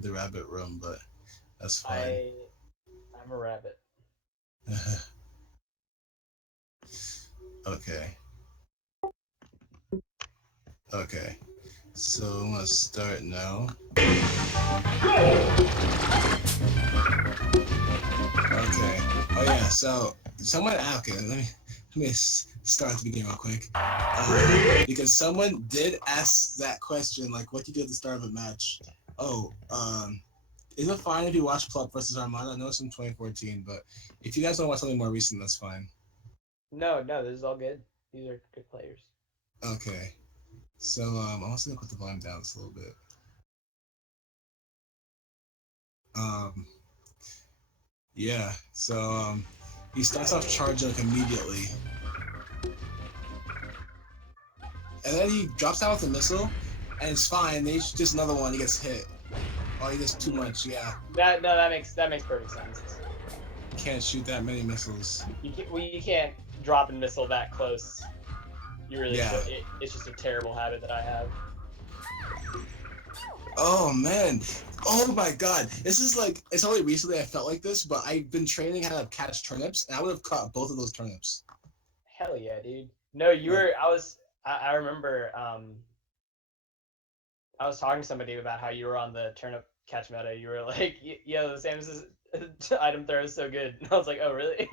the rabbit room, but that's fine. I I'm a rabbit. Okay. Okay. So I'm gonna start now. Okay. Oh yeah. So someone. Okay. Let me start at the beginning real quick. Because someone did ask that question, like, what do you do at the start of a match? Oh, is it fine if you watch Club versus Armada? I know it's from 2014, but if you guys want to watch something more recent, that's fine. No, no, this is all good. These are good players. Okay. So I'm also gonna put the volume down just a little bit. Um, yeah. So he starts off charging like immediately, and then he drops down with a missile, and it's fine. Then he's just another one. He gets hit. Oh, he does too much. Yeah, That no, that makes perfect sense. can't shoot that many missiles. You can't drop a missile that close. You really Yeah. should. It's just a terrible habit that I have. Oh man. Oh my god. This is like it's only recently I felt like this, but I've been training how to catch turnips, and I would have caught both of those turnips. Hell yeah, dude. No, you Like, were. I remember. I was talking to somebody about how you were on the turnip catch meta. You were like, "Yo, Samus's item throw is so good." And I was like, "Oh, really?"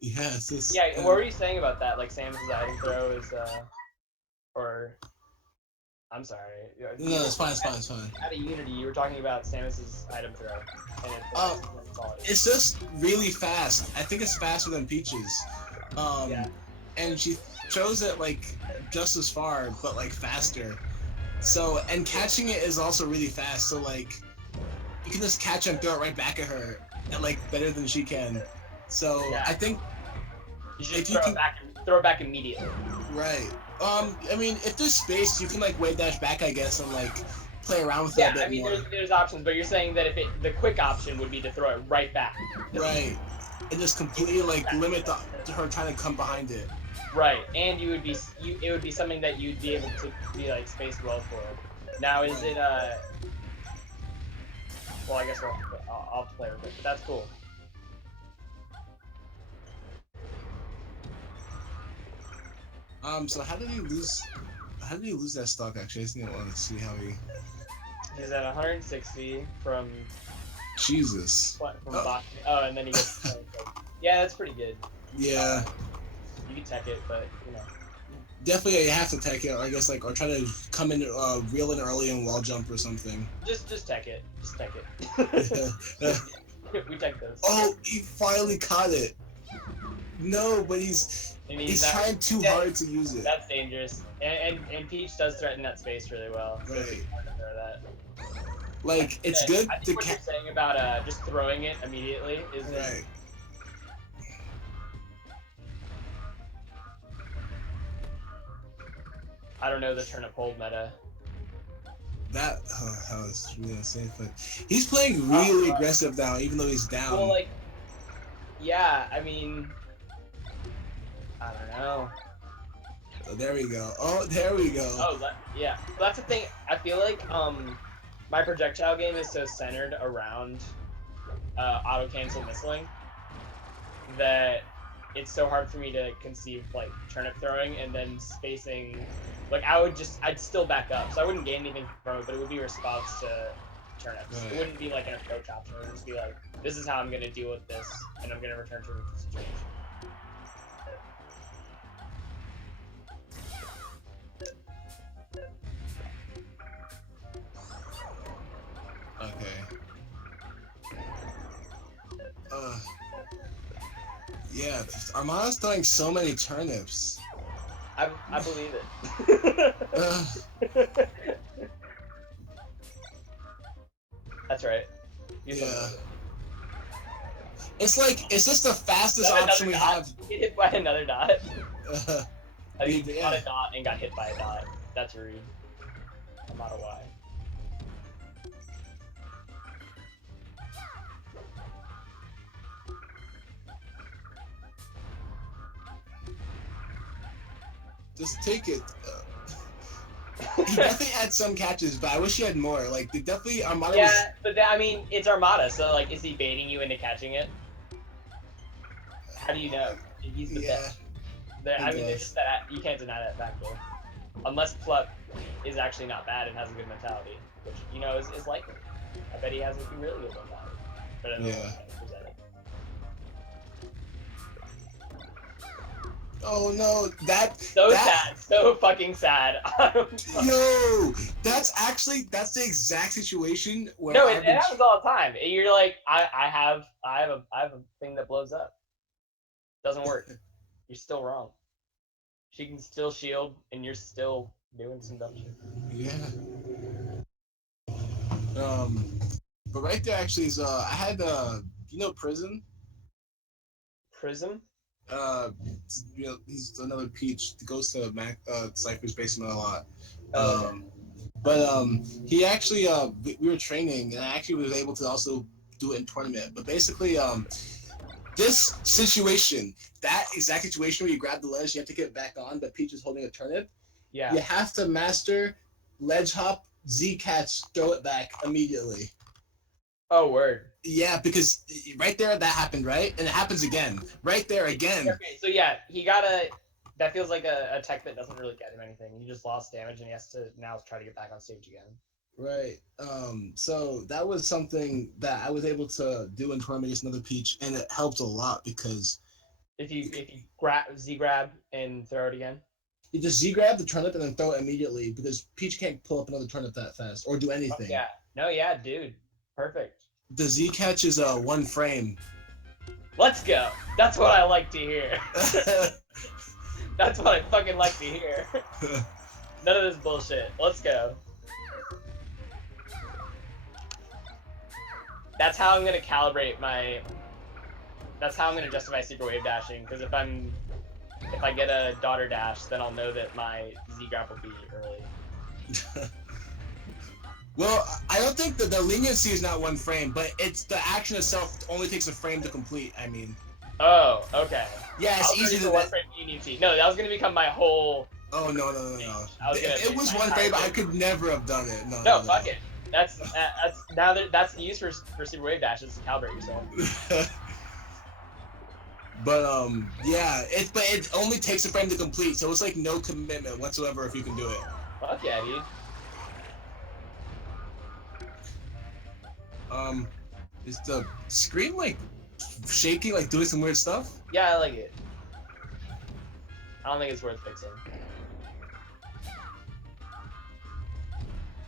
yeah, it's just Yeah. What were you saying about that? Like Samus's item throw is, or I'm sorry, no, you were it's fine, it's fine, it's fine. at a Unity. You were talking about Samus's item throw and Uh, its quality. it's just really fast. I think it's faster than Peach's. Yeah. And she throws it like just as far, but like faster. So and catching it is also really fast. So like you can just catch and throw it right back at her, and like better than she can. So Yeah. I think You should if you can, throw it back immediately. right. I mean, if there's space, you can like wave dash back, I guess, and like play around with it a Yeah, I bit mean, more. there's options, but you're saying that if the quick option would be to throw it right back. Right. And just completely like limit her trying to come behind it. Right, and you would be it would be something that you'd be able to be like spaced well for. Now, is Right. it well, I guess I'll have to play with it, but that's cool. So how did he lose? How did he lose that stock? Actually, I just didn't want to see how he. He's at 160 Jesus. from Oh, boxing. Oh, and then he gets yeah, that's pretty good. yeah. You can tech it, but you know, Definitely, you have to tech it, or I guess like, or try to come in, reel in early and wall jump or something. just tech it, just tech it. We tech those. Oh, he finally caught it. No, but And he's not, trying too hard to use it. that's dangerous. And Peach does threaten that space really well, so it's Right. hard to throw that. Like it's good I to think what you're saying about just throwing it immediately is right. I don't know the turnip hold meta. That was really insane. But he's playing really aggressive now, even though he's Well, down. like, yeah, I mean, I don't know. So there we go. Oh, there we go. Oh, yeah. Well, that's the thing. I feel like my projectile game is so centered around auto cancel missiling that it's so hard for me to conceive like turnip throwing and then spacing. Like I'd still back up, so I wouldn't gain anything from it, but it would be a response to turnips. It Right. wouldn't be like an approach option. It would just be like, this is how I'm gonna deal with this, and I'm gonna return to the situation. Okay. Uh, yeah. Armada's throwing so many turnips. I believe it. Uh, That's right. Use something yeah. with it. It's just the fastest option Another we dot. have. Get hit by another dot. Uh, I think he caught yeah. a dot and got hit by a dot. That's rude. No matter why. Just take it. He definitely had some catches, but I wish he had more. Like, they definitely Armada Yeah, was. but that, I mean, it's Armada, so like, is he baiting you into catching it? How do you know? He's the Yeah, best. I mean, there's just that you can't deny that factor. Unless Plup is actually not bad and has a good mentality, which you know is likely. I bet he has a really good mentality. But I don't know Yeah. how to present it. Oh no, So sad, so fucking sad. Yo, that's the exact situation where No, it happens all the time. You're like, I have a thing that blows up. Doesn't work. You're still wrong. She can still shield, and you're still doing some dumb shit. Yeah. But right there actually is I had you know Prism. Prism. Uh, you know he's another Peach that goes to Cypher's basement a lot. Okay. He actually we were training and I actually was able to also do it in tournament. But basically this situation, that exact situation where you grab the ledge, you have to get it back on, but Peach is holding a turnip. Yeah. You have to master ledge hop, Z catch, throw it back immediately. Oh, word. Yeah, because right there that happened, right? And it happens again. Right there again. Okay, so yeah, he got a. That feels like a tech that doesn't really get him anything. He just lost damage and he has to now try to get back on stage again. Right. So that was something that I was able to do in tournament against another Peach, and it helped a lot because if you grab and throw it again. You just Z grab the turnip and then throw it immediately because Peach can't pull up another turnip that fast or do anything. Oh, yeah. No, yeah, dude. Perfect. The Z catch is one frame. Let's go. That's what I like to hear. That's what I fucking like to hear. None of this bullshit. Let's go. That's how I'm gonna calibrate my. That's how I'm gonna justify super wave dashing. Because if I get a daughter dash, then I'll know that my Z grab will be early. Well, I don't think that the leniency is not one frame, but it's the action itself only takes a frame to complete. I mean. Oh, okay. Yeah, it's easy to. One frame leniency. No, that was gonna become my whole. Oh no. It was one frame, but I could never have done it. No, fuck it. That's that's the use for super wave dashes to calibrate yourself. But yeah, it only takes a frame to complete, so it's like no commitment whatsoever if you can do it. Fuck yeah, dude. Is the screen like shaking, like doing some weird stuff? Yeah, I like it. I don't think it's worth fixing.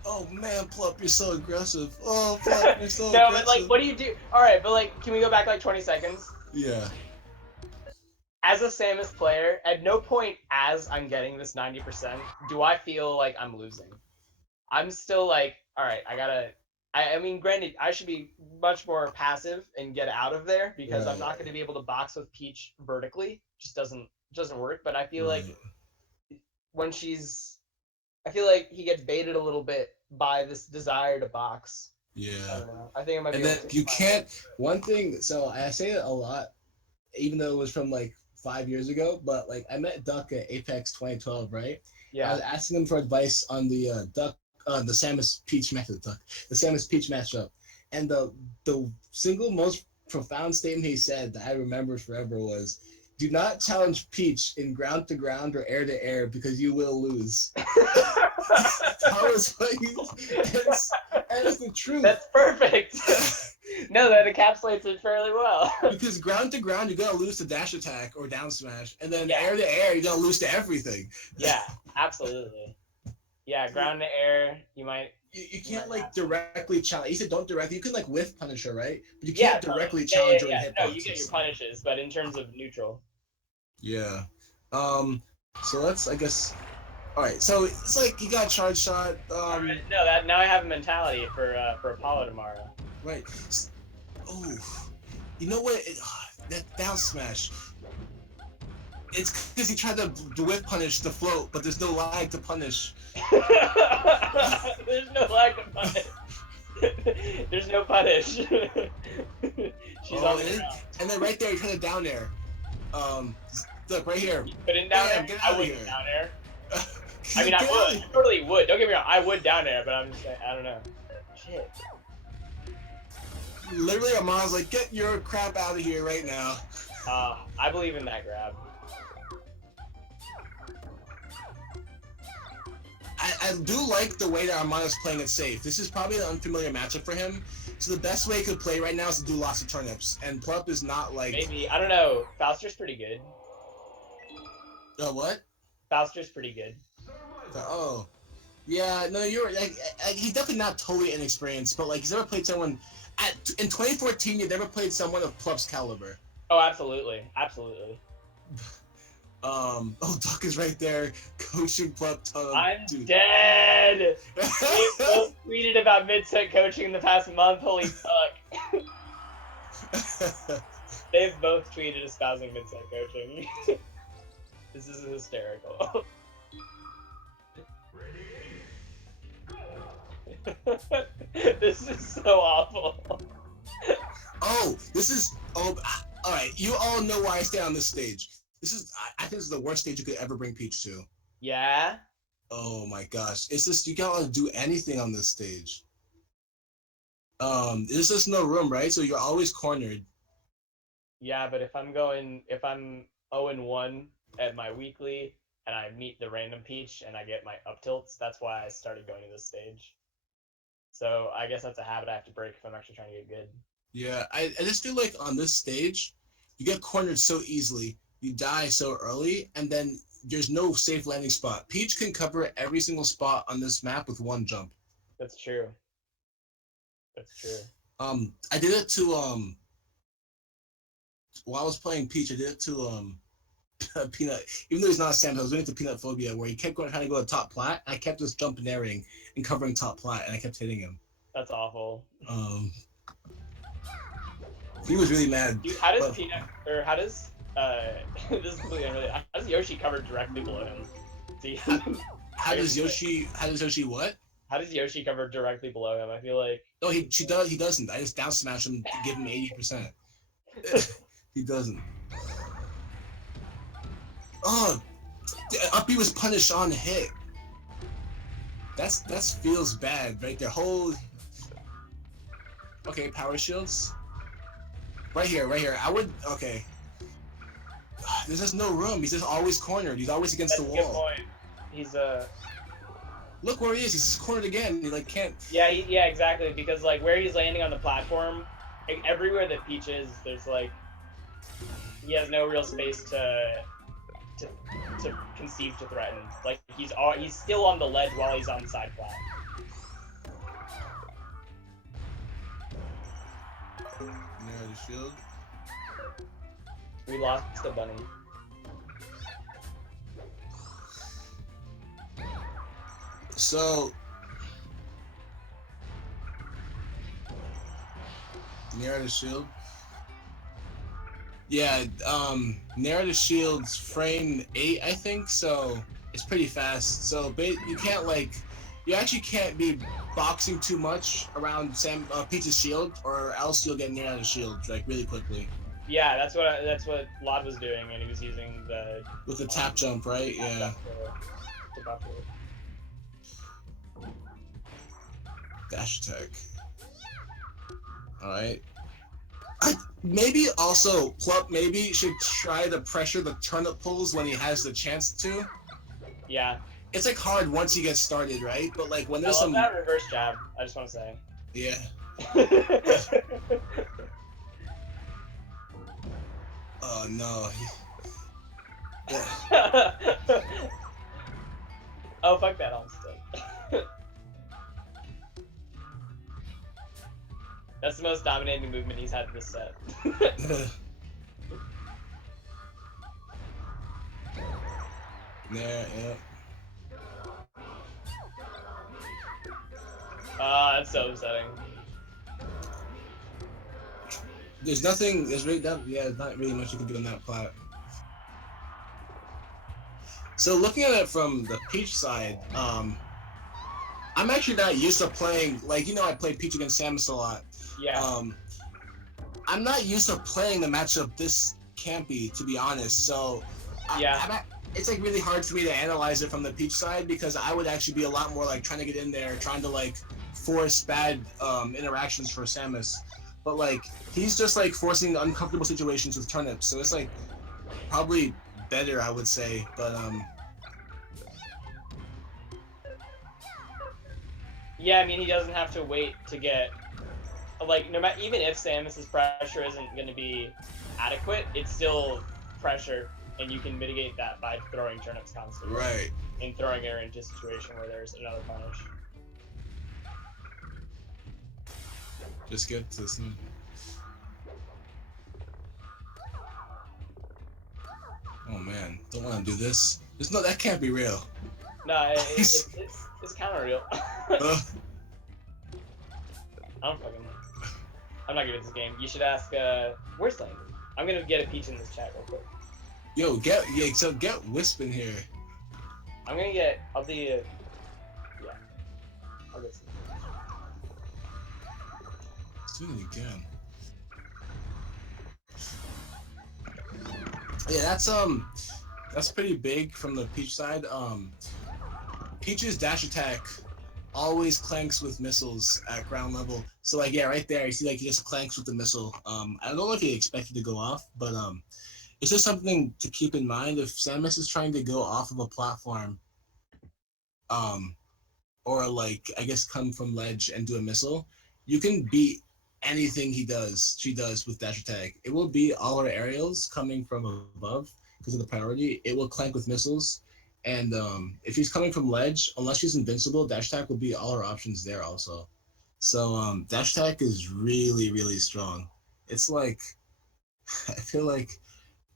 Oh man, Plup, you're so aggressive. Oh, Plup, you're so no, aggressive. but like, what do you do? All right, but like, can we go back like 20 seconds? Yeah. As a Samus player, at no point as I'm getting this 90% do I feel like I'm losing. I'm still like, all right, I mean, granted, I should be much more passive and get out of there because I'm not going to be able to box with Peach vertically. Just doesn't work. But I feel like when I feel like he gets baited a little bit by this desire to box. Yeah. I don't know. I think I might. And then you can't. One thing. So I say it a lot, even though it was from like 5 years ago. But like I met Duck at Apex 2012, right? Yeah. I was asking him for advice on the Duck. The Samus Peach matchup, and the single most profound statement he said that I remember forever was, "Do not challenge Peach in ground to ground or air to air because you will lose." That was what that's the truth. That's perfect. No, that encapsulates it fairly well. Because ground to ground, you're gonna lose to dash attack or down smash, and then air to air, you're gonna lose to everything. Yeah, absolutely. Yeah, ground to air, you might. You can't like directly challenge. He said don't directly. You can like whiff punish her, right? But you can't directly challenge her in hitboxes. No, you get your punishes, but in terms of neutral. Yeah. So let's, I guess. All right. So it's like you got charge shot. Right, no, now I have a mentality for Apollo tomorrow. Right. Oh, you know what? That down smash. It's because he tried to whip punish the float, but there's no lag to punish. There's no lag to punish. There's no punish. She's on the ground. And then right there, you kind of down there. Look right here. You put it down there. Get I out of wouldn't here. down there. I mean, I would. I totally would. Don't get me wrong. I would down there, but I'm just saying, I don't know. Shit. Literally, Armand's like, get your crap out of here right now. I believe in that grab. I do like the way that Armando's playing it safe. This is probably an unfamiliar matchup for him. So the best way he could play right now is to do lots of turnips. And Plup is not like... Maybe. I don't know. Fauster's pretty good. What? Fauster's pretty good. Oh. Yeah, no, you're... Like, he's definitely not totally inexperienced, but like he's never played someone... in 2014, you never played someone of Plup's caliber. Oh, absolutely. Absolutely. Oh, Duck is right there, coaching Plup. I'm dude. dead! We both tweeted about mid-set coaching in the past month, holy fuck. They've both tweeted espousing mid-set coaching. This is hysterical. This is so awful. Oh, this is... Oh, alright, you all know why I stay on this stage. This is, I think this is the worst stage you could ever bring Peach to. Yeah? Oh my gosh. It's just, you can't do anything on this stage. There's just no room, right? So you're always cornered. Yeah, but if I'm 0-1 at my weekly, and I meet the random Peach, and I get my up tilts, that's why I started going to this stage. So I guess that's a habit I have to break if I'm actually trying to get good. Yeah, I just feel like on this stage, you get cornered so easily. You die so early, and then there's no safe landing spot. Peach can cover every single spot on this map with one jump. That's true. That's true. I did it to while I was playing Peach, I did it to Peanut. Even though he's not a Samus, I was doing it to Peanut Phobia, where he kept trying to go to top plat. I kept just jumping airing and covering top plat, and I kept hitting him. That's awful. He was really mad. Dude, how does Peanut, or how does this is completely unrelated. How does Yoshi cover directly below him? See, how does Yoshi what? How does Yoshi cover directly below him? I feel like... No, he doesn't. I just down smash him to give him 80%. He doesn't. Oh, up B was punished on hit. That feels bad right there. Okay, power shields. Right here. I would... Okay. There's just no room. He's just always cornered. He's always against the wall. That's a good point. He's Look where he is. He's cornered again. He like can't... Yeah, yeah, exactly. Because like where he's landing on the platform, like, everywhere that Peach is, there's like... He has no real space to conceive to threaten. Like, he's still on the ledge while he's on the side flat. Near the shield. We lost the bunny. So near the shield. Yeah, near the shield's frame 8, I think, so it's pretty fast. So you can't you actually can't be boxing too much around Peach's shield, or else you'll get near the shield like really quickly. Yeah, that's what Lod was doing, and he was using the with the tap jump, right? Yeah. Dash attack. All right. Maybe also Plup maybe should try to pressure the turnip pulls when he has the chance to. Yeah. It's like hard once you get started, right? But like when there's I love that reverse jab. I just want to say. Yeah. Oh no. Yeah. Oh fuck that almost. That's the most dominating movement he's had this set. Yeah. That's so upsetting. There's not really much you can do on that plat. So looking at it from the Peach side, I'm actually not used to playing, like, I played Peach against Samus a lot. Yeah. I'm not used to playing the matchup this campy, to be honest. So yeah. it's like really hard for me to analyze it from the Peach side because I would actually be a lot more like trying to get in there, trying to like force bad interactions for Samus. But like he's just like forcing uncomfortable situations with turnips, so it's like probably better, I would say. But yeah, I mean he doesn't have to wait to get like no matter even if Samus's pressure isn't going to be adequate, it's still pressure, and you can mitigate that by throwing turnips constantly. right, And throwing her into a situation where there's another punish. just get to this. Oh man, don't want to do this. There's no, that can't be real. No, it's kind of real. I don't fucking know. I'm not good at this game. You should ask, where's Landon? I'm gonna get a Peach in this chat real quick. Yo, so get Wisp in here. I'll do, yeah. I'll get some. Let's do it again. Yeah, that's pretty big from the Peach side. Peach's dash attack always clanks with missiles at ground level. So like yeah, right there, you see like he just clanks with the missile. I don't know if he expected to go off, but it's just something to keep in mind if Samus is trying to go off of a platform, um, or like I guess come from ledge and do a missile, you can beat anything she does with dash attack. It will be all her aerials coming from above because of the priority. It will clank with missiles, and if she's coming from ledge, unless she's invincible, dash attack will be all her options there also. So dash attack is really really strong. It's like I feel like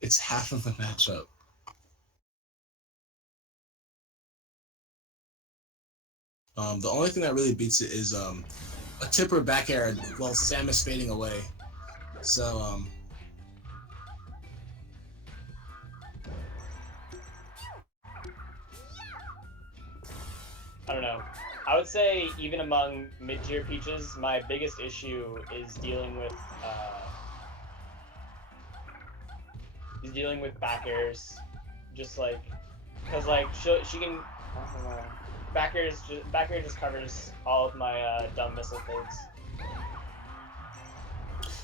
it's half of the matchup. The only thing that really beats it is a tipper back air while Samus fading away. So I don't know. I would say even among mid-tier Peaches, my biggest issue is dealing with back airs, just like because like she can back air just covers all of my dumb missile fades.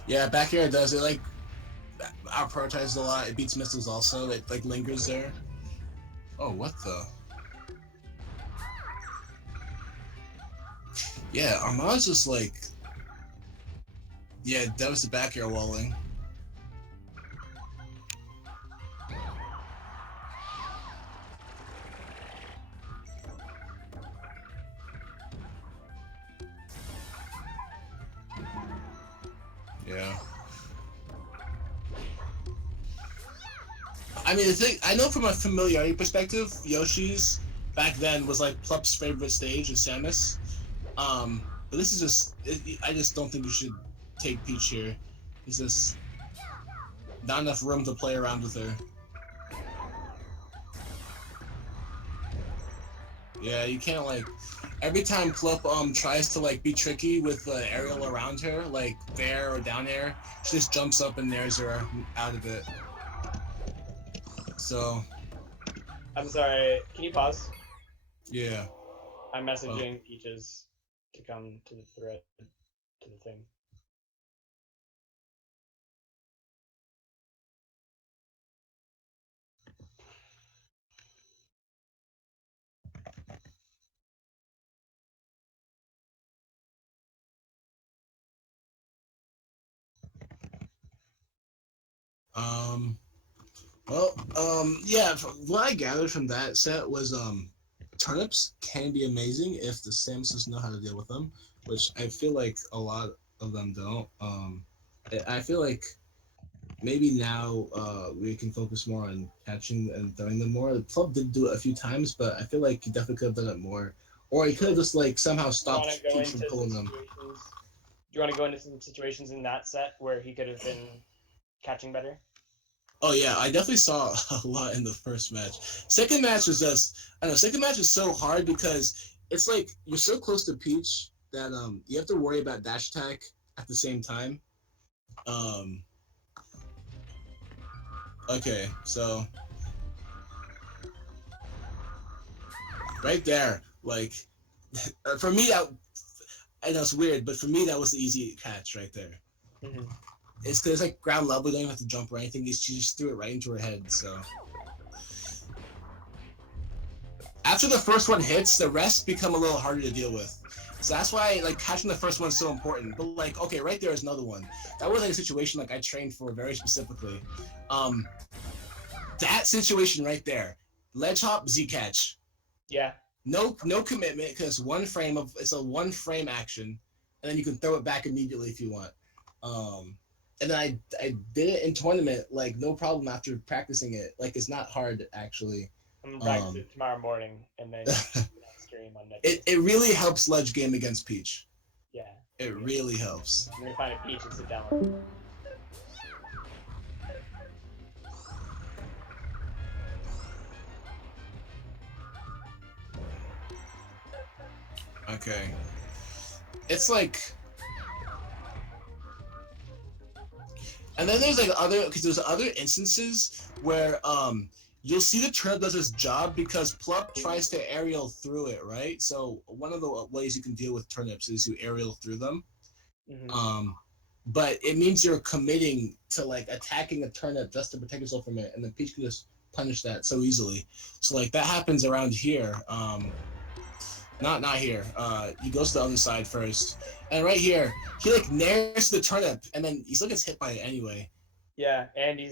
yeah, back air does it like out prioritized a lot. It beats missiles also. It like lingers there. Oh, what the? Yeah, Armand's just like, yeah, that was the back air walling. Yeah. I mean, the thing I know from a familiarity perspective, Yoshi's back then was like Plup's favorite stage is Samus. But this is just, I just don't think you should take Peach here. It's just not enough room to play around with her. Yeah, you can't like every time Plup tries to like be tricky with the aerial around her, like fair or down air, she just jumps up and nares her out of it. So I'm sorry. Can you pause? yeah. I'm messaging Peaches to come to the thread to the thing. Um well, yeah, what I gathered from that set was turnips can be amazing if the Samuses know how to deal with them, which I feel like a lot of them don't. I feel like maybe now we can focus more on catching and throwing them more. The club did do it a few times, but I feel like he definitely could have done it more. Or he could have just like somehow stopped Peach from pulling them. Do you want to go into some situations in that set where he could have been catching better? Oh yeah, I definitely saw a lot in the first match. Second match was just I don't know. Second match is so hard because it's like you're so close to Peach that you have to worry about dash attack at the same time. Um, okay, so right there. Like, for me, that I know it's weird, but for me, that was the easy catch right there. Mm-hmm. It's because like ground level, you don't even have to jump or anything. She just threw it right into her head. So after the first one hits, the rest become a little harder to deal with. So that's why like catching the first one's so important. But like, okay, right there is another one. That was like a situation like I trained for very specifically. Um, that situation right there, ledge hop, Z catch. Yeah. No commitment because it's a one frame action, and then you can throw it back immediately if you want. And then I did it in tournament like no problem after practicing it. Like it's not hard actually. I'm gonna practice it tomorrow morning and then stream on Netflix. it really helps ledge game against Peach. Yeah. It really helps. I'm gonna find a Peach and sit down with her. Okay. It's like, and then there's like there's other instances where you'll see the turnip does its job because Plup tries to aerial through it, right? So one of the ways you can deal with turnips is you aerial through them. Mm-hmm. But it means you're committing to like attacking a turnip just to protect yourself from it, and then Peach can just punish that so easily. So like that happens around here. Not here. He goes to the other side first, and right here he like nares the turnip, and then he still gets hit by it anyway. Yeah, and he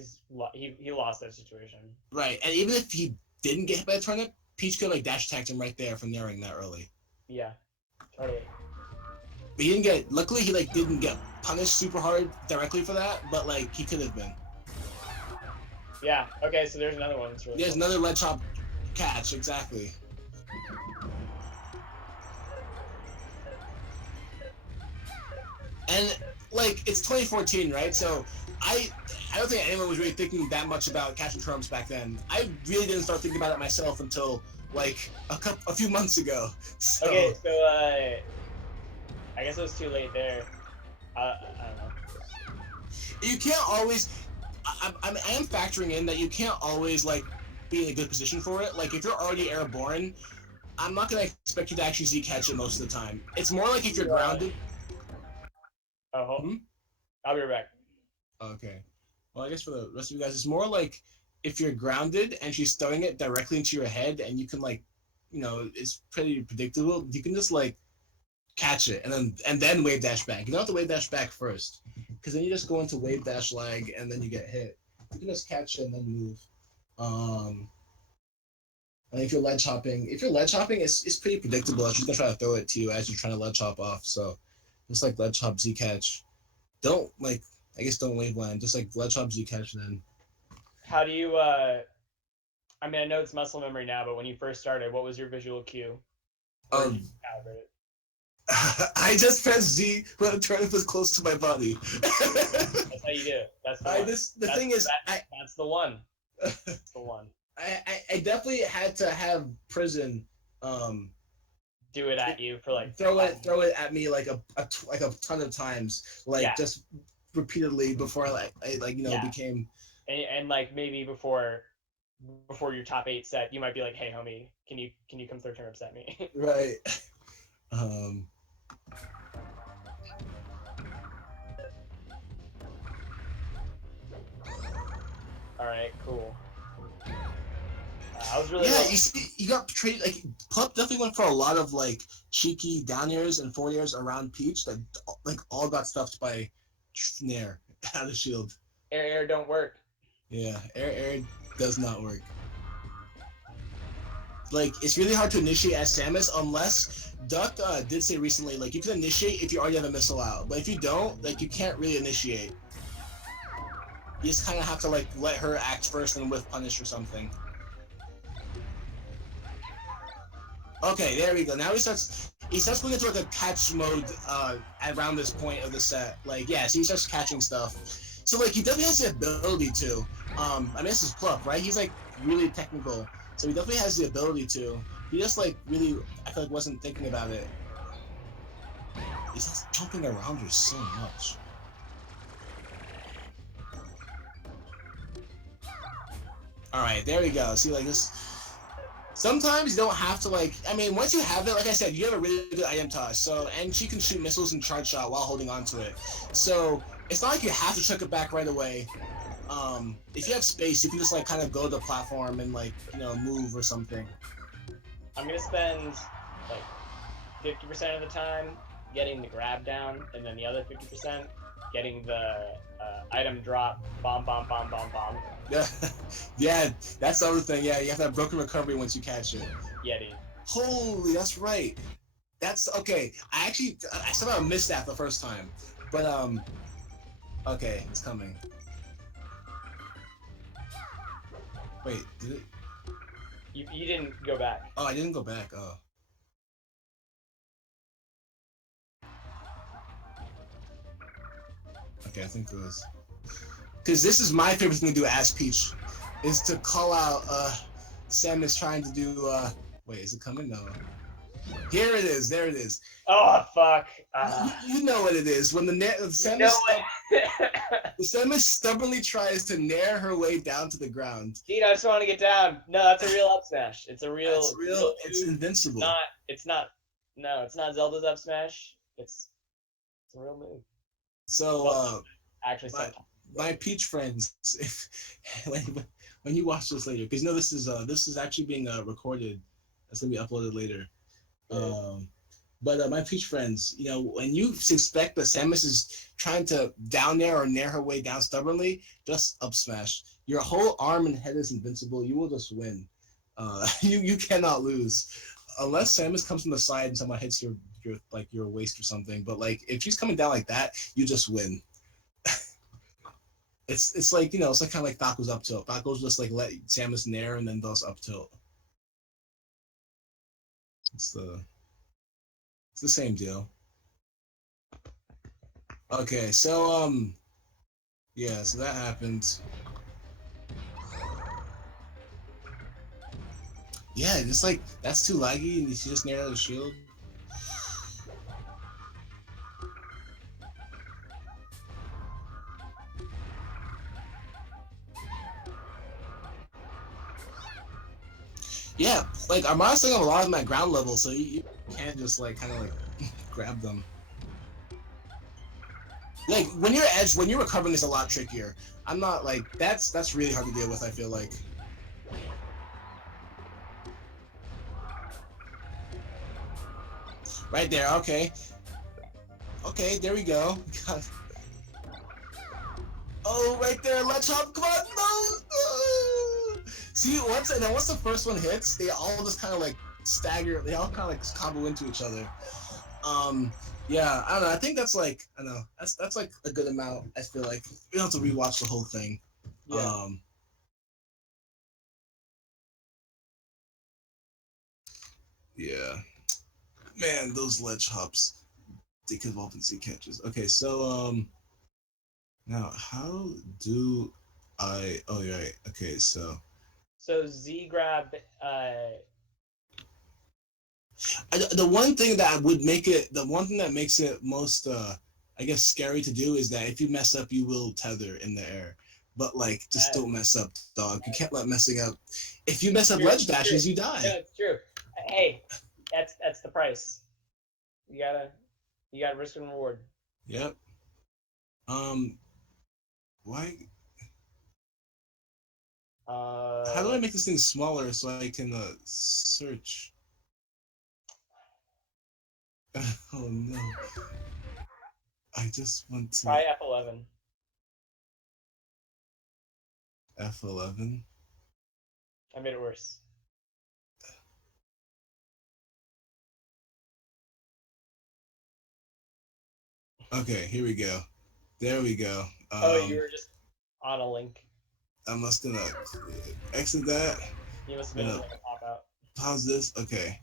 lost that situation. Right, and even if he didn't get hit by the turnip, Peach could like dash attacked him right there from naring that early. Yeah, totally. But he didn't get. Luckily, he like didn't get punished super hard directly for that, but like he could have been. Yeah. Okay, so there's another one. Really there's cool. another ledge hop catch exactly. And like it's 2014, right? So I don't think anyone was really thinking that much about catching turnips back then. I really didn't start thinking about it myself until like a few months ago. So, okay, so I guess it was too late there. I don't know. You can't always. I am factoring in that you can't always like be in a good position for it. Like if you're already airborne, I'm not gonna expect you to actually Z catch it most of the time. It's more like if you're grounded. Oh, I'll be right back. Okay. Well, I guess for the rest of you guys, it's more like if you're grounded and she's throwing it directly into your head, and you can like, it's pretty predictable. You can just like catch it and then wave dash back. You don't have to wave dash back first, because then you just go into wave dash lag and then you get hit. You can just catch it and then move. And if you're ledge hopping, it's pretty predictable. She's gonna try to throw it to you as you're trying to ledge hop off. So just like ledge hop Z catch. Don't wave land. Just like ledge hop Z catch then. How do you I mean, I know it's muscle memory now, but when you first started, what was your visual cue? I just pressed Z when the turnip was close to my body. That's how you do it. That's the one. That's the one. That's the one. I definitely had to have prison do it at you for like throw it at me like a ton of times, like just repeatedly before became and like maybe before your top 8 set, you might be like, hey homie, can you come throw turnips at me? Right. All right, cool. I was really you see, you got traded. Like Plup definitely went for a lot of like cheeky down airs and forward airs around Peach that like all got stuffed by Nair out of shield. Air don't work. Yeah, air does not work. Like it's really hard to initiate as Samus unless Duck did say recently like you can initiate if you already have a missile out, but if you don't, like you can't really initiate. You just kind of have to like let her act first and whiff punish or something. Okay, there we go. Now he starts going into like a catch mode around this point of the set. Like, yeah, so he starts catching stuff. So like he definitely has the ability to. I mean this is Plup, right? He's like really technical. So he definitely has the ability to. He just like really I feel like wasn't thinking about it. He's just jumping around her so much. Alright, there we go. See like this Sometimes you don't have to like. I mean, once you have it, like I said, you have a really good item toss. So, and she can shoot missiles and charge shot while holding on to it. So it's not like you have to chuck it back right away. If you have space, you can just like kind of go to the platform and like move or something. I'm gonna spend like 50% of the time getting the grab down, and then the other 50% getting the item drop. Bomb, bomb, bomb, bomb, bomb. Yeah, yeah, that's the other thing. Yeah, you have to have broken recovery once you catch it. Yeah, dude. Holy, that's right. That's okay. I somehow missed that the first time, but okay, it's coming. Wait, did it? You didn't go back. Oh, I didn't go back. Oh. Okay, I think it was. Because this is my favorite thing to do as Peach, is to call out Samus trying to do wait, is it coming? No. Here it is, there it is. Oh fuck. You know what it is. When the Samus stubbornly tries to nair her way down to the ground. Dude, I just want to get down. No, that's a real up smash. It's a real it's invincible. It's not Zelda's up smash. It's a real move. So actually my Peach friends, when you watch this later, because this is actually being recorded. That's gonna be uploaded later. Yeah. But my Peach friends, when you suspect that Samus is trying to down there or nair her way down stubbornly, just up smash. Your whole arm and head is invincible. You will just win. You cannot lose, unless Samus comes from the side and someone hits your waist or something. But like if she's coming down like that, you just win. It's like it's like kind of like Falco's up tilt. Falco's just like let Samus nair and then does up tilt. It's the same deal. Okay, so yeah, so that happened. Yeah, just like that's too laggy, and you just nair the shield. Yeah, like Armada's still have a lot of them at ground level, so you can't just like kind of like grab them. Like when you're recovering is a lot trickier. I'm not like that's really hard to deal with. I feel like. Right there. Okay. Okay, there we go. Oh, right there, let's hop. Come on, no. See, once the first one hits, they all just kind of like stagger. They all kind of like combo into each other. Yeah, I don't know. I think that's like that's like a good amount. I feel like we don't have to rewatch the whole thing. Yeah. Yeah. Man, those ledge hops, they could evolve into Z catches. Okay, so now how do I? Oh, you're right. Okay, so Z grab. The one thing that would make it, the one thing that makes it most, I guess, scary to do is that if you mess up, you will tether in the air. But like, just don't mess up, dog. You can't let messing up. If you mess up ledge dashes, you die. Yeah, it's true. Hey, that's the price. You gotta risk and reward. Yep. Why? How do I make this thing smaller so I can search? Oh no! I just want to try F11. F11. I made it worse. Okay, here we go. There we go. You were just on a link. I must gonna exit that. You must have been like a pop out. Pause this. Okay.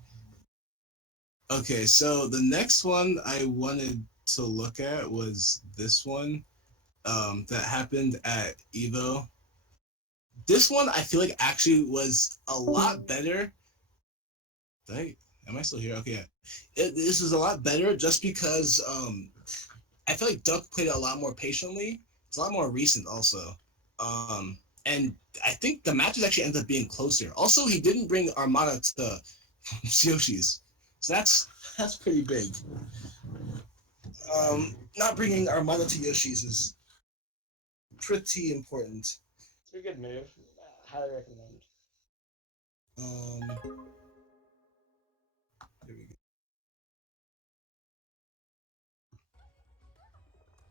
Okay, so the next one I wanted to look at was this one that happened at Evo. This one I feel like actually was a lot better. Am I still here? Okay, yeah. This was a lot better just because I feel like Duck played it a lot more patiently. It's a lot more recent also. and I think the matches actually ended up being closer. Also, he didn't bring Armada to Yoshi's, so that's pretty big. Not bringing Armada to Yoshi's is pretty important. It's a good move. Highly recommend. Here we go.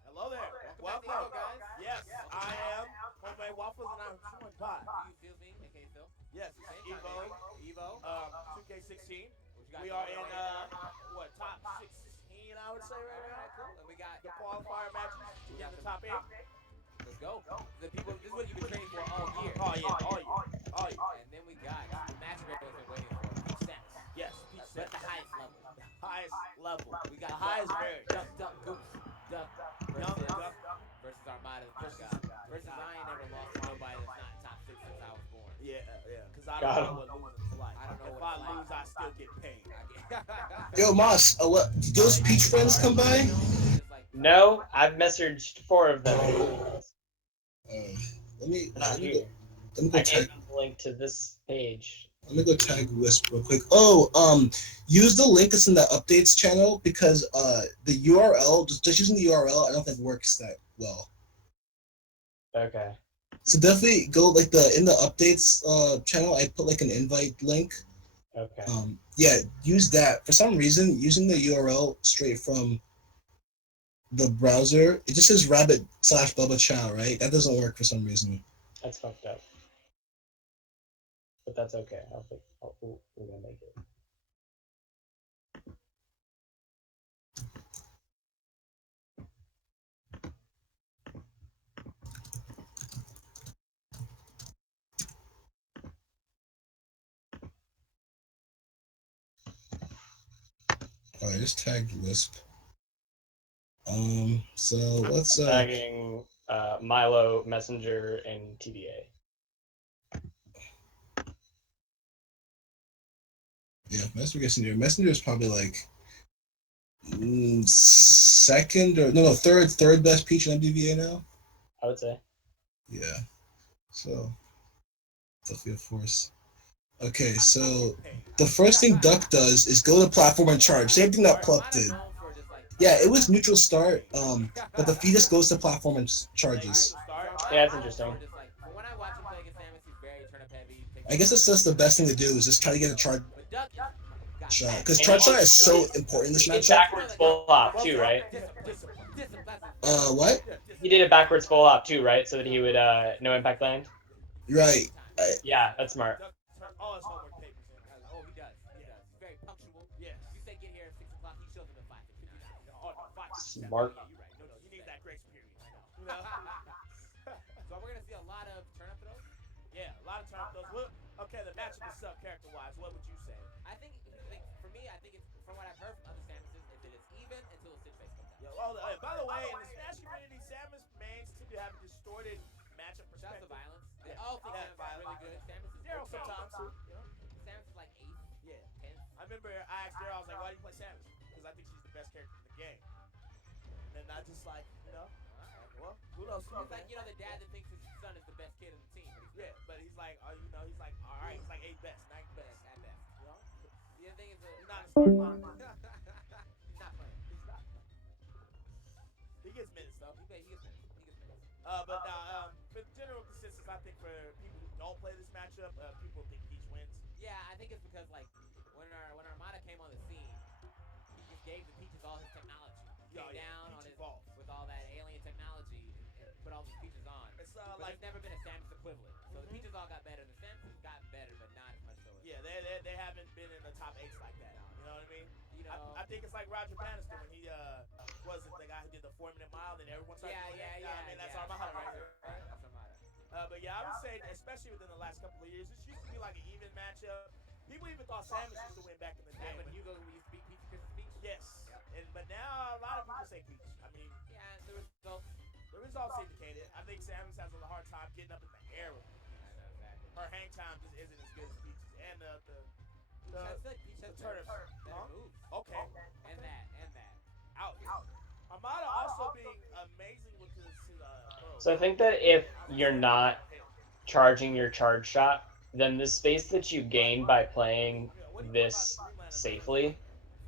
Hello there. Welcome. Guys. Yes, I am Homemade Waffles, and I'm joined by. You feel me? Okay, Phil. Yes, Evo. Evo. 2K16. What you We got are going in on? what, top 16, I would say right now. Alright, cool. And we got The qualifier matches to get in the top 8. let's go. The people. This is what you've been training for all year. Oh yeah, all year. And then we got the match everyone's been waiting for. Peach Samus. Yes, Peach But Samus. the highest level. The highest level. We got the highest variant. Duck, Duck, Goose. Duck Young versus, Duck. versus Armada the First God. Versus I ain't never lost to nobody that's not top 6 since I was born. Yeah, because I Got don't know what losing's like. I don't know If what I it's like. lose, I still get paid. Yo, Moss, did those Peach friends come by? No, I've messaged 4 of them. Let me Not go, here. let me go I tag. gave them the link to this page. Let me go tag Wisp real quick. Oh, use the link that's in the updates channel because the URL just using the URL I don't think works that well. Okay. So definitely go like in the updates channel. I put like an invite link. Okay. Yeah, use that. For some reason, using the URL straight from the browser, it just says rabbit/Bubba Chow, right? That doesn't work for some reason. That's fucked up. But that's okay. We're gonna make it. Alright, just tagged Wisp. So let's Tagging Milo, Messenger, and TBA. yeah, Messenger is probably like second or no, third best Peach in MDVA now. I would say. Yeah. So definitely a force. Okay, so the first thing Duck does is go to platform and charge. Same thing that Plup did. Yeah, it was neutral start, but the fetus goes to platform and charges. Yeah, that's interesting. When I watch him play against Samus, he's very turnip heavy. I guess that's just the best thing to do is just try to get a charge But Duck got shot because charge shot is so important in this He did matchup. backwards full op too, right? What? He did a backwards full op too, right? So that he would no impact land. Right. Yeah, that's smart. All his homework papers in. Oh, he does. He does. He's very punctual. Yes. You say get here at 6 o'clock, he shows up at 5:59. Oh, no, 5. Smart. Yeah, you're right. No, you need that grace period. You know? So we're gonna see a lot of turnip throws. Yeah, a lot of times those. Well, okay, the matchup itself, character-wise, what would you say? I think for me, I think it's from what I've heard from other Samuses, is that it's even until a Stitch face comes out. Yeah, well, by the way, in the Smash community, Samus mains tend to have a distorted matchup Shouts to perspective. violence. They all think Yeah, Samus is really good. Samus is Daryl okay. sometimes too. You know? Samus is like 8th, Yeah. 10th. I remember I asked Daryl, I was like, why do you play Samus? Because I think she's the best character in the game. And then I just like, well, who knows? It's like, the dad that thinks his son is the best kid in the team. But But he's like, he's like, all right, he's like 8th best, 9th best best. at best. You know? The other thing is He's not in the starting line. he's not playing. He's not. He gets minutes though. He gets minutes. But now, for general consensus, I think for people who don't play this matchup, people think Peach wins. Yeah, I think it's because like when Armada came on the scene, he just gave the Peaches all his technology. He came down on his evolved. with all that alien technology and put all these Peaches on. It's But like, there's never been a Samus equivalent. So the Peaches all got better. The Samus has gotten better, but not as much so. yeah, they haven't been in the top 8s like that. You know what I mean? I think it's like Roger Bannister when he wasn't the guy who did the 4-minute mile, then everyone started doing it. Yeah. I mean, that's Armada right here. That's Armada. But yeah, I would say, especially within the last couple of years, this used to be like an even matchup. People even thought Samus used to win back in the day. Back when Hugo used to beat Peach Christmas Peach. Yes. Yep. But now a lot of people say Peach. I mean, Yeah, the results. the results indicated. I think Samus has a hard time getting up in the air with Peach. Exactly. Her hang time just isn't as good as Peach's. And I feel like Peach has better moves. Okay. And that. Out. Armada also being amazing with his throws. So I think that if you're not charging your charge shot, then the space that you gain by playing this safely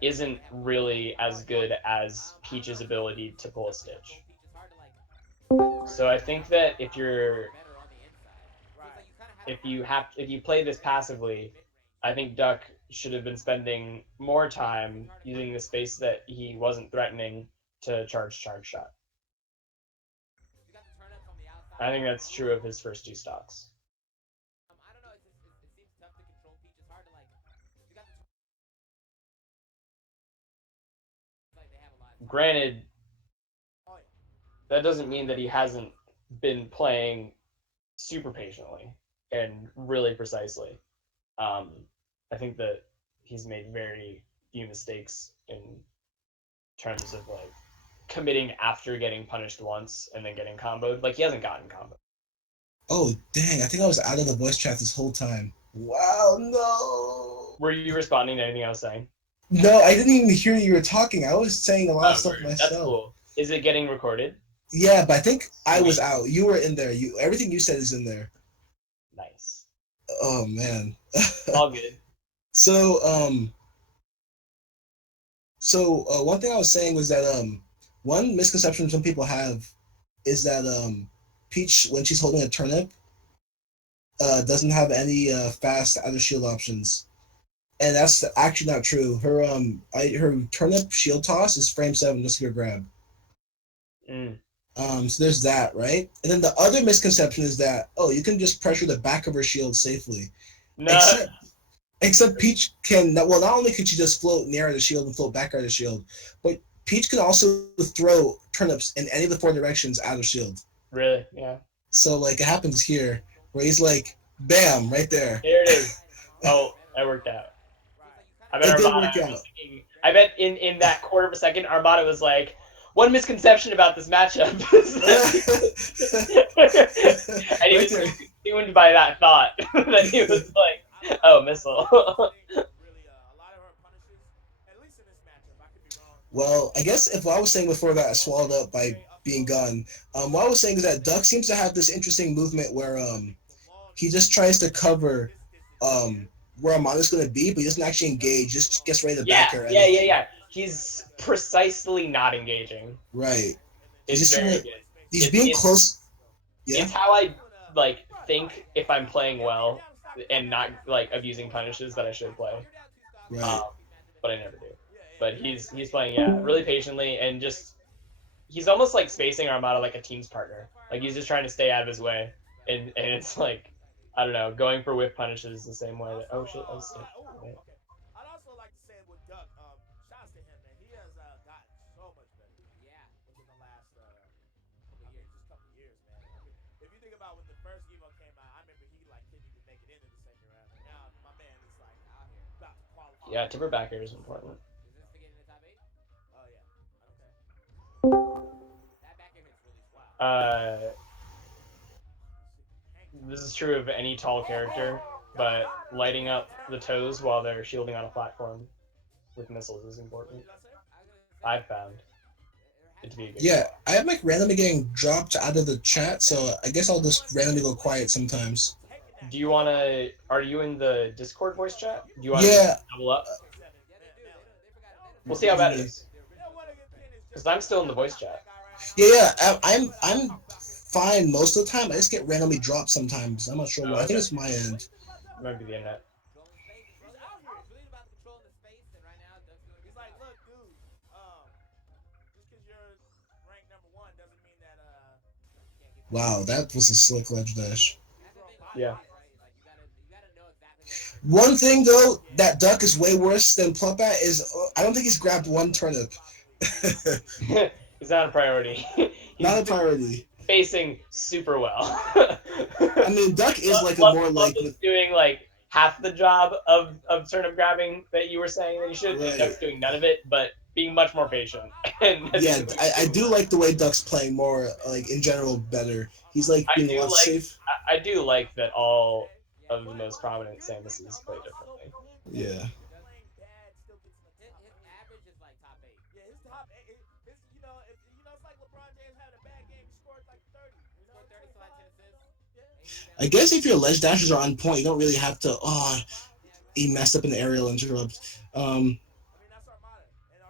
isn't really as good as Peach's ability to pull a Stitch. So I think that if you play this passively, I think Duck should have been spending more time using the space that he wasn't threatening to charge shot. I think that's true of his first two stocks. I don't know. It seems tough to control Peach. It's hard to like. You got the like they have a lot of time. Granted, that doesn't mean that he hasn't been playing super patiently and really precisely. I think that he's made very few mistakes in terms of like committing after getting punished once and then getting comboed. Like he hasn't gotten comboed. Oh dang! I think I was out of the voice chat this whole time. Wow, no. Were you responding to anything I was saying? No, I didn't even hear you were talking. I was saying a lot of stuff myself. That's cool. Is it getting recorded? Yeah, but I think I was out. You were in there. Everything you said is in there. Nice. Oh man. All good. So one thing I was saying was that one misconception some people have is that Peach, when she's holding a turnip, doesn't have any fast outer shield options, and that's actually not true. Her turnip shield toss is frame 7 just to grab. So there's that, right? And then the other misconception is that you can just pressure the back of her shield safely. No. Except Peach can not only can she just float near the shield and float back out of the shield, but Peach can also throw turnips in any of the 4 directions out of shield. Really? Yeah. So like it happens here where he's like, bam, right there. There it is. Oh, that worked out. I bet I bet in that quarter of a second, Armada was like, one misconception about this matchup. And he was consumed by that thought. That he was like, oh, missile. Well, I guess if what I was saying before got swallowed up by being gone, what I was saying is that Duck seems to have this interesting movement where he just tries to cover where Armada's going to be, but he doesn't actually engage, just gets ready to back her. Yeah. He's precisely not engaging. Right. It's very good. He's being close. Yeah. It's how I like think if I'm playing well and not like abusing punishes that I should play. Right. But I never do. But he's playing really patiently and just he's almost like spacing Armada like a team's partner. Like he's just trying to stay out of his way, and it's like I don't know, going for whiff punishes the same way that I'd also like to say with Duck, shouts to him, man. He has gotten so much better. Yeah. Within the last couple years, man. I mean, if you think about when the first Evo came out, I remember he like couldn't even make it into the second round. And now my man is like out here about to qualify. Yeah, tipper backer is important. Is this to get in the top 8? Oh yeah. Okay. That backer hit's really strong. This is true of any tall character, but lighting up the toes while they're shielding on a platform with missiles is important. I've found it to be a good Yeah, I am like randomly getting dropped out of the chat, so I guess I'll just randomly go quiet sometimes. Do you want to? Are you in the Discord voice chat? Do you want to double up? We'll see how bad it is. Because I'm still in the voice chat. Yeah, I'm fine most of the time. I just get randomly dropped sometimes. I'm not sure why. I think it's my end. It might be the internet. He's like, look, dude, just because you're ranked number 1 doesn't mean that Wow, that was a slick ledge dash. Yeah. One thing though, that Duck is way worse than Plupat is I don't think he's grabbed one turnip. It's not a priority. Not a priority. Facing super well. I mean, Duck is like a more like doing like half the job of turnip grabbing that you were saying that you should. Right. Duck's doing none of it, but being much more patient. Yeah, I do like the way Duck's playing more like in general better. He's like being a lot safe. I do like that all of the most prominent Samuses play differently. Yeah. His average is like top 8. Yeah, his top 8. You know, it's like LeBron James having a bad game. He scored like 30. He scored 30, still had 10 assists. I guess if your ledge dashes are on point, you don't really have to. Oh, he messed up an aerial interrupt. I mean, that's Armada.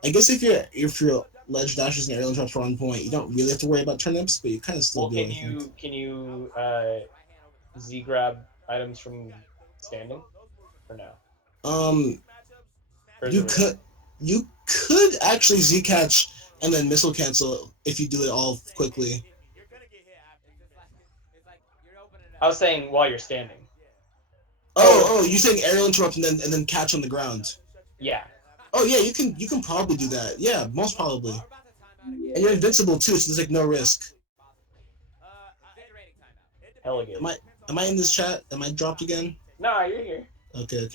And I guess Armada, if your ledge dashes and aerial interrupts are on point, you don't really have to worry about turnips, but you kind of still Well, do. I think. can you Z grab items from standing or no? Um, these matchups, Or is it related? you could actually Z catch and then missile cancel if you do it all quickly. You're gonna get hit after you miss. It's like you're opening I up. was saying while you're standing. Yeah. Oh, you saying aerial interrupt and then catch on the ground. Yeah. Oh yeah, you can probably do that. Yeah, most probably. We're about to time out again. And you're invincible too, so there's like no risk. Possibly. Invigorating timeout. It Hella depends. good. Am I It depends on am I what in this type of chat? Am I dropped again? No, you're here. Okay. Armada, on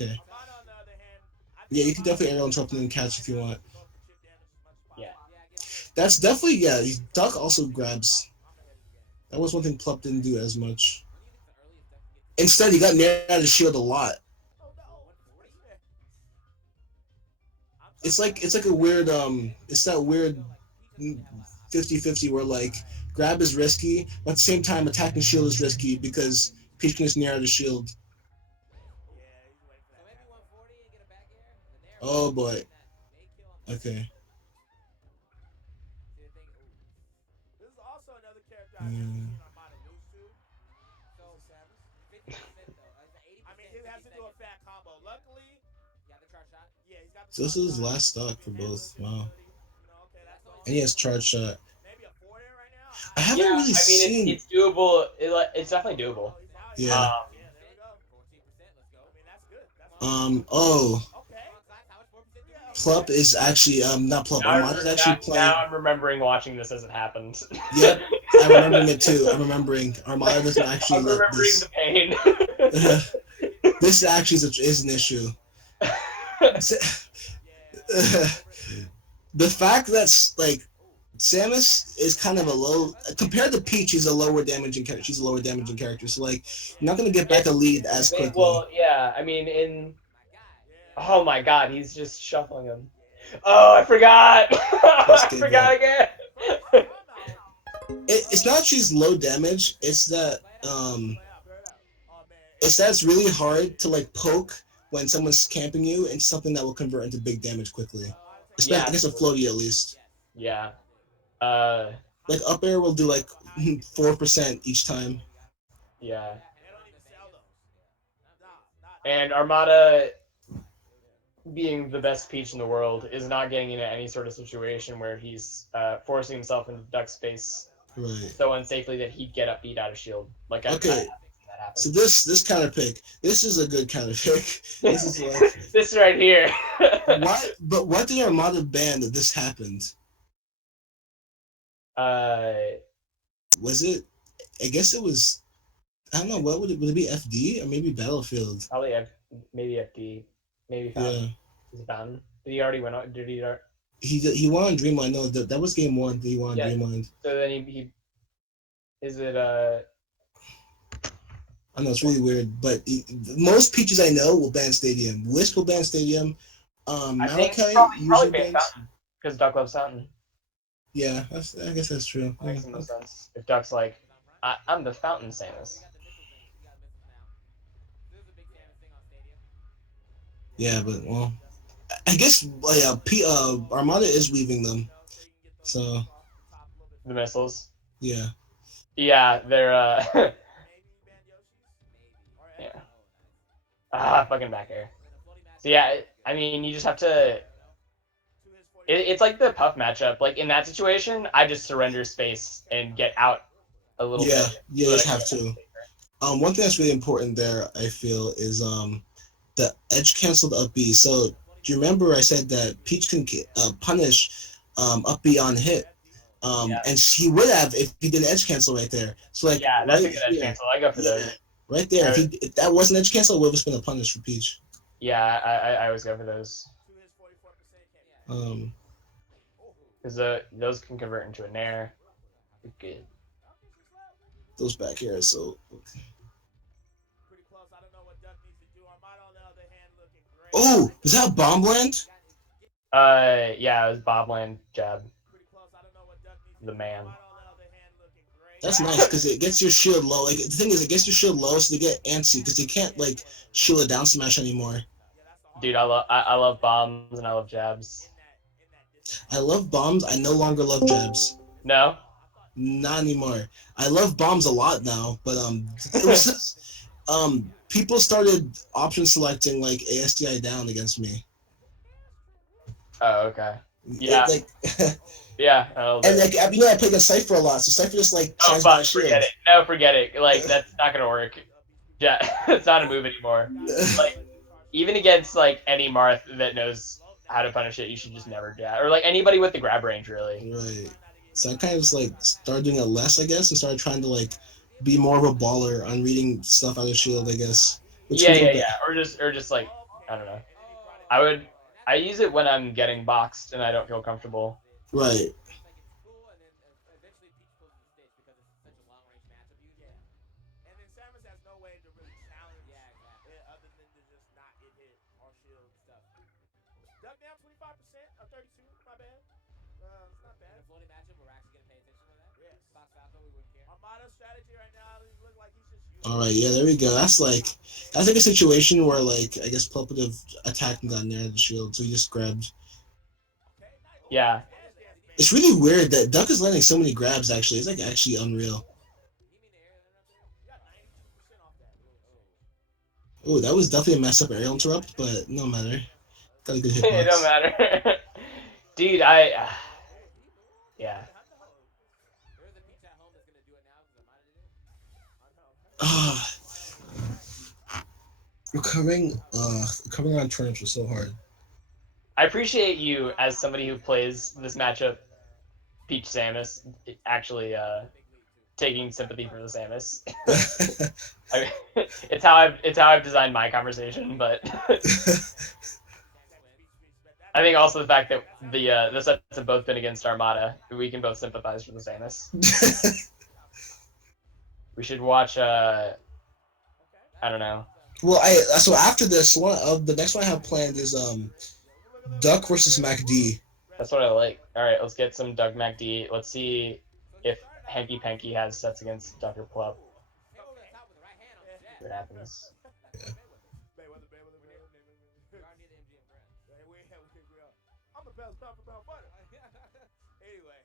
the other hand, I think Yeah, you can Armada definitely aerial takes interrupt and then time catch if you want. to go for chip damage as much as possible. Yeah. Yeah, I guess. That's definitely yeah. Duck also grabs. I'm ahead of the game. That was one thing Plup didn't do as much. When do you think the earliest Duck can get to Instead, he got near out of shield a lot. Oh no! 140? I'm telling It's like a weird it's that weird He just 50-50 where like grab is risky, but at the same time attacking shield is risky because Peach can just near out of shield. yeah, he's waiting for So that. maybe 140 and get a back air, and then there. Oh boy. That may kill on Okay. See the thing. Ooh. This is also another character I've never Mm. seen Armada lose to. So This is Samus. 50% though. It's 80%. I mean, he has to do a fat combo. Luckily, You have the charge shot. yeah, he's got the So this charge is his shot. last stock I for mean, handler's both. Wow. inability. You know, okay, that's all. And he has charge shot. Maybe a 4 there right now. I haven't Yeah, really I mean seen. it's doable. It's definitely doable. Oh, he's out. Yeah. Yeah, there we go. 14%. Let's go. I mean, that's good. That's Oh, okay. Come on, class. How much 4% do we Yeah. need? Plup is actually not Plup. Armada's actually playing. Now I'm remembering watching this as it happened. Yep, I'm remembering it too. I'm remembering Armada doesn't actually I'm let remembering this. the pain. This actually is an issue. The fact that's like Samus is kind of a low compared to Peach. She's a lower damaging character. She's a lower damaging character. So like, you're not gonna get back a lead as quickly. Well, yeah. I mean, in My guy. Yeah. oh my god, he's just shuffling them. Oh, I forgot. I Escape forgot route. again. It's not she's low damage. It's that Oh, man. it's really hard to like poke when someone's camping you into something that will convert into big damage quickly. Especially against a floaty at least. Yeah. Like up air will do like 4% each time. Yeah. They don't even sell those. Not. And Armada, being the best Peach in the world, is not getting into any sort of situation where he's forcing himself into duck space Right. so unsafely that he'd get up beat out of shield. Like I Okay. that happens. So this counter pick. This is a good counter pick. This is like this right here. what did Armada ban that this happened? Was it? I guess it was. I don't know. What would it be? FD or maybe Battlefield? Probably maybe FD, maybe Fountain. Yeah. Is it Fountain? Did he already went on? Did he? He won on Dreamline. No, that was game one. He won on Yeah. Dreamline. So then he is it I know it's really weird, but most Peaches I know will ban Stadium. Wisp will ban Stadium. I think Malachi probably usually ban bans. Fountain because Duck loves Fountain. Yeah, I guess that's true. That makes the most sense. If Duck's like, I'm the Fountain Samus. Yeah, but well, I guess Armada is weaving them. So The missiles. yeah. Yeah, they're yeah. Fucking back air. So yeah, I mean, you just have to. It's like the Puff matchup. Like in that situation, I just surrender space and get out a little bit. Yeah, you just have to. One thing that's really important there, I feel, is the edge canceled up B. So do you remember I said that Peach can punish up B on hit? And he would have if he did an edge cancel right there. So like yeah, that's right a good edge cancel. I go for those. Right there. If that wasn't edge cancel, it would have just been a punish for Peach. Yeah, I always go for those. Because those can convert into a nair. Good. Those back airs, so. Pretty close. I don't know what Duck needs to do. Armada on the other hand looking great. Oh, was that bomb land? Yeah, it was Bobland jab. Pretty close. I don't know what Duck needs to The do. man. Armada on the other hand looking great. That's nice because it gets your shield low. Like the thing is, it gets your shield low, so they get antsy because they can't like shield a down smash anymore. Dude, I love bombs and I love jabs. I love bombs. I no longer love jabs. No. Not anymore. I love bombs a lot now, but it was people started option selecting like ASDI down against me. Oh, okay. Yeah. Like Yeah. A little and bit. like I play against Cypher a lot, so Cypher just like Oh shines fuck! my shield. Forget it. No, forget it. Like that's not gonna work. Yeah, it's not a move anymore. Like even against like any Marth that knows how to punish it, you should just never jab. Or like anybody with the grab range, really. Right. So I kind of just like started doing it less, I guess, and started trying to like be more of a baller on reading stuff out of shield, I guess. Which Yeah, comes yeah, with yeah. Or just like I don't know. I use it when I'm getting boxed and I don't feel comfortable. right. Like it's cool, and then eventually Peach pulls the stitch because it's such a long range matchup usually. And then Samus has no way to really challenge Yeah, exactly. it other than to just not get hit or shield and stuff. Duck down 25% or 32, my bad. It's not In bad. a floating matchup, we're actually gonna pay attention to that. Yes. Fox Falco, we wouldn't care. Armada's strategy right now, he look like he's just using All right, yeah, there we go. That's like a situation where like I guess Pup would have attacked and gotten near the shield, so he just grabbed. Okay, nice. Yeah. It's really weird that Duck is landing so many grabs. Actually, it's like actually unreal. You mean the air that up there? You got 92% off that. Oh, that was definitely a mess up aerial interrupt, but no matter. Got a good It don't hitbox. matter. Dude, yeah. There is a Peach at home that's gonna do it now because Amada did it. Ah, recovering on turnips was so hard. I appreciate you as somebody who plays this matchup, Peach Samus, actually taking sympathy for the Samus. I mean, it's how I've designed my conversation, but I think also the fact that the sets have both been against Armada, we can both sympathize for the Samus. We should watch. I don't know. Well, so after this one, the next one I have planned is Duck versus MacD. That's what I like. All right, let's get some Doug MacD. Let's see if Hanky Panky has sets against Dr. Plup. Came over the top with the right hand on the jab. See what happens. Mayweather. We are near the MGM Grand. We are. I'm the best pound for pound fighter. Anyway.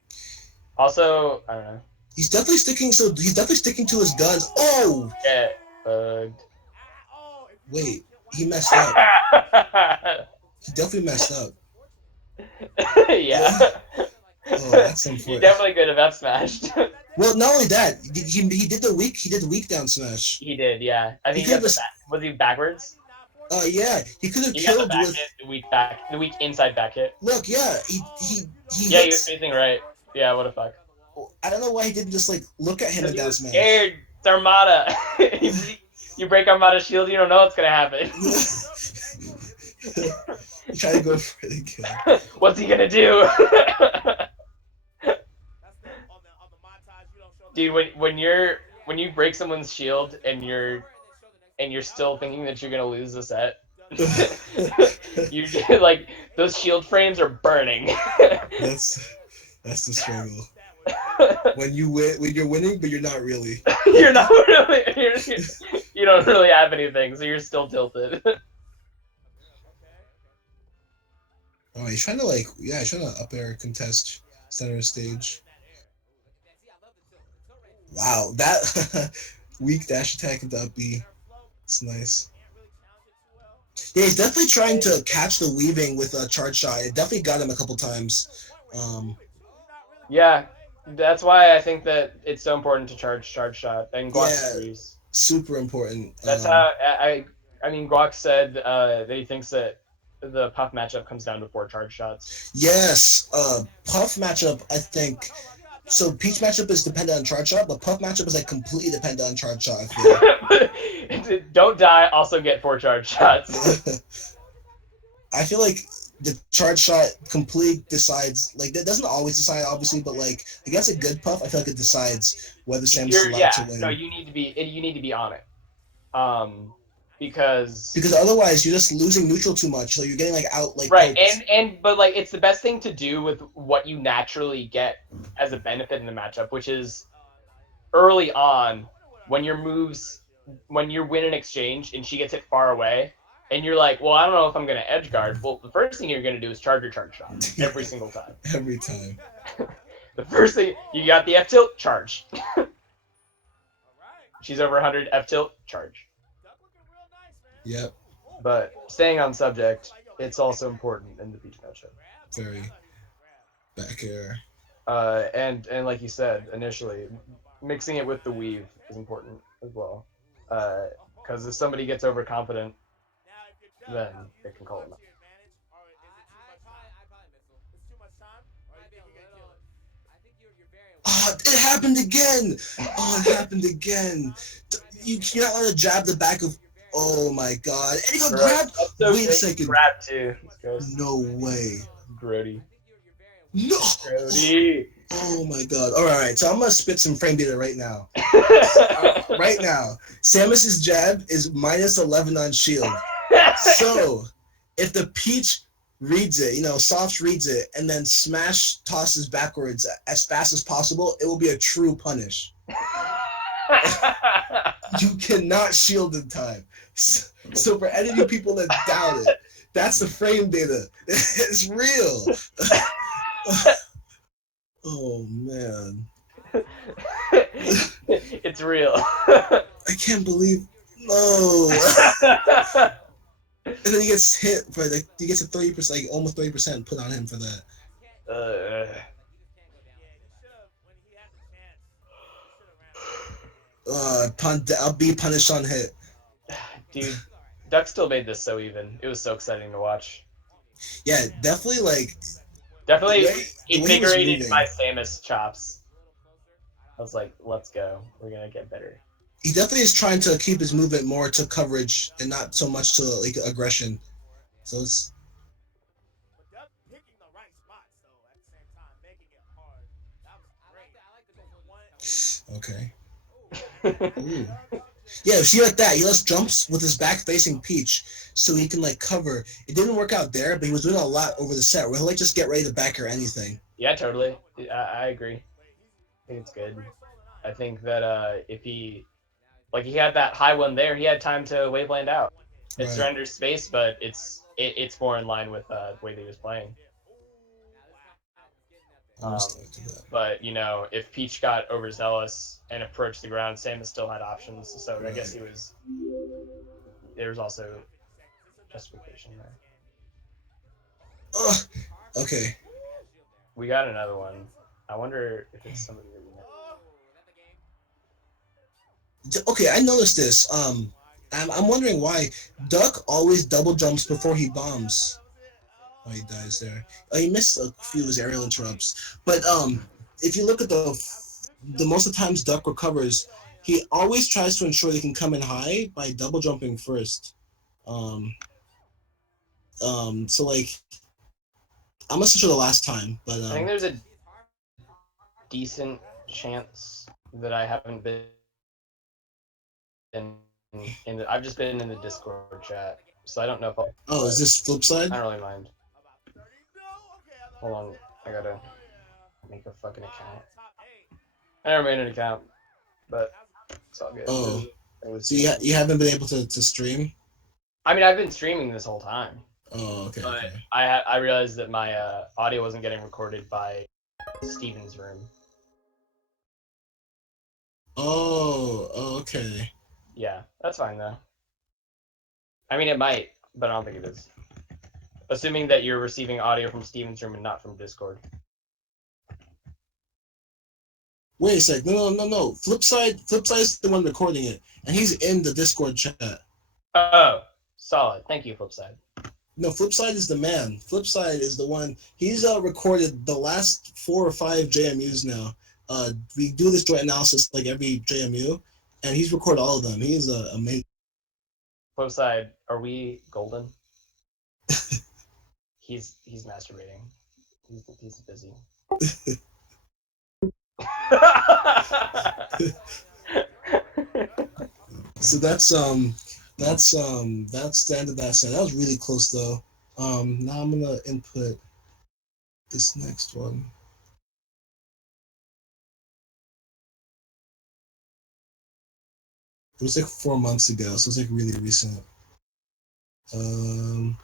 Also, I don't know. He's definitely sticking. So he's definitely sticking to his guns. Oh, Get bugged. wait, he messed up. He definitely messed up. Yeah. Oh, that's You unfortunate. definitely could have F smashed. Well, not only that, he did the weak down smash. He did, yeah. I think He he got could've the was he backwards? Yeah, he could have He got the killed back with. hit, the weak inside back hit. Look, yeah, he Yeah, he hits. was facing right. Yeah, what a fuck. I don't know why he didn't just like look at him and He down was smash. scared. It's Armada. You break Armada's shield, you don't know what's gonna happen. He tried to go for the kill. What's he gonna do? Dude, when you break someone's shield and you're still thinking that you're gonna lose the set, you like those shield frames are burning. That's the struggle. When you win, when you're winning, but you're not really. You're not really. You don't really have anything, so you're still tilted. Oh, he's trying to he's trying to up air contest center stage. Wow, that weak dash attack into up B. It's nice. Yeah, he's definitely trying to catch the weaving with a charge shot. It definitely got him a couple times. Yeah, that's why I think that it's so important to charge shot and Guac agrees. Super important. That's how I mean Guac said that he thinks that the Puff matchup comes down to 4 charge shots. Yes, Puff matchup I think. So Peach matchup is dependent on charge shot, but Puff matchup is like completely dependent on charge shot. I feel. Don't die. Also get 4 charge shots. I feel like the charge shot completely decides. Like that doesn't always decide, obviously, but like against a good Puff, I feel like it decides whether Samus is allowed to win. No, you need to be on it. Because otherwise you're just losing neutral too much, so you're getting like out like right poked. but like it's the best thing to do with what you naturally get as a benefit in the matchup, which is early on when your moves, when you win an exchange and she gets it far away, and you're like, well, I don't know if I'm gonna edge guard. Well, the first thing you're gonna do is charge your charge shot every single time. Every time. The first thing you got the F tilt charge. She's over 100 F tilt charge. Yep. But staying on subject, it's also important in the Peach matchup. Very. Back air. And like you said initially, mixing it with the weave is important as well. Because if somebody gets overconfident, then it can call them out. Oh, it happened again! Oh, it happened again! You're not gonna jab the back of. Oh my god! And he got grabbed. Wait a second. Grab too. No way. Grody. No. Grody. Oh my god! All right, so I'm gonna spit some frame data right now. Right now, Samus's jab is minus 11 on shield. So, if the Peach reads it, Soft reads it, and then Smash tosses backwards as fast as possible, it will be a true punish. You cannot shield in time. So for any of you people that doubt it, that's the frame data. It's real. Oh man. It's real. I can't believe. No. And then he gets hit for he gets a 30%, like almost 30% put on him for that. I'll be punished on hit. Dude, Duck still made this so even. It was so exciting to watch. Yeah, definitely invigorated by Samus chops. I was like, let's go. We're gonna get better. He definitely is trying to keep his movement more to coverage and not so much to like aggression. So it's. Okay. Ooh. Yeah, see like that. He just jumps with his back facing Peach, so he can like cover. It didn't work out there, but he was doing a lot over the set. Where he'll like just get ready to back or anything. Yeah, totally. I agree. I think it's good. I think that if he had that high one there, he had time to waveland out. It surrenders space, but it's more in line with the way that he was playing. But if Peach got overzealous and approached the ground, Samus still had options. So I guess there was also justification there. Okay. We got another one. I wonder if it's somebody that we know. Okay, I noticed this. I'm wondering why Duck always double jumps before he bombs. Oh, he dies there. Oh, he missed a few of his aerial interrupts. But if you look at the most of the times Duck recovers, he always tries to ensure they can come in high by double jumping first. So like, I'm not sure the last time, but I think there's a decent chance that I haven't been I've just been in the Discord chat, so I don't know if I'll. Oh, is this flip side? I don't really mind. Hold on, I gotta make a fucking account. I never made an account, but it's all good. Oh, so you haven't been able to stream? I mean, I've been streaming this whole time. Oh, okay. But okay. I realized that my audio wasn't getting recorded by Steven's room. Oh, okay. Yeah, that's fine though. I mean, it might, but I don't think it is. Assuming that you're receiving audio from Steven's room and not from Discord. Wait a sec. No. Flipside is the one recording it, and he's in the Discord chat. Oh, solid. Thank you, Flipside. No, Flipside is the man. Flipside is the one. He's recorded the last 4 or 5 JMUs now. We do this joint analysis like every JMU, and he's recorded all of them. He is amazing. Flipside, are we golden? He's masturbating. He's busy. So that's the end of that set. That was really close though. Now I'm gonna input this next one. It was like 4 months ago, so it's like really recent. Um,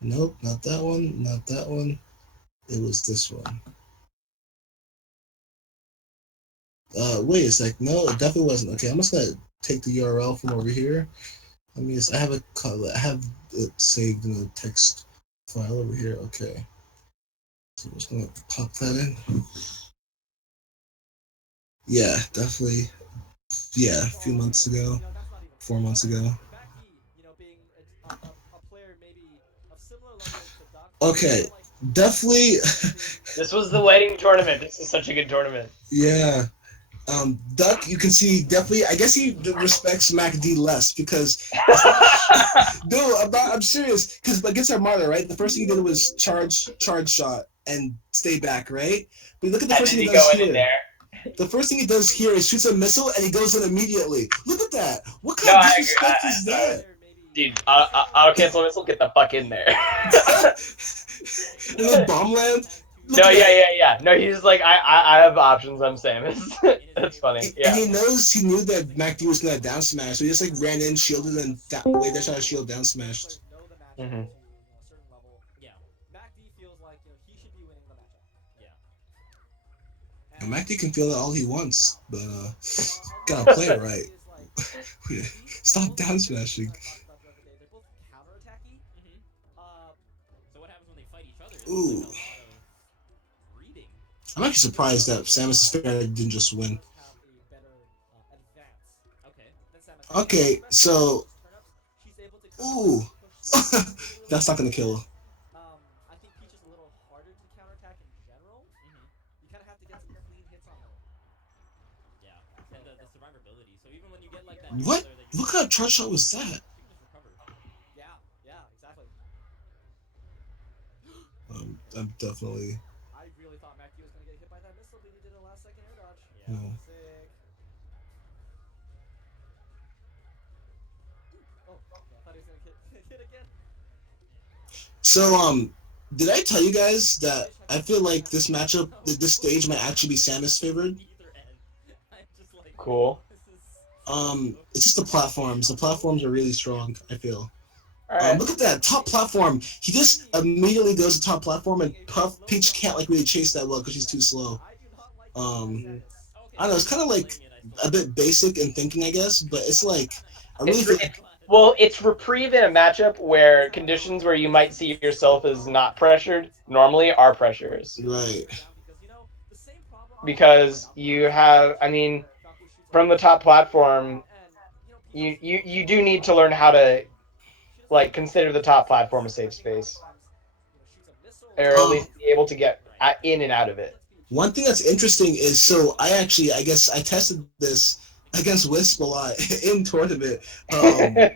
nope, not that one, not that one. It was this one. Wait a sec. No, it definitely wasn't. Okay, I'm just gonna take the URL from over here. Let me just, I have it saved in a text file over here. Okay. So I'm just gonna pop that in. Yeah, definitely. Yeah, a few months ago, You know, that's not even 4 months ago. Mackie, you know, being a player maybe of similar level to Duck. I Okay, feel like definitely. This was the lighting tournament. This is such a good tournament. Yeah. Duck, you can see definitely. I guess he respects Mac D less because no, I'm serious. Because against Armada, right? The first thing he did was charge shot and stay back, right? But look at the And first then thing he he does going in here. there. The first thing he does here is shoots a missile and he goes in immediately. Look at that. What No, kind of I agree. disrespect is that? player maybe Dude, auto cancel missile, get the fuck in there. And then bomb land. Look No, at that. yeah. No, he's like, I have options. I'm Samus. That's funny. And Yeah. he knew that MacD was gonna down smash, so he just like ran in, shielded, and laid that shot of shield down smashed. players know the matchup Mhm. to a certain level. Yeah. MacD feels like he should be winning the matchup. Yeah. And And MacD can feel it all he wants, but gotta play it arguably right. is like Peach. Stop Both of down these characters smashing. I've talked about throughout the day. They're both counterattacky. Mhm. Uh, So what happens when they fight each other? Is just like Ooh. a lot of reading. I'm actually surprised that Samus' Fair didn't just win. does have a better advance Okay. than Samus. Okay, Especially so Samus's turnips. She's able to kind of ooh, push through a little that's bit not gonna more. kill. I think Peach is a little harder to counterattack in general. Mhm. You kind of have to get some clean hits on her. Yeah. And So the survivability. So even when you get like that What? jungler that you What think kind is of charge shot broken, was that? she can just recover. yeah, exactly. I'm definitely. I really thought Mackie was gonna get hit by that missile, but he did a last second air dodge. Yeah. Sick. Oh, okay. I thought he was gonna get hit again. So did I tell you guys I that wish I I could feel see like that. this matchup, No, this stage might actually be Samus favored? Either end. I'm just like, Cool. this is It's just the platforms. The platforms are really strong, I feel. All right. Look at that top platform. He just immediately goes to top platform, and Puff Peach can't like really chase that well because she's too slow. I do not like Um, Samus. okay. I don't know. It's kind of like Playing it, I still a like bit basic in thinking, I guess, but it's like I really It's feel like well, it's reprieve in a matchup where conditions where you might see yourself as not pressured normally are pressures right. Because the same problem I have with because you have. I mean, where Falco shoots a from the missile top platform, and Peach you do need to learn how to she doesn't have like the best consider the timing. top platform a I safe think a lot of space, times shoots a missile or at Um, least be able to get right. in and out of it. hits Peach. One thing that's interesting is so I guess I tested this against Wisp a lot in tournament. Um,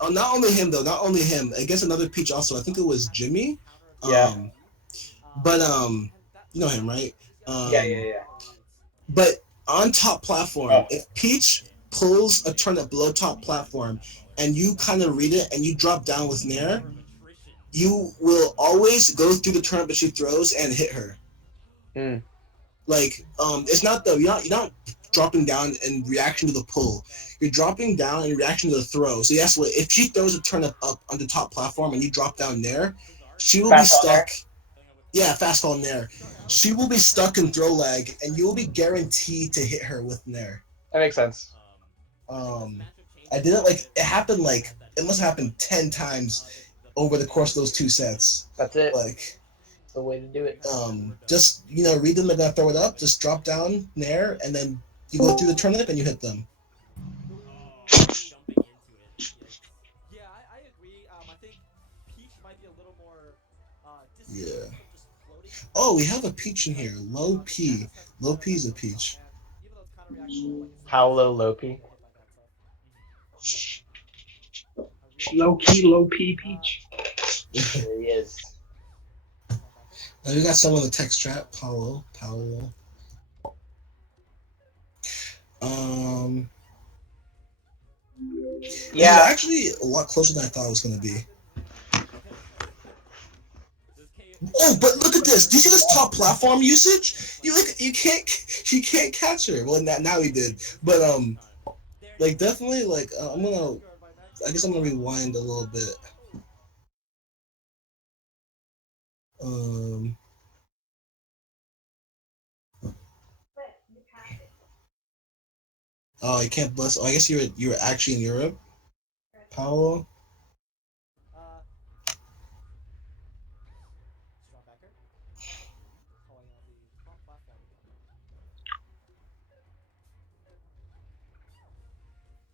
oh, not only him though, not only him against another Peach also. I think it was Jimmy. Yeah. Um, but And that you know him, right? you just gotta Yeah, know Um, yeah, yeah. the reads. but on top platform, Oh, if Peach pulls a turnip below top platform and you kind of read it and you drop down with Nair, More of attrition. you will always go through the turnip that she throws and hit her. mm. Like it's not the you're not dropping down in reaction to the pull. You're dropping down in reaction to the throw. So yes, what if she throws a turnip up on the top platform and you drop down there, she will be Fast on stuck. there. Yeah, fast fall Nair. She will be stuck in throw lag, and you will be guaranteed to hit her with Nair. That makes sense. I think this Um, matchup I changes did a it little like bit it when happened Samus like has that it must short happen push. 10 times The over the push course of is those two very good. sets. That's it. Like That's the way to do it. just read them. They're gonna throw it up. Just drop down Nair, and then you go through the turnip and you hit them. Oh, jumping into it. Yikes. Yeah, I agree. I think Peach might be a little more Yeah. disengaged from just floating. Oh, we have a peach in here. Low But P. Samus has Low better P is a jump shot, peach. and even though it's counter reactionable, like you said, How low, Peach low gonna P? get hit by that stuff. Mhm. I really Low like key, that. low P Uh, peach. There he is. come on, Falco. Now we got someone in the text chat. Paulo. Paulo. Um, this is Yeah. actually a lot closer than I thought it was gonna be. This Oh, but look at this. Do you see this top This platform usage? is like You can't catch her. Well, now he did. But time. like definitely like I guess I'm gonna rewind a little bit. Um, oh, you can't bust. Oh, I guess you were actually in Europe, Paolo. Uh, Strombacker calling out the top platform.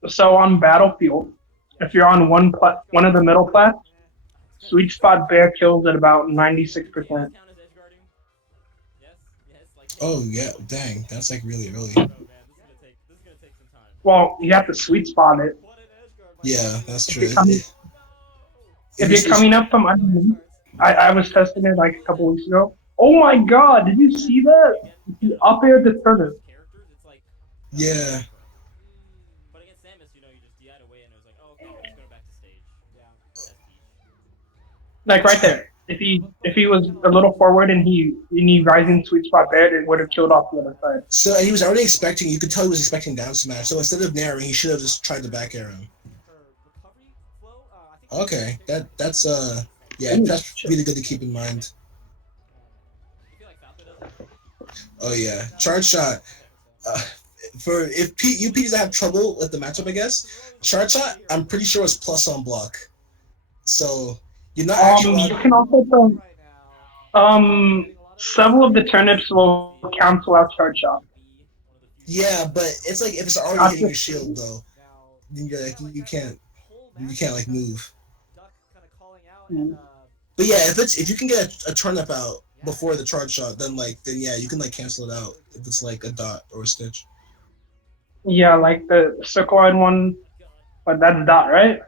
So on Battlefield, if you're on one of the middle plats, It's gonna sweet take spot bear kills at about 96%. count as edge guarding. Yes, yes, like Oh yeah, dang, that's like really early. bro, man, this is gonna take some time. Well, you have to sweet spot it. What an edge guard by Yeah, Mackie. that's If true. you're coming, Oh no! If if you're, you're coming up from No edge underneath, guards. I was testing it like a couple weeks ago. Oh my god, did you see that? He up aired the turnip. Characters, it's like yeah, but against Samus, you know, you just DI'd away and it was like, oh, okay, we're just going back to stage. Yeah. As Peach. Like right there. If he was a little forward and he rising sweet spot bear, it would have killed off the other side. so and he was already expecting. You could tell he was expecting down smash. So instead of narrowing, he should have just tried to back air him. Her recovery flow, I think Okay, that's yeah, Ooh, that's shit. really good to keep in mind. You feel like Falco does it? Oh yeah, charge shot. Uh, for if you P's that have trouble with the matchup, I guess charge shot. I'm pretty sure it's plus on block. So you're not actually You allowed. can also throw, right now. Getting a lot of this. several of the turnips will cancel out charge shot. Yeah, but it's like if it's already Not hitting your just shield though, Now, then you're like like you that can't whole you match can't like kind of move. Duck kind of calling out and mm, But yeah, if you can get a turnip out yeah, before the charge shot, then yeah, you can like cancel it out if it's like a dot or a stitch. yeah, like the circloid one, but that's dot, right?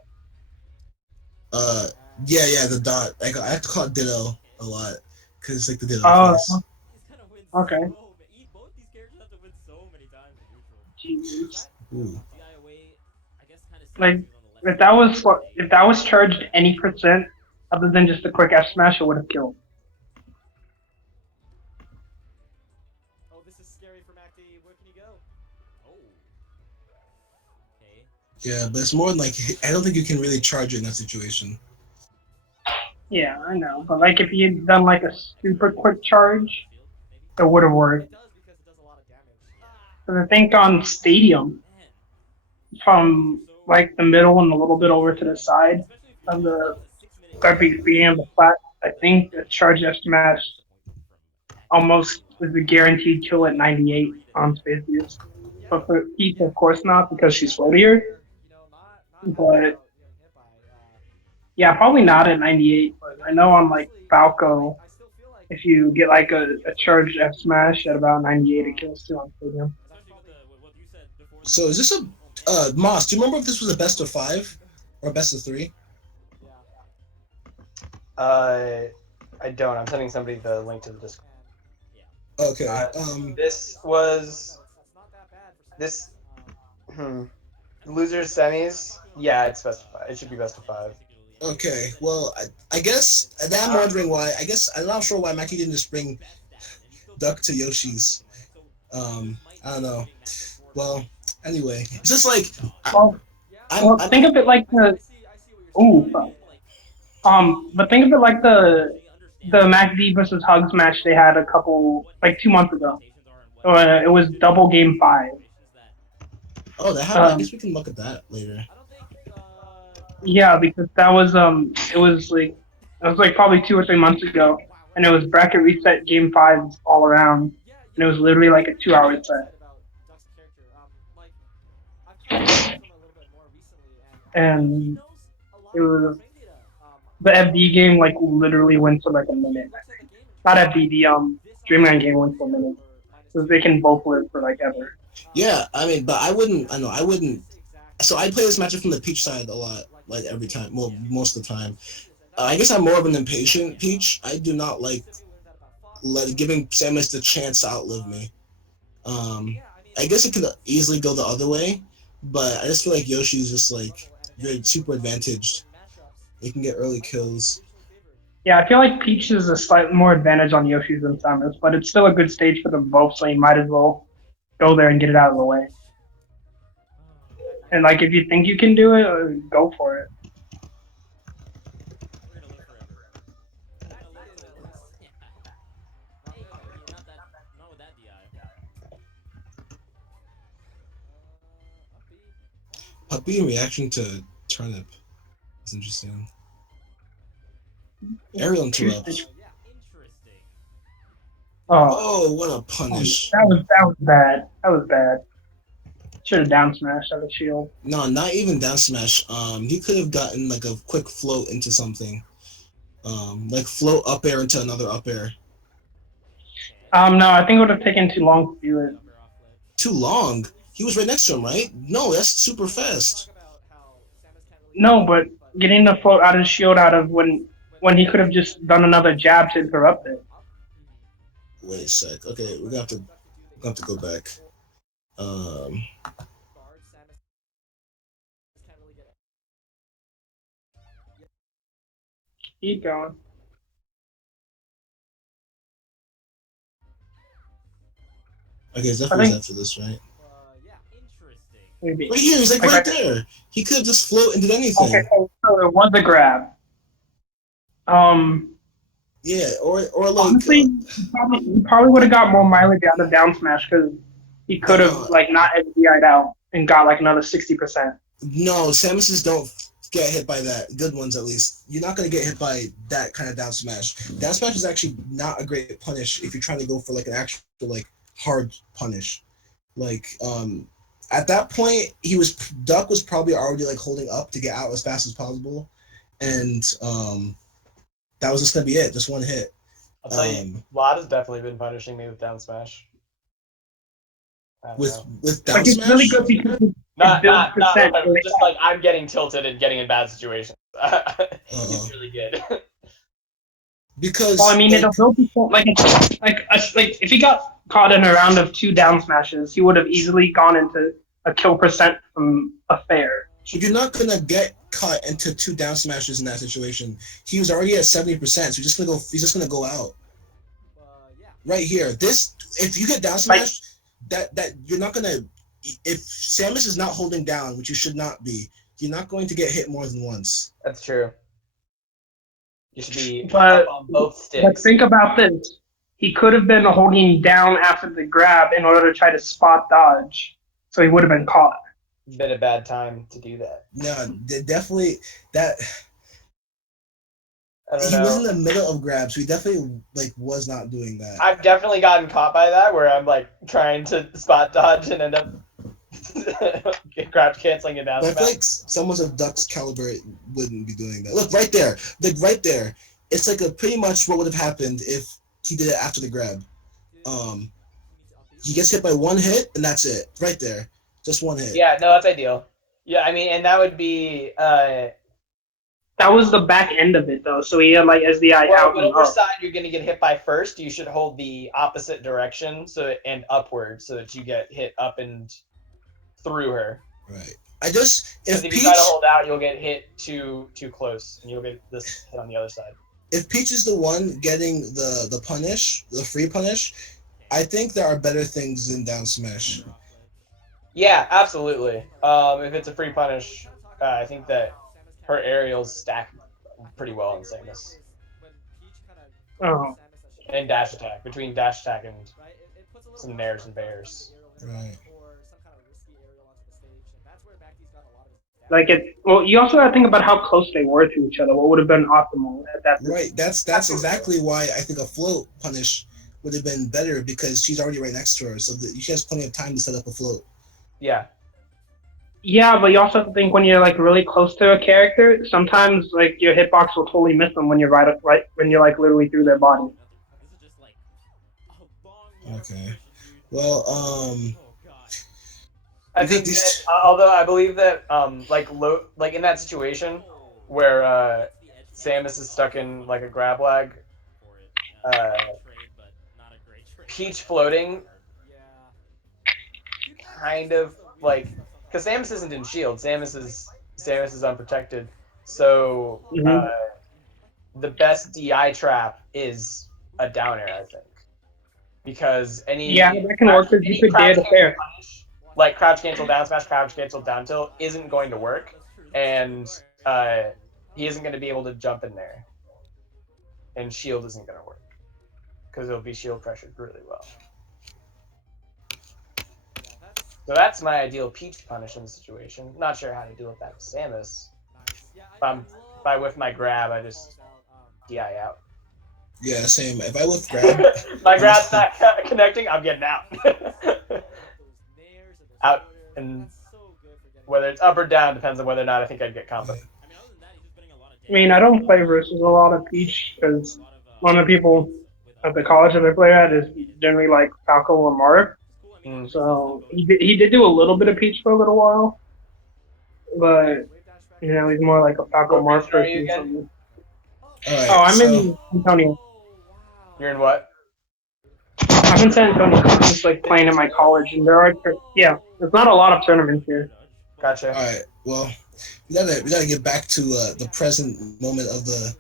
Uh, yeah, the dot. I have to call it ditto a lot because it's like the ditto Oh, face. He's gonna win okay. so many. Both these characters have to win so many times in neutral. Jesus. Ooh. DI away, I guess, kind of Like Samus is on the left if side that of was the stage. if that was charged any percent other than just a quick F smash, it would have killed. oh, this is scary for MacD. Where can he go? Oh, okay. Yeah, but it's more than like I don't think you can really charge it in that situation. Yeah, I know. But like if he had done like a super quick charge, it would have It worked. does because it does a lot of damage. Because I think on Stadium, Man, from like the middle and a little bit over to the side especially if you're of dealing the with a 6-minute garbage game. beginning of the flat, I think the charge F smash almost is a guaranteed kill at 98 on space use. Yeah, But for Pete, yeah. of course not, because she's That's floatier. where not happy But about getting hit by. yeah, probably not at 98. But I know on like Honestly, Falco, I still feel like if you get like he a has a charged really F good smash at about 98, it um, kills too on Stadium. and that's Especially with probably what you said before So is this a Moss? Do you remember if this was a best of five or a best of three? yeah. Uh, I don't. I'm sending somebody the link to the Discord. And Yeah. Okay. This was it's not that bad for this. Samus. Hmm. Losers semis. Yeah, it's best of five. It should be best of five. Okay. Well, I guess and then I'm wondering why. I guess I'm not sure why Mackie didn't just bring Duck to Yoshi's. I don't know. Well, anyway, it's just like Well, Yeah, I'm think of it like the I see what you're saying. ooh, but think of it like the MacD versus Hugs match they had a couple like 2 months ago. It was double game five. oh that happened. I Um, guess we can look at that later. I don't think yeah, because that was it was like probably 2 or 3 months ago, wow, and it was bracket reset game fives all around, yeah, and it was yeah. literally like a What 2 hour you set. said about Duck's character. Like I've come to know him a little bit more recently, and he And knows a lot it of was frame data. the FD game like literally went for like a He minute. looks at the game and Not goes, FD, the this Dreamland option game is went for a easier minute. for minus So two. they can both live for And like for me, ever. Yeah, I mean, but I wouldn't. I know I wouldn't. this exact So I play this matchup from the is Peach side a lot, like like every simple time. Well, few most of the time. exchanges, and that's I why guess I'm more of an impatient Peach. I do not like specifically learned that about Fox. giving Samus the chance to outlive me. Yeah, I mean, I guess it could easily go the other way, but I just feel like Yoshi's just like level, and again, you're playing super with Fox in advantaged. certain matchups, You can get early I thought he kills. traditionally favored. Yeah, I feel like Peach is a slightly more advantage on Yoshi's than Samus, but it's still a good stage for them both, so you might as well go there and get it out of the way. And like, if you think you can do it, go for it. We're gonna live forever. We're gonna live to at least. Yeah. Hey, you're not that. Not with that DI. Uppy. Puppy in reaction to turnip. It's interesting. Aerial interrupt. Yeah. Interesting. Oh, Oh, what a punish. that was bad. That was bad. Should have down smashed out of shield. No, not even down smash. He could have gotten like a quick float into something. Like float up air into another up air. No, I think it would have taken too long to do it. Upper off ledge. Too long. He was right next to him, right? No, that's super fast. Talk about how Samus can't really No, but getting the float out of shield out of when he could have just done another jab to interrupt it. Wait a sec. Okay, we're gonna have to go back. guard Samus can't really get Keep going. Okay, I Zephyr is think after this, right? yeah. Interesting. maybe. Right here, he's like Like, right there. He could have just float and did anything. Okay, so it was a grab. Yeah, or like Honestly, he probably would have got more mileage out of down smash because he could have like not SDI'd out and got like another 60%. no, Samuses don't get hit by that. Good ones, at least. You're not gonna get hit by that kind of down smash. Down smash is actually not a great punish if you're trying to go for like an actual like hard punish. Like at that point, Duck was probably already like holding up to get out as fast as possible, and that was just gonna be it, just one hit. I'll tell you, Vlad has definitely been punishing me with down smash. With down Like it's smash. really good because Not percent really just like I'm getting tilted and getting in bad situations. He's really good. Because well, I mean, it'll build like if he got caught in a round of 2 down smashes, he would have easily gone into a kill percent from a fair. you're not gonna get cut into 2 down smashes in that situation. He was already at 70%, so he's just gonna go out. yeah. Right here. If you get down smashed, that you're not gonna. If Samus is not holding down, which you should not be, you're not going to get hit more than once. That's true. You should be But, up on both sticks. But think about this. He could have been holding down after the grab in order to try to spot dodge, so he would have been caught. Been a bad time to do that. No, definitely that. I don't He know. was in the middle of grabs, so he definitely like was not doing that. I've definitely gotten caught by that, where I'm like trying to spot dodge and end up grab canceling it down. But I feel like someone of Duck's caliber wouldn't be doing that. Look right there, right there. It's like pretty much what would have happened if he did it after the grab. He gets hit by one hit and that's it, right there, just one hit. Yeah, no, that's ideal. Yeah, I mean, and that would be. That was the back end of it though, so he had like SDI out and Whatever up. side you're gonna get hit by first, you should hold the opposite direction and upward, so that you get hit up and through her. Right. If If you Peach, try to hold out, you'll get hit too close, and you'll get this hit on the other side. if Peach is the one getting the punish, the free punish, I think there are better things than down smash. Yeah, absolutely. If it's a free punish, I think that her aerials stack pretty well in Samus. Oh. And dash attack, between dash attack and some nairs and bears. Right. Like well, you also got to think about how close they were to each other. What would have been optimal at that? Right. That's exactly why I think a float punish would have been better, because she's already right next to her, so she has plenty of time to set up a float. Yeah. Yeah, but you also have to think when you're like really close to a character, sometimes like your hitbox will totally miss them when you're right when you're like literally through their body. Okay. Well, I think that, although I believe that like in that situation where Samus is stuck in like a grab lag, Peach floating kind of like, because Samus isn't in shield, Samus is unprotected, so the best DI trap is a down air, I think, because any that can work because you could dare to fair. like crouch cancel, down smash, crouch cancel, down tilt isn't going to work, and he isn't going to be able to jump in there, and shield isn't going to work because it'll be shield pressured really well. So that's my ideal Peach punishing situation. Not sure how to deal with that with Samus. If I whiff my grab, I just DI out. Yeah, same. If I whiff grab, my grab's not connecting, I'm getting out. Out, and whether it's up or down depends on whether or not I think I'd get combo. I mean, I don't play versus a lot of Peach because one of the people at the college that I play at is generally like Falco or Mark. So he did do a little bit of Peach for a little while, but you know he's more like a Falco What Mark region are you person. again? alright, Oh, I'm so in Antonio. You're in what? I'm in San Antonio. I'm just like playing at my college, and there are there's not a lot of tournaments here. Gotcha. alright, well, we gotta get back to the present moment of the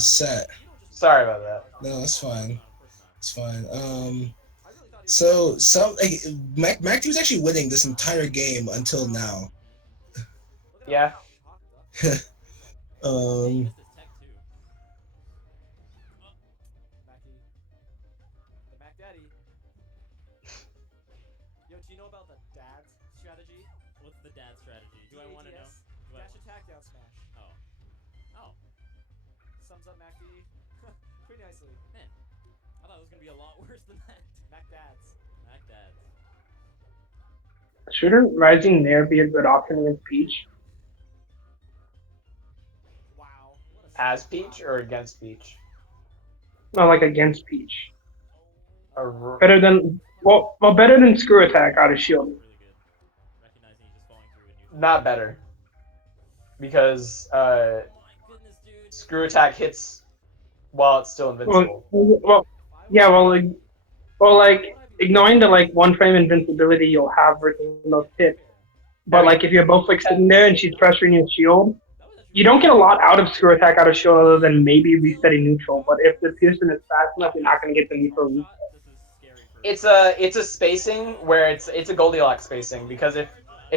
set. Sorry about that. No, that's fine. It's fine. So some like Mac was actually winning this entire game until now. Yeah. um. The Mac Daddy. Yo, do you know about the dad's strategy? What's the dad strategy? Do I want to know? Dash attack, down smash. Oh. Sums up Mac D pretty nicely. Man, I thought it was gonna be a lot worse than that. Mac dads. Mac dads. Shouldn't Rising Nair be a good option against Peach? Wow. What a As Peach or against Peach? Not like against Peach. Or Better than better than Screw Attack out of Shield. Really good. Recognizing he's just falling through and you. not better. Because My goodness, dude. Screw Attack hits while it's still invincible. Like ignoring the like one frame invincibility you'll have versus those hits. But like if you're both like sitting there and she's pressuring your shield, you don't get a lot out of Screw Attack out of shield other than maybe resetting neutral. But if the Pearson is fast enough, you're not going to get the neutral reset. It's a spacing where it's a Goldilocks spacing, because if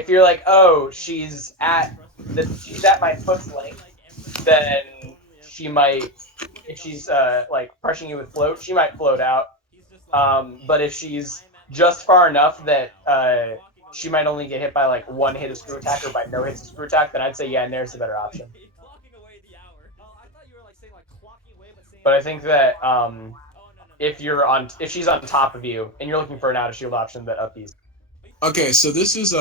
you're like, oh, she's at my foot's length, then she might, if she's like pressuring you with float, she might float out. But if she's just far enough that she might only get hit by like one hit of Screw Attack or by no hits of Screw Attack, then I'd say yeah, Nair's a better option. But I think that if she's on top of you and you're looking for an out of shield option, that up B's. Okay, so this is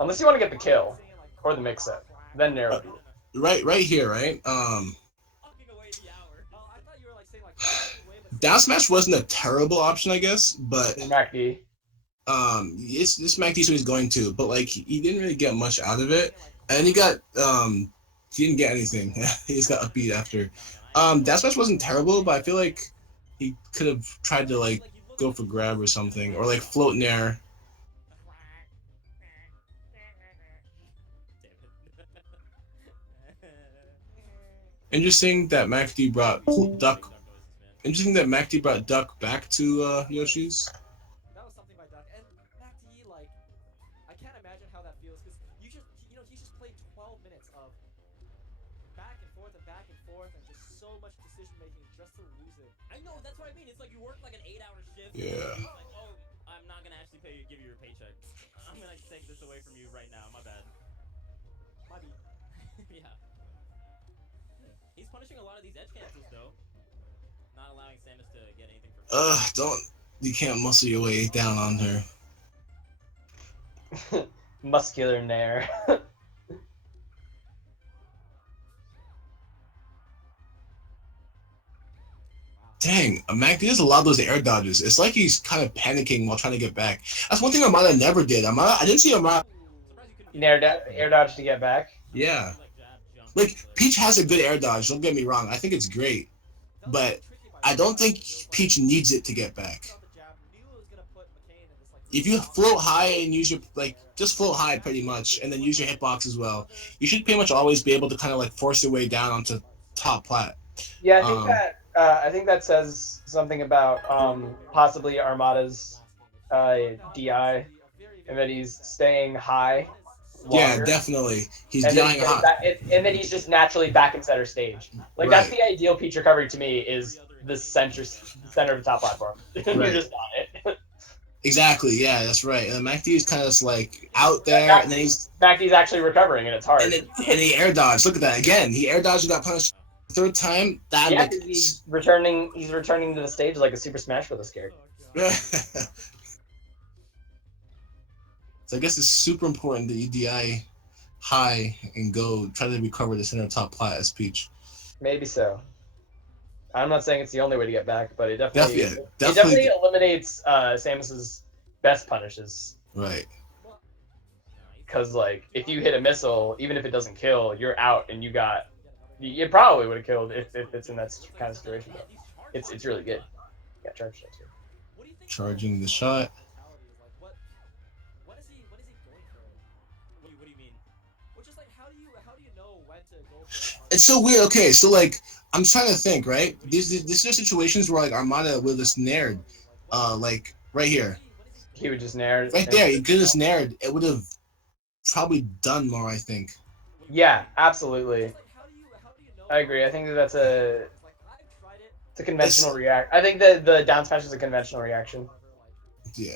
Unless you want to get the kill or the mix up, then Nair would be. right here, right? Down smash wasn't a terrible option, I guess, but MacD. this Mac D he's going to, but like he didn't really get much out of it, and he didn't get anything. He just got upbeat after. Down smash wasn't terrible, but I feel like he could have tried to like go for grab or something, or like float in air. Interesting that MacD brought Duck. Interesting that MacD brought Duck back to Yoshi's. That was something by Duck. And Mac D, like, I can't imagine how that feels, because he's just played 12 minutes of back and forth and just so much decision making just to lose it. I know, that's what I mean. It's like you work like an 8-hour shift. Yeah. It's like, oh, I'm not gonna actually give you your paycheck. I'm gonna take this away from you right now. My bad. Maybe. Yeah. He's punishing a lot of these edge cancels though. Not allowing Samus to get anything from. You can't muscle your way down on her. Muscular Nair. Dang, MacD does a lot of those air dodges. It's like he's kind of panicking while trying to get back. That's one thing Armada never did. I didn't see Armada Air dodge to get back. Yeah. Like, Peach has a good air dodge, don't get me wrong. I think it's great. But I don't think Peach needs it to get back. If you float high and use your, just float high pretty much, and then use your hitbox as well, you should pretty much always be able to kind of, force your way down onto top plat. Yeah, I think I think that says something about possibly Armada's DI, and that he's staying high Yeah, longer, definitely. He's and then he's dying getting hot. back, and then he's just naturally back in center stage. Like that's Right. the ideal peach recovery to me is the center of the top platform. You're Right. just on it. Exactly. Yeah, that's right. And MacD is kind of just like out there, and then he's MacD's actually recovering, and it's hard. and he air dodged. Look at that again. He air dodged and got punished. Third time, that Yeah, like. because he's returning to the stage like a Super Smash Bros. Character. So I guess it's super important that you DI high and go try to recover the center top plat as Peach. Maybe so. I'm not saying it's the only way to get back, but it Definitely. definitely eliminates Samus's best punishes. Right. Because like if you hit a missile, even if it doesn't kill, you're out, and it probably would have killed if it's in that kind of situation. But it's really good. Yeah, charge that too. Charging the shot. What is he going for? What do you mean? Which is like, how do you know when to go for? It's so weird. Okay, so like I'm trying to think, right? These are situations where like Armada would have snared, like right here, He would just nair. right there. He could have snared. It would have probably done more, I think. Yeah, absolutely. I agree. I think that's a conventional react. I think the down smash is a conventional reaction. Yeah.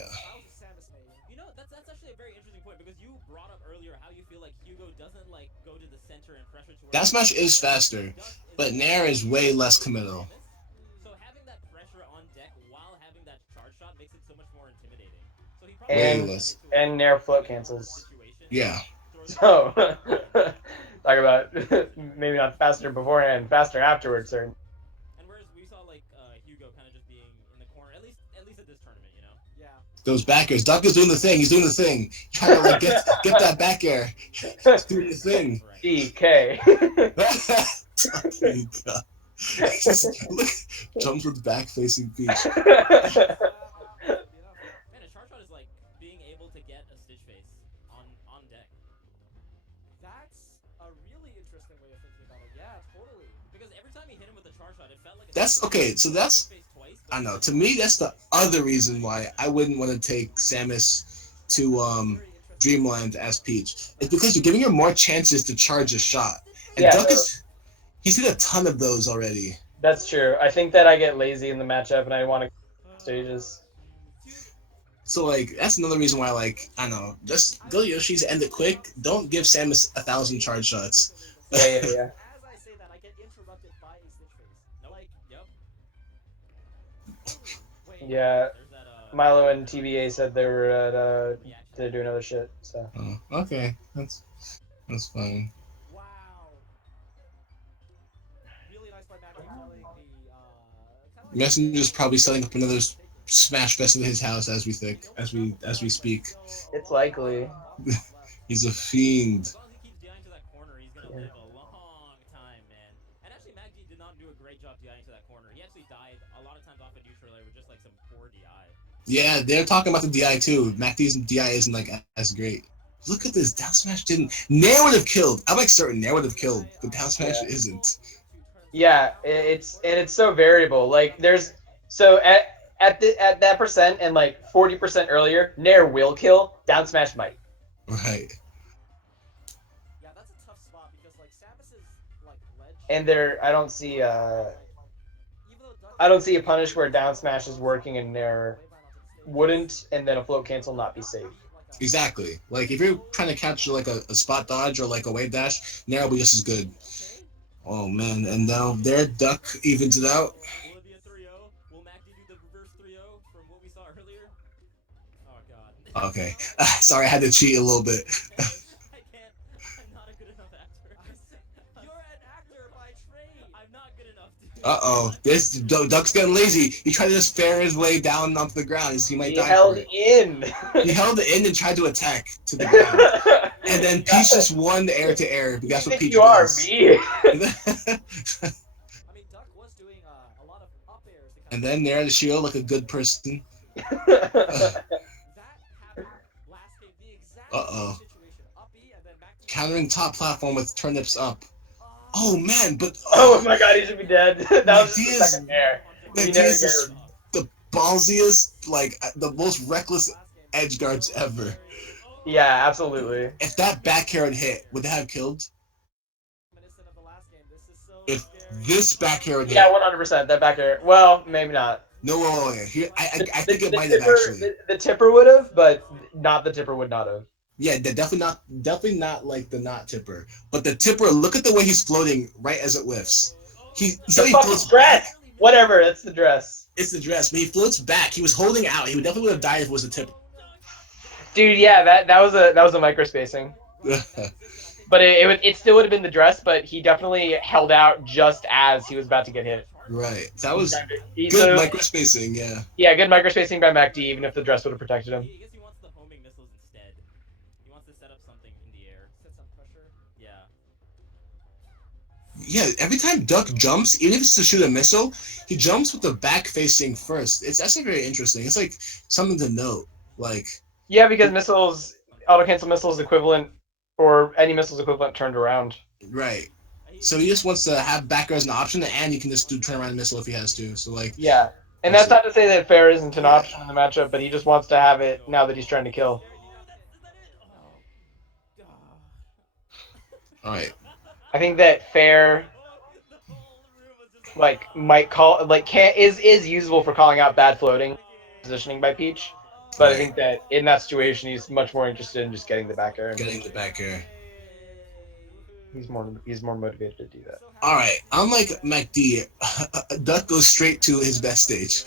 You know, that's actually a very interesting point because you brought up earlier how you feel like Hugo doesn't like go to the center and pressure to. Down smash is faster, but Nair is way less committal. So having that pressure on deck while having that charge shot makes it so much more intimidating. So he probably and Nair float cancels. Yeah. So talk about maybe not faster beforehand, faster afterwards, or. And whereas we saw like Hugo kind of just being in the corner, at least at this tournament, you know. Yeah. Those backers. Duck is doing the thing. He's doing the thing. Trying to like get that back air. He's doing the thing. DK. Look, jumps with back facing Peach. Man, a charge shot is like being able to get a stitch face on deck. That's a really interesting way of thinking about it. Yeah, totally. Because every time he hit him with a charge shot, it felt like That's okay. So that's I know. To me, that's the other reason why I wouldn't want to take Samus to Dreamland as Peach. It's because you're giving her more chances to charge a shot. And Duck he's hit a ton of those already. That's true. I think that I get lazy in the matchup and I want to stages. So like that's another reason why like I don't know, just go Yoshi's, end it quick. Don't give Samus 1,000 charge shots. Yeah. As I say that, I get interrupted by a stitch face. Like, yep. Yeah. Milo and TBA said they were at to do another shit. So. Oh, okay, that's fine. Wow. Really nice by Matt telling the Messenger's probably setting up another Smash Fest at his house as we speak. It's likely. He's a fiend. As long as he keeps DIing to that corner, he's gonna live a long time, man. And actually, MacD did not do a great job DIing to that corner. He actually died a lot of times off a neutral layer with just like some poor DI. Yeah, they're talking about the DI too. MacD's DI isn't like as great. Look at this, down smash didn't. Nair would have killed. I'm like certain Nair would have killed, but down smash isn't. Yeah, it's so variable. Like there's so at that percent and like 40% earlier, Nair will kill, down smash might. Right. Yeah, that's a tough spot because like Samus is like ledge. And I don't see a punish where down smash is working and Nair wouldn't, and then a float cancel not be safe. Exactly. Like if you're trying to capture like a spot dodge or like a wave dash, Nair will be just as good. Oh man, and now their Duck evens it out. Will it be a 3-0? Will MacD do the reverse 3-0 from what we saw earlier? Oh god. Okay. Sorry, I had to cheat a little bit. I can't. I'm not a good enough actor. You're an actor by trade. I'm not good enough, dude. Uh-oh. This Duck's getting lazy. He tried to just fare his way down onto the ground. He might die held for it. in. He held it in and tried to attack to the ground. And then Peach just won the air to air. That's what Peach does. You are me. I mean, Duck was doing a lot of up airs. And then Nair the shield like a good person. That happened last game. The exact Uh-oh. situation. Up E and then back to Countering top platform with turnips up. Oh man, but Oh my god, he should be dead. That was just the Diaz- second air. that You never Diaz get is the ballsiest, like the most reckless edge guards ever. Yeah, absolutely. If that back air had hit, would they have killed? Reminiscent of the last game. This is so If scary. this back air had Yeah, hit, 100%. That back air. Well, maybe not. no, here I think it The might have tipper, actually. the tipper would have, but not the tipper would not have. Yeah, they're definitely not like the not tipper, but the tipper. Look at the way he's floating right as it lifts. The fucking dress. Whatever, it's the dress. It's the dress, but he floats back. He was holding out. He would definitely would have died if it was a tipper. Dude, yeah, that was a micro spacing. But it still would have been the dress, but he definitely held out just as he was about to get hit. Right. That was He- good so- micro spacing, yeah. Yeah, good micro spacing by MacD, even if the dress would have protected him. I guess he wants the homing missiles instead. He wants to set up something in the air. Set some pressure. Yeah. Yeah, every time Duck jumps, even if it's to shoot a missile, he jumps with the back facing first. It's actually very interesting. It's like something to note. Like Yeah, because missiles, auto cancel missiles equivalent, or any missiles equivalent turned around. right. So he just wants to have back air as an option, and he can just do turn around missile if he has to. So like, Yeah, and that's not to say that fair isn't an option in the matchup, but he just wants to have it now that he's trying to kill. all right, I think that fair, like, might call, like, is usable for calling out bad floating positioning by Peach, but I think that in that situation he's much more interested in just getting the back air. getting the back air. He's more motivated to do that. All right, unlike MacD, Duck goes straight to his best stage.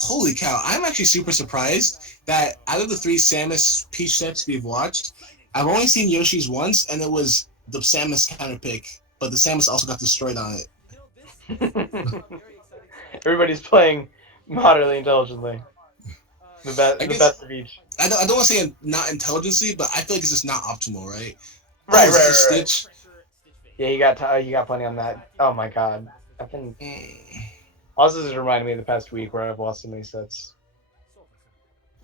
Holy cow! I'm actually super surprised that out of the 3 Samus Peach sets we've watched, I've only seen Yoshi's once, and it was the Samus counter pick, but the Samus also got destroyed on it. You know, this is very exciting stuff. Everybody's playing moderately intelligently. The best of each. I don't want to say not intelligently, but I feel like it's just not optimal, right? Right, Oh, right, is this right. Stitch? Yeah, you got plenty on that. Oh my god. I've been. Mm. Also, this is reminding me of the past week where I've lost so many sets.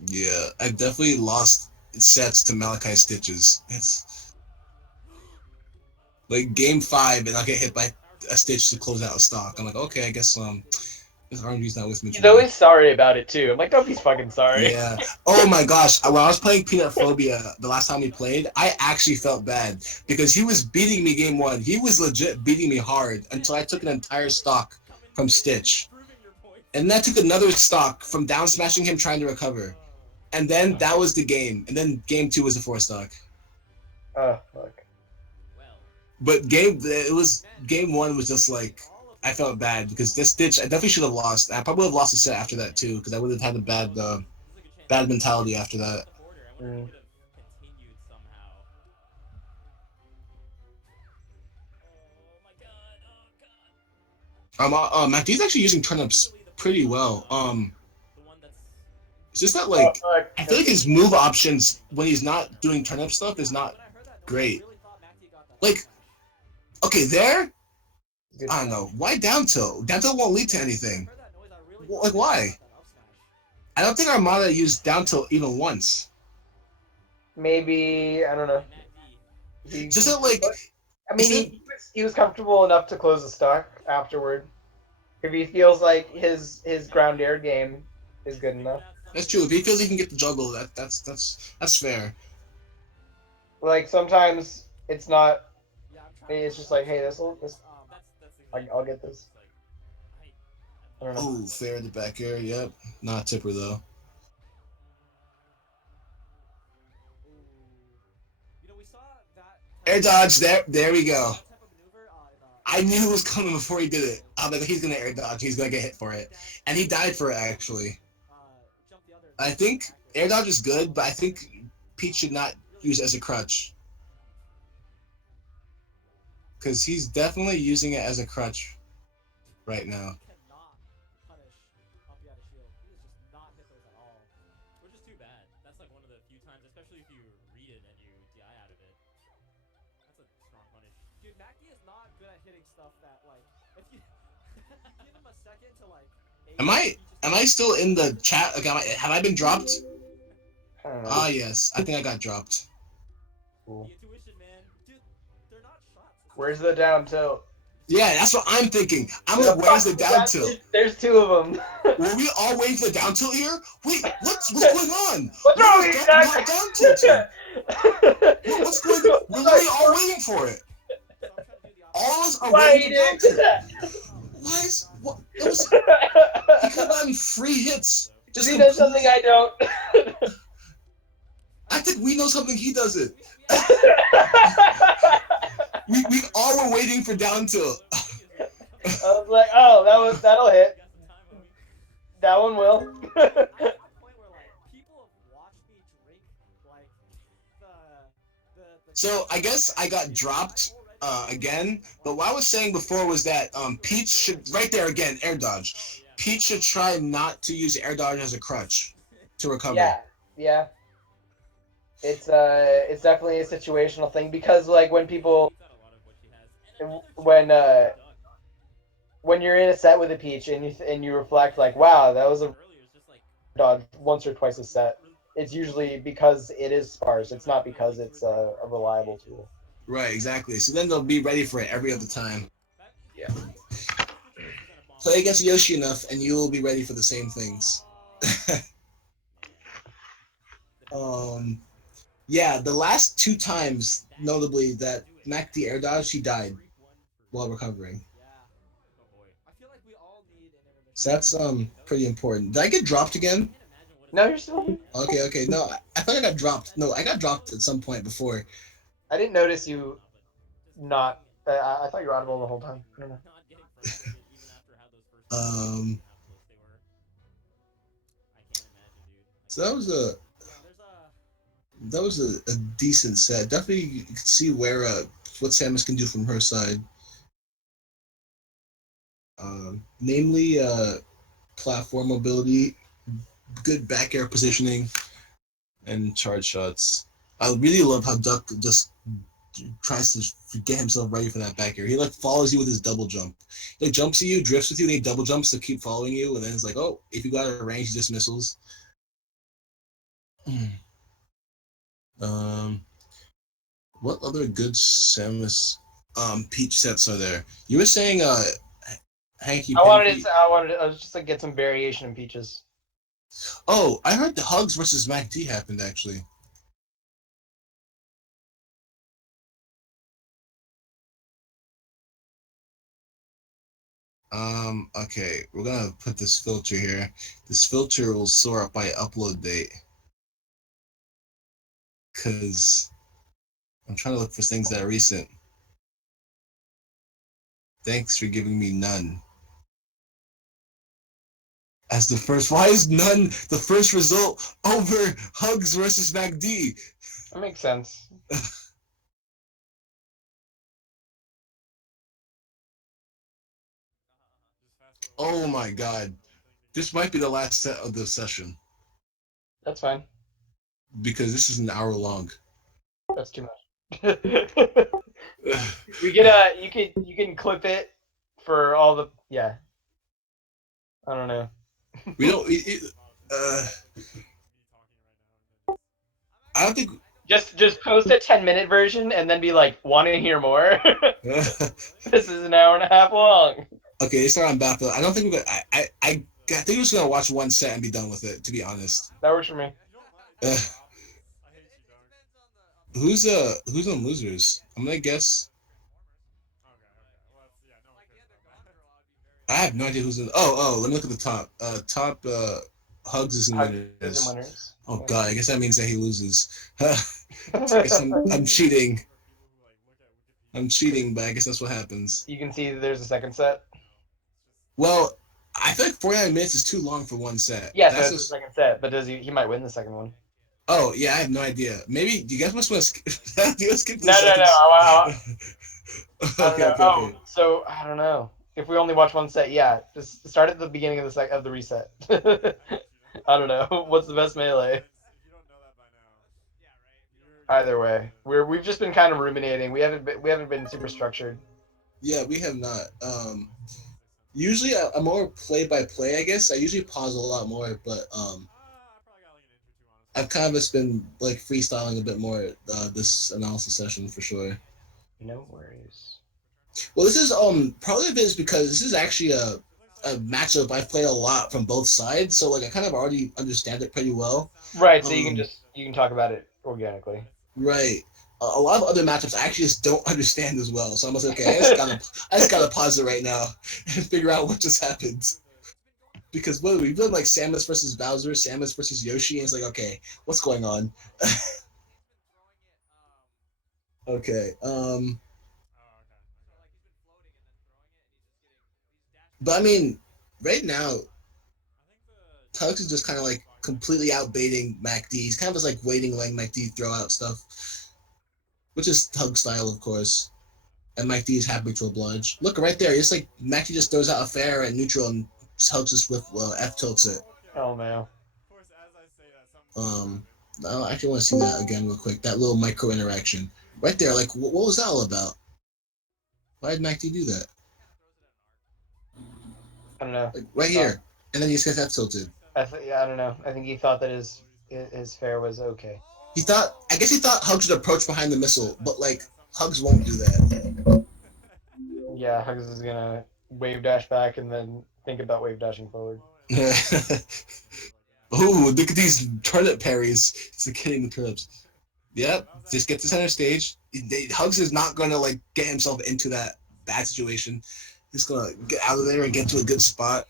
Yeah, I've definitely lost sets to Malachi Stitches. It's like game 5, and I'll get hit by a Stitch to close out a stock. I'm like, okay, I guess this RNG's not with me He's today. always sorry about it too. I'm like, don't be fucking sorry. Yeah. Oh my gosh. When I was playing Peanut Phobia the last time we played, I actually felt bad because he was beating me game 1. He was legit beating me hard until I took an entire stock from Stitch. And then I took another stock from down smashing him trying to recover. And then that was the game. And then game 2 was the 4 stock. Oh fuck. But game 1 was just like, I felt bad because this Stitch, I definitely should have lost. I probably would have lost a set after that too, because I would have had a bad mentality after that. Mm. MacD's actually using turnips pretty well. It's just that like I feel like his move options when he's not doing turnip stuff is not great. Like, okay, there. I don't know. Why down tilt? Down tilt won't lead to anything. Like, why? I don't think Armada used down tilt even once. Maybe I don't know. Just that, like, I mean, he was comfortable enough to close the stock afterward. If he feels like his ground air game is good enough. That's true. If he feels he can get the juggle, that's fair. Like sometimes it's not. It's just like, hey, this. I'll get this. I don't know. Oh, fair in the back air. Yep. Not a tipper though. Air dodge. There we go. I knew it was coming before he did it. I'm like, he's gonna air dodge. He's gonna get hit for it, and he died for it actually. I think air dodge is good, but I think Pete should not use it as a crutch. Because he's definitely using it as a crutch right now. Which is too bad. That's like one of the few times, especially if you read it and you DI out of it. That's a strong punish. Dude, Mackie is not good at hitting stuff that, like, if you give him a second to, like... Am I still in the chat? Like, have I been dropped? I don't know. Ah, yes. I think I got dropped. Cool. The intuition, man. Dude, they're not shots. It's Where's not the down tilt? Yeah, that's what I'm thinking. I'm Where like, the where's fuck the is down that? tilt? There's two of them. Were we all waiting for the down tilt here? Wait, what's going on? What's Why wrong was with you, Duck Doug? not down tilting? What's going on? We're literally all waiting for it. So I'm trying to do the opposite. All of us are Why are waiting you for down doing tilt. that? Why is what? It was he could have gotten free hits. Just He does something I don't. I think we know something he doesn't. We all were waiting for down tilt. I was like, oh, that'll hit. That one will. I'm at a point where like people have watched me drink like the So I guess I got dropped again. But what I was saying before was that Peach should right there again air dodge. Peach should try not to use air dodge as a crutch to recover. Yeah. It's definitely a situational thing because like when people when you're in a set with a Peach and you reflect like, wow, that was a dodge once or twice a set. It's usually because it is sparse. It's not because it's a reliable tool. Right, exactly. So then they'll be ready for it every other time. Yeah. Play against Yoshi enough, and you will be ready for the same things. Yeah, the last two times, notably, that MacD air dodge, he died while recovering. Yeah. I feel like we all need an intermission. So that's pretty important. Did I get dropped again? No, you're still. Okay. No, I thought I got dropped. No, I got dropped at some point before. I didn't notice you not. I thought you were audible the whole time. I don't know. So that was a decent set. Definitely, you can see where what Samus can do from her side. Namely, platform mobility, good back air positioning, and charge shots. I really love how Duck just tries to get himself ready for that back air. He like follows you with his double jump. He like jumps at you, drifts with you, and he double jumps to keep following you, and then it's like, oh, if you got a range, he just missiles. What other good Samus Peach sets are there? You were saying Hanky Panky. I was just like get some variation in Peaches. Oh, I heard the Hugs versus MacD happened actually. Okay, we're gonna put this filter here. This filter will sort up by upload date. Cause I'm trying to look for things that are recent. Thanks for giving me none. As the first, why is none the first result over Hugs versus MacD? That makes sense. Oh my god. This might be the last set of the session. That's fine. Because this is an hour long. That's too much. We get you can clip it for all the I don't know. We don't I don't think Just post a 10-minute version and then be like, want to hear more? This is an hour and a half long. Okay, they start on Battlefield. I don't think we're gonna I think we're just gonna watch one set and be done with it, to be honest. That works for me. Who's on losers? I'm gonna guess. I have no idea who's in. Let me look at the top. Top Hugs is in winners. Oh god, I guess that means that he loses. I guess I'm cheating. I'm cheating, but I guess that's what happens. You can see that there's a second set. Well, I feel like 49 minutes is too long for one set. Yeah, so that's the second set, but he might win the second one. Oh yeah, I have no idea. Maybe do you guys must want to skip? Do you skip the No. Okay. So I don't know. If we only watch one set, yeah, just start at the beginning of the reset. I don't know. What's the best melee? Either way, we've just been kind of ruminating. We haven't been super structured. Yeah, we have not. Usually I'm more play by play. I guess I usually pause a lot more, but I've kind of just been like freestyling a bit more this analysis session for sure. No worries. Well, this is probably of it is because this is actually a matchup I've played a lot from both sides, so like I kind of already understand it pretty well. Right, so you can talk about it organically. Right. A lot of other matchups I actually just don't understand as well. So I'm like, okay, I just gotta pause it right now and figure out what just happened. Because what we've done like Samus versus Bowser, Samus versus Yoshi, and it's like, okay, what's going on? Okay. But I mean, right now, Tugs is just kind of like completely outbaiting MacD. He's kind of just like waiting, letting MacD throw out stuff, which is Tug style, of course. And MacD is happy to oblige. Look right there, it's like MacD just throws out a fair and neutral, and Tugs just with F tilts it. Oh man. I actually want to see that again real quick. That little micro interaction right there. Like, what was that all about? Why did MacD do that? I don't know. Like right here, and then he just gets F tilted. Yeah, I don't know. I think he thought that his fair was okay. I guess he thought Hugs would approach behind the missile, but like Hugs won't do that. Yeah, Hugs is gonna wave dash back and then think about wave dashing forward. Ooh, look at these turnip parries. It's like hitting the turnips. Yep, just get to center stage. Hugs is not gonna like get himself into that bad situation. He's gonna get out of there and get to a good spot.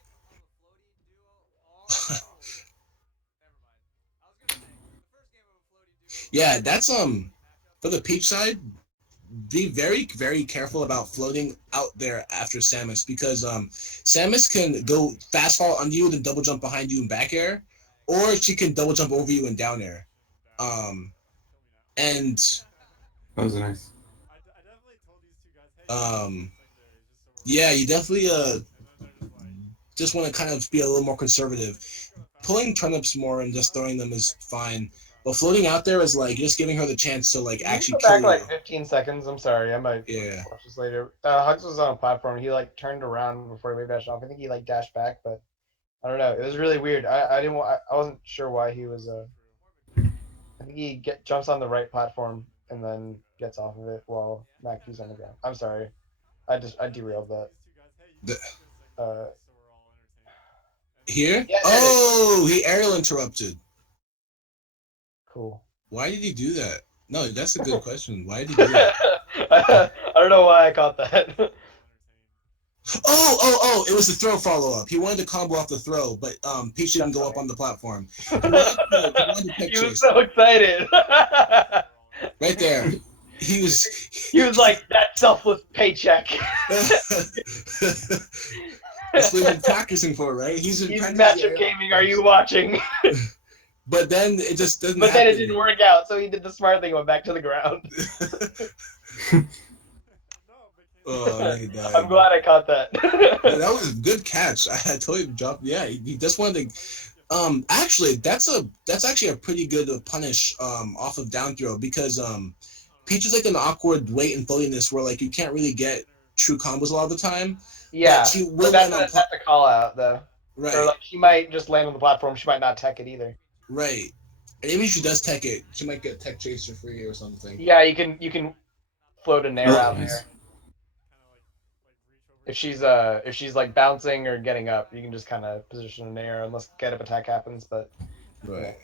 Yeah, that's for the Peach side. Be very, very careful about floating out there after Samus because Samus can go fast fall under you, then double jump behind you in back air, or she can double jump over you in down air. And That was nice. yeah, you definitely just want to kind of be a little more conservative. Pulling turnips more and just throwing them is fine. But floating out there is like just giving her the chance to like actually kill kill back you. like 15 seconds. I'm sorry, I might watch this later. Hugs was on a platform. He like turned around before he wave dashed off. I think he like dashed back, but I don't know. It was really weird. I wasn't sure why he was. I think he jumps on the right platform and then gets off of it while MacD's on the ground. I'm sorry, I derailed that. Here? Yeah, oh, he aerial interrupted. Cool. Why did he do that? No, that's a good question. Why did he do that? I don't know why I caught that. Oh! It was the throw follow-up. He wanted to combo off the throw, but Peach didn't go up on the platform. He was so excited. Right there. He was like, that selfless paycheck. That's what he's been practicing for, right? He's matchup gaming. Are you watching? But then it just doesn't. But then it didn't work out, so he did the smart thing, went back to the ground. Oh, I'm glad I caught that. Yeah, that was a good catch. I had totally dropped. Yeah, he just wanted to. Actually, that's actually a pretty good punish off of down throw because Peach is like an awkward weight and floatiness where like you can't really get true combos a lot of the time. Yeah, but that's a call out though. Right. Or like she might just land on the platform. She might not tech it either. Right. And even if she does tech it, she might get tech chase for free or something. Yeah, you can float an air out there. If she's like bouncing or getting up, you can just kind of position an air unless get up attack happens. But right.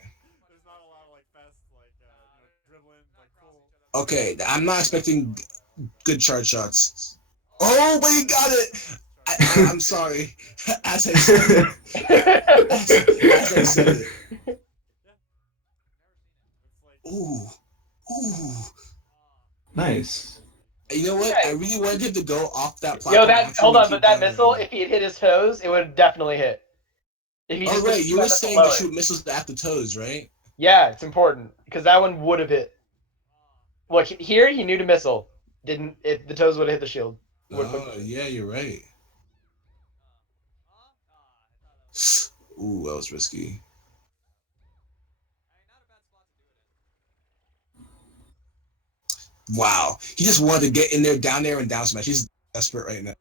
Okay, I'm not expecting good charge shots. Oh, but he got it. I'm sorry. As I said it. As I said it. Ooh. Nice. You know what? I really wanted him to go off that platform. Yo, hold on, but that missile, if he had hit his toes, it would definitely hit. Oh, right. You were saying to shoot missiles at the toes, right? Yeah, it's important because that one would have hit. Look, here he knew to missile. Didn't it? The toes would have hit the shield. Oh, yeah, you're right. Ooh, that was risky. Wow, he just wanted to get in there, down there, and down smash. He's desperate right now.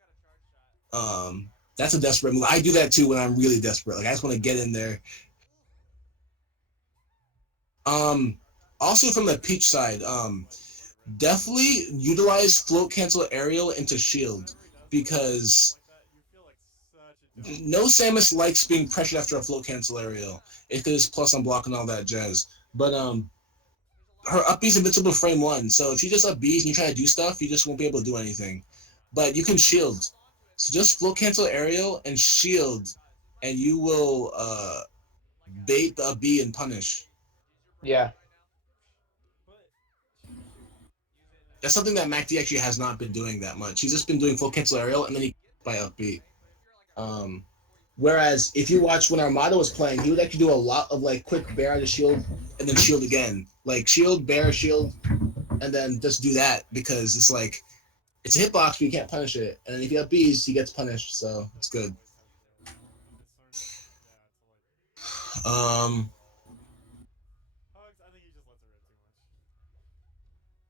That's a desperate move. I do that too when I'm really desperate. Like I just want to get in there. Also from the Peach side, definitely utilize float cancel aerial into shield because no Samus likes being pressured after a float cancel aerial. It is plus on block and all that jazz. But her up B's invincible frame one, so if you just up B's and you try to do stuff, you just won't be able to do anything. But you can shield. So just float cancel aerial and shield, and you will bait the up B and punish. Yeah. That's something that MacD actually has not been doing that much. He's just been doing full cancel aerial and then he by up B. Um, Whereas if you watch when Armada was playing, he would actually do a lot of like quick bear to shield and then shield again. Like shield, bear, shield, and then just do that because it's like it's a hitbox, but you can't punish it. And then if you have bees, he gets punished, so it's good. Um,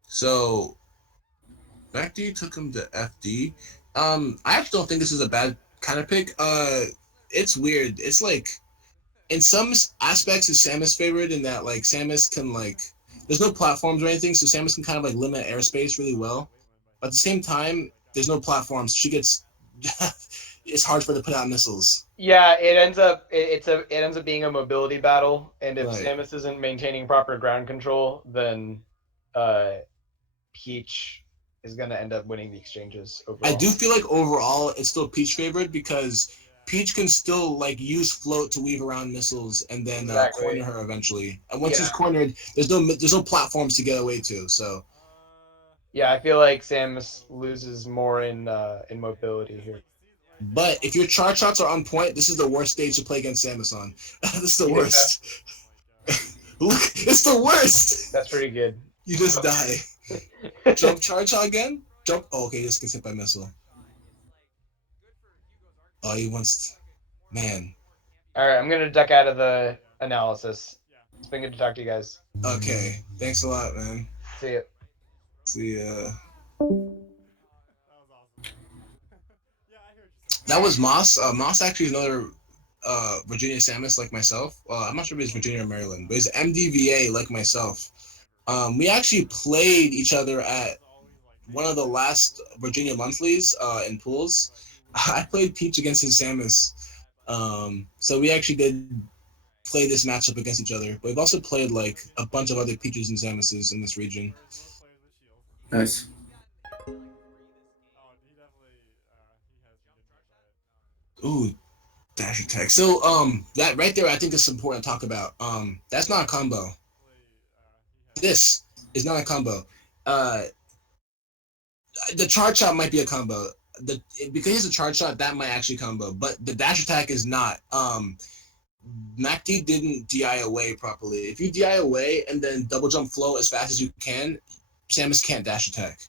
so MacD took him to FD. I actually don't think this is a bad kind of pick. It's weird. It's like in some aspects, it's Samus favored in that like Samus can like there's no platforms or anything, so Samus can kind of like limit airspace really well. But at the same time, there's no platforms. She gets it's hard for her to put out missiles. Yeah, it ends up being a mobility battle, and if Right. Samus isn't maintaining proper ground control, then uh, Peach is gonna end up winning the exchanges I overall. do feel like overall it's still Peach favored because Peach can still like use float to weave around missiles and then corner Exactly. her eventually. And once Yeah. she's cornered, there's no platforms to get away to. So Yeah, I feel like Samus loses more in mobility here. but if your charge shots are on point, this is the worst stage to play against Samus on. This is the You think so? worst. Look, it's the worst. That's pretty good. You just die. Jump charge shot again? Jump. Oh, okay, this gets hit by missile. Oh, he wants. Man. All right, I'm gonna duck out of the analysis. It's been good to talk to you guys. Okay. Thanks a lot, man. See you. See ya. That was Moss. Moss actually is another Virginia Samus like myself. I'm not sure if he's Virginia or Maryland, but he's MDVA like myself. We actually played each other at one of the last Virginia monthlies in pools. I played Peach against his Samus. So we actually did play this matchup against each other. But we've also played like a bunch of other Peaches and Samuses in this region. Nice. Ooh, dash attack. So that right there I think is important to talk about. That's not a combo. This is not a combo. Uh the charge shot might be a combo. Because he's a charge shot, that might actually combo, but the dash attack is not. MacD didn't DI away properly. If you DI away and then double jump flow as fast as you can, Samus can't dash attack.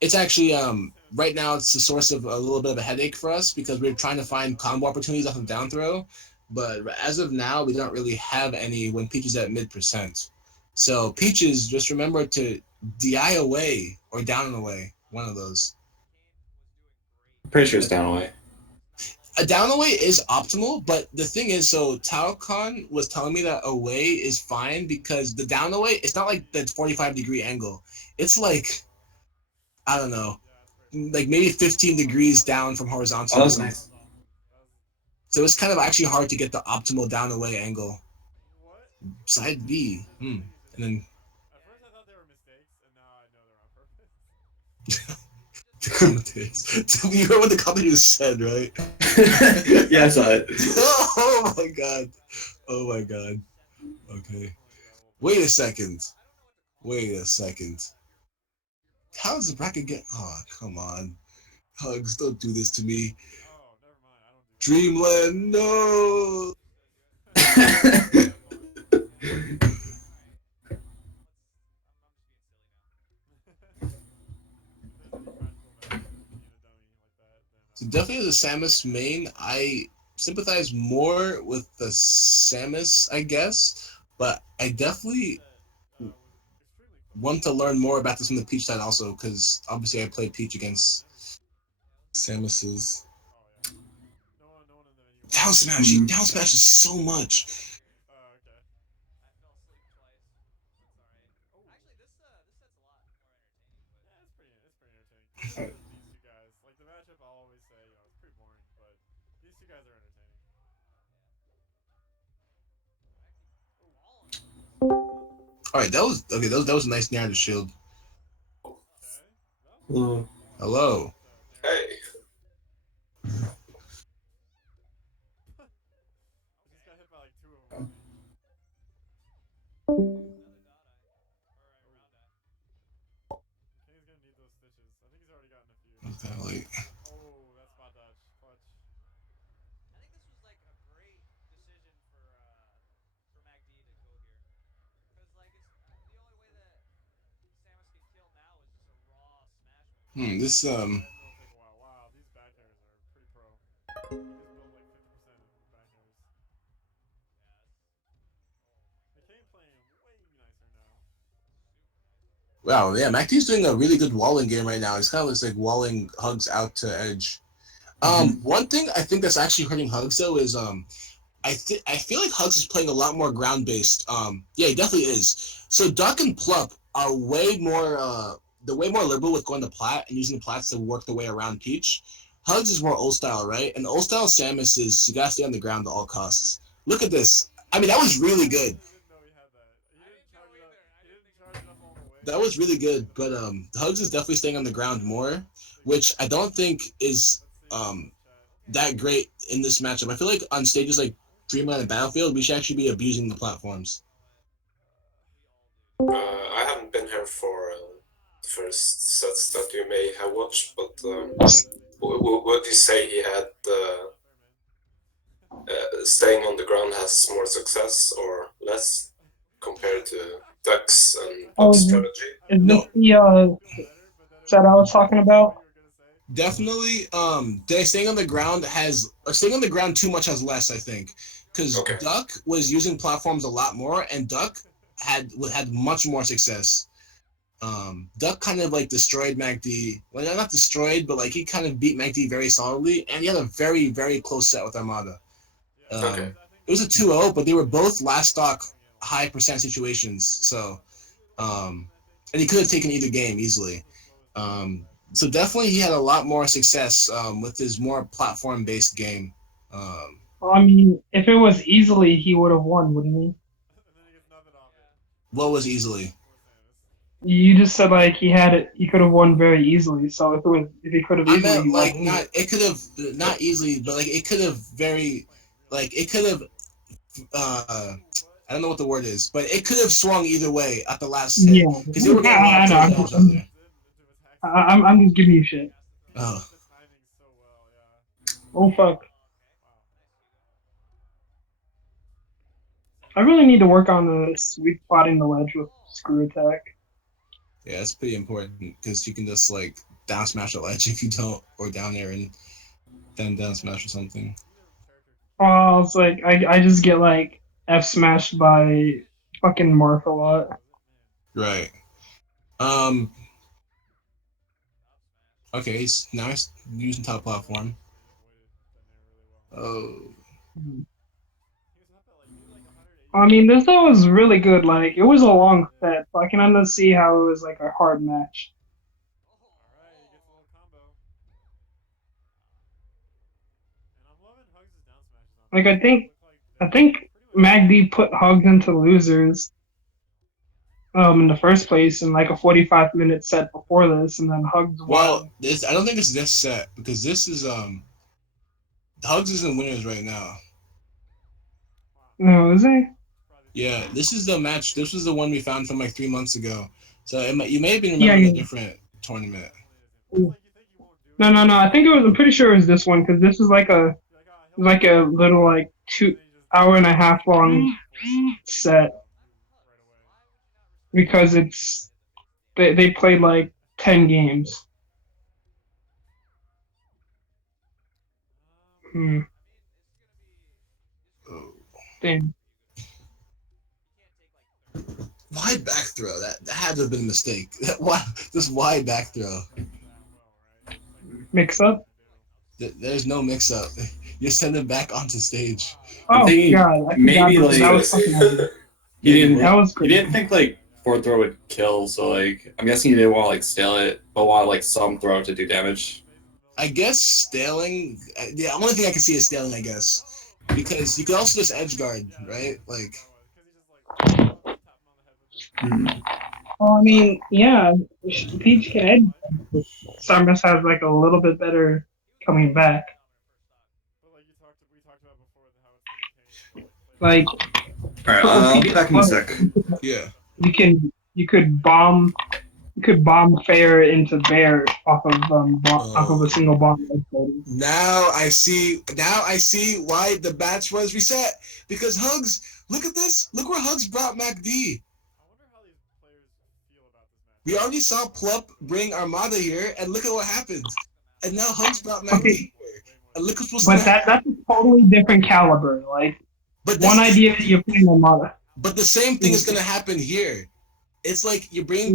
It's actually right now it's the source of a little bit of a headache for us because we're trying to find combo opportunities off of down throw, but as of now we don't really have any when Peach is at mid%. So Peaches, just remember to DI away or down and away, one of those. Pretty sure it's down away. A down away is optimal, but the thing is, so Taokon was telling me that away is fine because the down away, it's not like the 45-degree angle. It's like, I don't know, like maybe 15 degrees down from horizontal. Oh, that's nice. So it's kind of actually hard to get the optimal down away angle. Side B. And then the commentators. You heard what the commentators said, right? Yeah, I saw it. Oh my god. Oh my god. Okay. Wait a second. How does the bracket get? Oh, come on. Hugs, don't do this to me. Dreamland, no. So definitely as a Samus main, I sympathize more with the Samus, I guess, but I definitely want to learn more about this from the Peach side also, because obviously I played Peach against Samus's. Down smash, he down smashes so much. these two guys. Like the matchup, I'll always say, it's pretty boring, but these two guys are entertaining. All right, that was okay. That was a nice narrative shield. Okay. Hello. Hello. Hey. I just got hit by like 2 of them. King's gonna need those stitches. I think he's already gotten a few. Like, Oh, that's spot dodge. Clutch. I think this was like a great decision for MacD to go here, because like it's the only way that Samus can kill now is just a raw smash move. this It'll take a while. Wow, these back airs are pretty pro. He just built like 50% in back airs. McCain playing way nicer now. wow, yeah, MacD's doing a really good walling game right now. It's kind of looks like walling Hugs out to edge. One thing I think that's actually hurting Hugs though is I feel like Hugs is playing a lot more ground based. Yeah, he definitely is. So Duck and Plup are way more they're way more liberal with going to plat and using the plats to work their way around Peach. Hugs is more old style, right? And old style Samus is you gotta stay on the ground at all costs. Look at this. I mean, that was really good. I didn't know he had that. He didn't charge it up. He didn't charge it up all the way. That was really good, but Hugs is definitely staying on the ground more, which I don't think is that great in this matchup. I feel like on stages like Dreamland and Battlefield, we should actually be abusing the platforms. I haven't been here for the first sets that you may have watched, but would you say he had staying on the ground has more success or less compared to Ducks and Puck's strategy? Is No. this the set I was talking about? Definitely, they staying on the ground staying on the ground too much has less, I think, because Okay. Duck was using platforms a lot more, and Duck had much more success. Duck kind of like destroyed MacD. Well, not destroyed, but like he kind of beat MacD very solidly, and he had a very, very close set with Armada. Okay. It was a 2-0, but they were both last stock high percent situations. So, and he could have taken either game easily. So definitely he had a lot more success with his more platform based game. Well, I mean, if it was easily, he would have won, wouldn't he? What was easily? You just said like he had it. He could have won very easily. So if he could have I easily, meant he like won. not. It could have not easily, but like it could have very, like it could have. I don't know what the word is, but it could have swung either way at the last hit Yeah, because they were getting a lot I of know. kills on each other. I'm just giving you shit. Oh. Oh fuck. I really need to work on the sweet spotting the ledge with screw attack. Yeah, that's pretty important because you can just like down smash a ledge if you don't, or down there and then down smash or something. Oh, it's like I just get like F smashed by fucking Marth a lot. Right. Okay, he's nice using top platform. Oh. I mean, this though was really good. Like, it was a long set, so I can understand see how it was like a hard match. Like, I think MacD put Hugs into losers in the first place in like a 45-minute set before this, and then Hugs Well, won. I don't think it's this set because this is Hugs is in winners right now. No, is he? Yeah, this is the match. This was the one we found from like 3 months ago. So you may have been Yeah, remembering yeah. a different tournament. No. I think it was. I'm pretty sure it was this one because this is like a little like 2 hour and a half long set because they played like 10 games. Oh. Damn. Wide back throw. That had to have been a mistake. This wide back throw. Mix up. There's no mix up. You send him back onto stage. Oh thinking god, I maybe forgot like that was fucking heavy. he didn't. That was He crazy. didn't think like forward throw would kill, so like I'm guessing you didn't want to like stale it, but want like some throw to do damage. I guess staling. Yeah, only thing I can see is staling. I guess because you could also just edge guard, right? Like. Well, I mean, yeah, Peach can edge. Samus has like a little bit better coming back. But like we talked about before, how it's gonna change. Like, All right, I'll be back in a sec. Yeah. You could bomb Fair into Bear off of a single bomb. Now I see why the batch was reset. Because Hugs, look at this. Look where Hugs brought MacD. I wonder how these players feel about this match. We already saw Plup bring Armada here, and look at what happened. And now Hugs brought MacD here. And look what's But that's a totally different caliber. Like, one idea you're playing Armada. But the same thing is gonna happen here. It's like you bring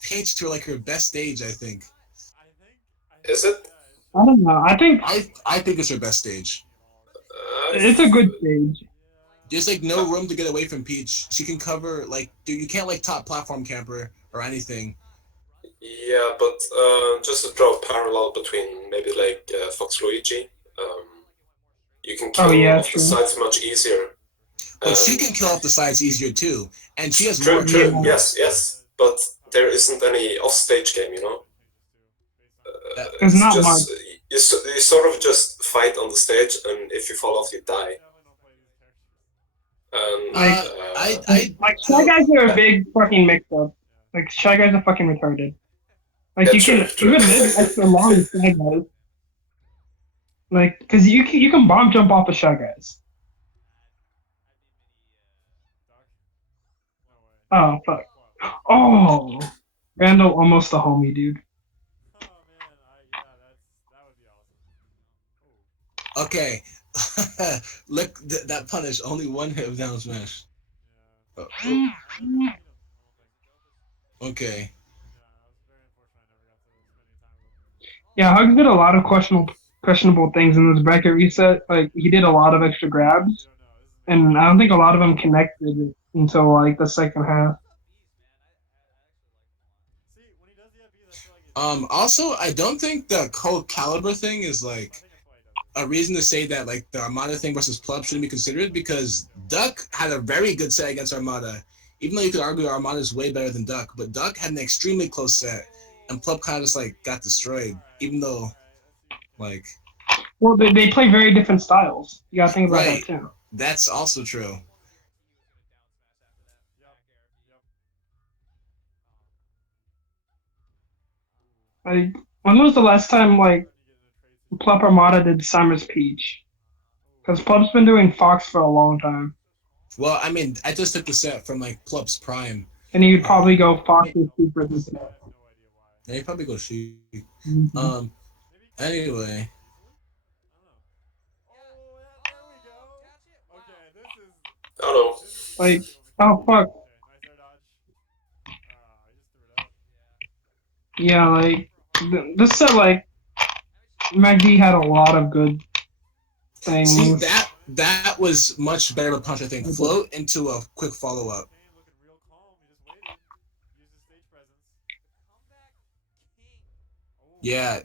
Paige to like her best stage, I think. Is it? I don't know. I think it's her best stage. It's a good stage. There's like no room to get away from Peach. She can cover like, dude, you can't like top platform camper or anything. Yeah, but just to draw a parallel between maybe like Fox Luigi, you can kill off the sides much easier. But she can kill off the sides easier too, and she has true. Yes, but there isn't any off-stage game, you know. There's not just, much. You sort of just fight on the stage, and if you fall off, you die. Like Shy Guys are a big fucking mix-up. Like Shy Guys are fucking retarded. Like you can live extra long with Shy Guys. Like, cause you can bomb jump off of Shy Guys. Oh fuck! Oh, Randall almost a homie, dude. Oh man, that would be awesome. Okay, look that punish. Only one hit of down smash. Yeah. Okay. Yeah, Hugs did a lot of questionable things in this bracket reset. Like he did a lot of extra grabs, and I don't think a lot of them connected until like the second half. Also, I don't think the cold caliber thing is like a reason to say that like the Armada thing versus Plup shouldn't be considered, because Duck had a very good set against Armada. Even though you could argue Armada is way better than Duck, but Duck had an extremely close set, and Plup kind of just like got destroyed. Even though, like, well, they play very different styles. You gotta think about that too. That's also true. Like, when was the last time like Plup Armada did Summer's Peach? Because Plup's been doing Fox for a long time. Well, I mean, I just took the set from like Plup's prime. And he'd probably go Fox with Super this set. Yeah, he'd probably go Sheik. Mm-hmm. Anyway. Oh no. Like, oh fuck. Yeah, like this set, like MacD had a lot of good things. See, that was much better of a punch, I think. Float into a quick follow up. Yeah,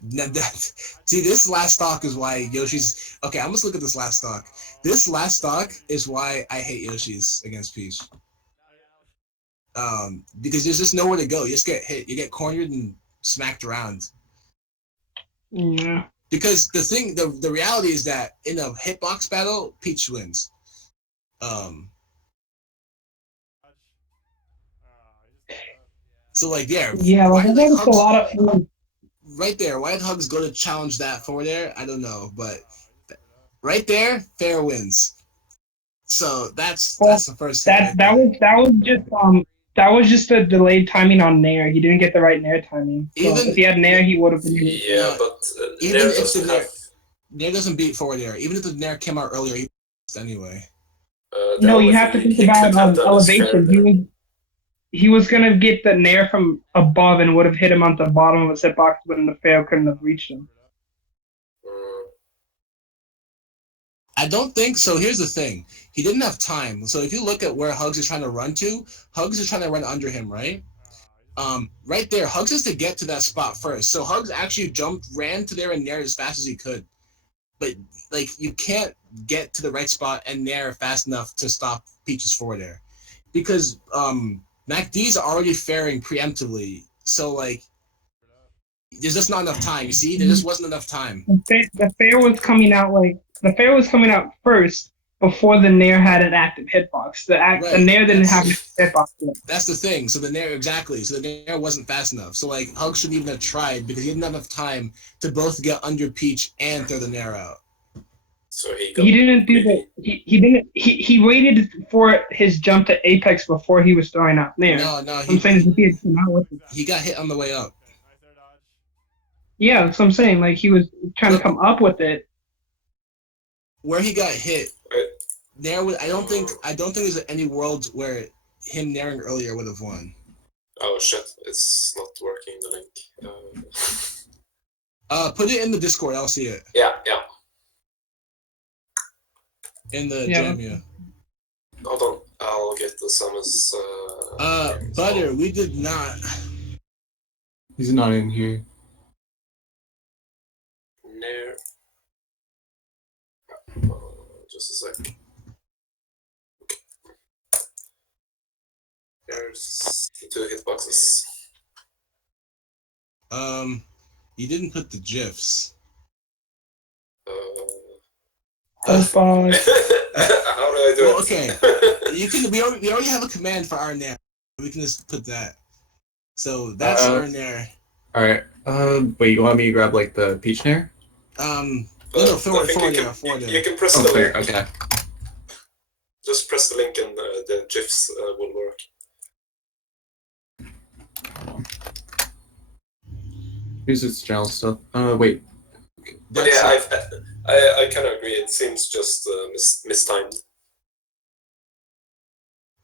see, this last stock is why Yoshi's... Okay, I'm just look at this last stock. This last stock is why I hate Yoshi's against Peach. Because there's just nowhere to go. You just get hit. You get cornered and smacked around. Yeah. Because the reality is that in a hitbox battle, Peach wins. So like, yeah. Yeah, like there's a lot of... Right there, why did Hugs go to challenge that for there? I don't know, but right there, Fair wins. So that's the first. That was just a delayed timing on Nair. He didn't get the right Nair timing. So if he had Nair, he would have been. Yeah, but even if the Nair doesn't beat forward air, even if the Nair came out earlier, he anyway. No, you have to think about elevation. He was gonna get the Nair from above and would have hit him on the bottom of the set box, but the Fair couldn't have reached him. I don't think so. Here's the thing: he didn't have time. So if you look at where Hugs is trying to run to, Hugs is trying to run under him, right? Right there, Hugs has to get to that spot first. So Hugs actually ran to there and Nair as fast as he could. But like you can't get to the right spot and Nair fast enough to stop Peach's forward air, because MacD's already fairing preemptively. So like, there's just not enough time. You see, there just wasn't enough time. The fair was coming out first before the Nair had an active hitbox. The Nair didn't have an hitbox yet. That's the thing. So the Nair, exactly. So the Nair wasn't fast enough. So like Hug shouldn't even have tried because he didn't have enough time to both get under Peach and throw the Nair out. So he didn't do that. He waited for his jump to apex before he was throwing out Nair. No. I'm saying he got hit on the way up. Yeah, that's what I'm saying. Like he was trying to come up with it. Where he got hit, Nair I don't think there's any world where him nairing earlier would have won. Oh shit! It's not working. The link. Put it in the Discord. I'll see it. Yeah. In the jam, yeah. Hold on, I'll get the Samus. Butter, we did not. He's not in here. Nair. Just a sec. There's the 2 hitboxes. You didn't put the GIFs. That's fine. How do I do it? Okay. You can. We already have a command for our Nair. We can just put that. So that's our Nair. All right. Wait. You want me to grab like the Peach Nair? No, forward Nair. You can press the link. Okay. Just press the link and the GIFs will work. Here's its general stuff. Wait. But yeah, I kind of agree. It seems just mistimed.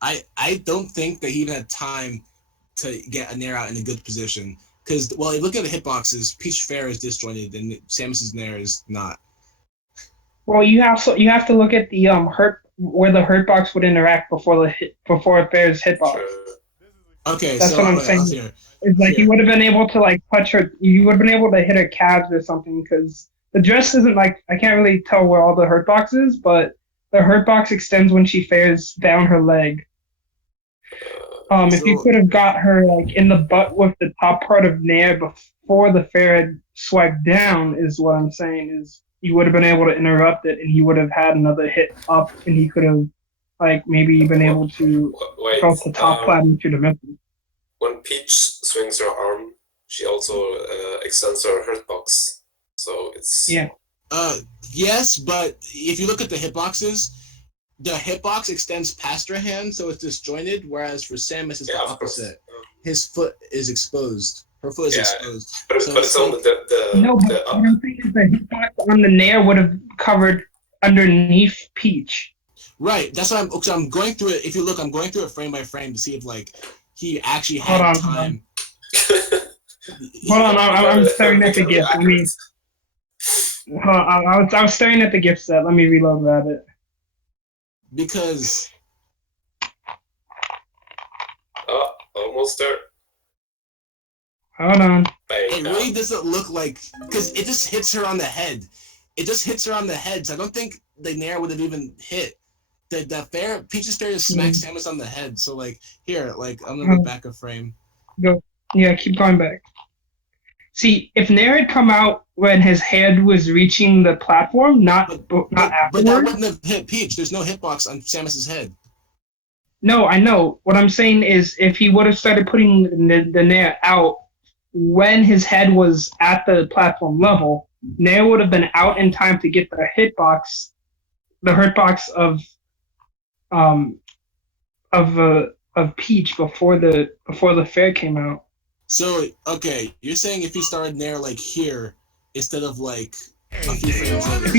I don't think that he even had time to get a Nair out in a good position. Because, well, if you look at the hitboxes, Peach Fair is disjointed and Samus's Nair is not. Well, you have to look at the where the hurt box would interact before Fair's hitbox. Sure. Okay, that's so what I'm saying. It's like you would have been able to like touch her. You would have been able to hit her calves or something because the dress isn't like I can't really tell where all the hurt box is, but the hurt box extends when she fares down her leg. If you could have got her like in the butt with the top part of Nair before the fair had swiped down, is what I'm saying. Is you would have been able to interrupt it, and he would have had another hit up, and he could have like maybe been able to cross the top plat into the middle. When Peach swings her arm, she also extends her hurt box. So it's yes, but if you look at the hitboxes, the hitbox extends past her hand, so it's disjointed. Whereas for Samus, it's the opposite. His foot is exposed. Her foot is exposed. But it's only the no. But what I'm saying is the hitbox on the Nair would have covered underneath Peach. Right. That's why I'm going through it. If you look, I'm going through it frame by frame to see if like he actually had time. Hold on, I'm staring at the gift. I was staring at the gift set. Let me reload that. Because almost there. Hold on. It really doesn't look like because it just hits her on the head. It just hits her on the head. So I don't think the Nair would have even hit. The fair Peach's fair just smacks Samus on the head. So like here, like I'm gonna go back a frame. Go. Yeah, keep going back. See, if Nair had come out when his head was reaching the platform, not afterwards. But that wouldn't have hit Peach. There's no hitbox on Samus's head. No, I know. What I'm saying is if he would have started putting the Nair out when his head was at the platform level, Nair would have been out in time to get the hitbox, the hurtbox of Peach before the fair came out. So, okay, you're saying if he started Nair like here instead of like a few frames later. If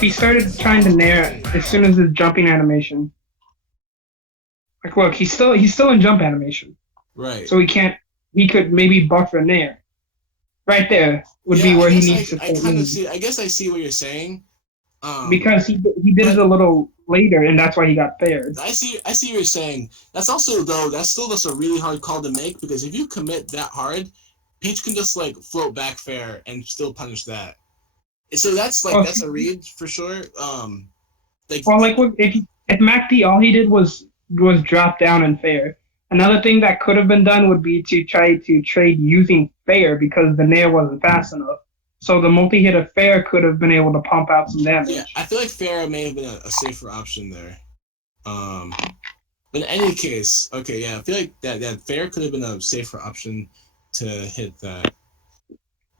he started trying to Nair as soon as his jumping animation. Like look, he's still in jump animation. Right. So he could maybe buffer Nair. Right there would be where he needs to I guess I see what you're saying. Because he did it a little later, and that's why he got fared. I see what you're saying. That's also though. That's still just a really hard call to make because if you commit that hard, Peach can just like float back fair and still punish that. So that's like that's a read for sure. Like if MacD all he did was drop down and fair. Another thing that could have been done would be to try to trade using fair because the nair wasn't fast enough. So the multi-hit of fair could have been able to pump out some damage. Yeah, I feel like fair may have been a safer option there. But in any case, okay, yeah, I feel like that fair could have been a safer option to hit that.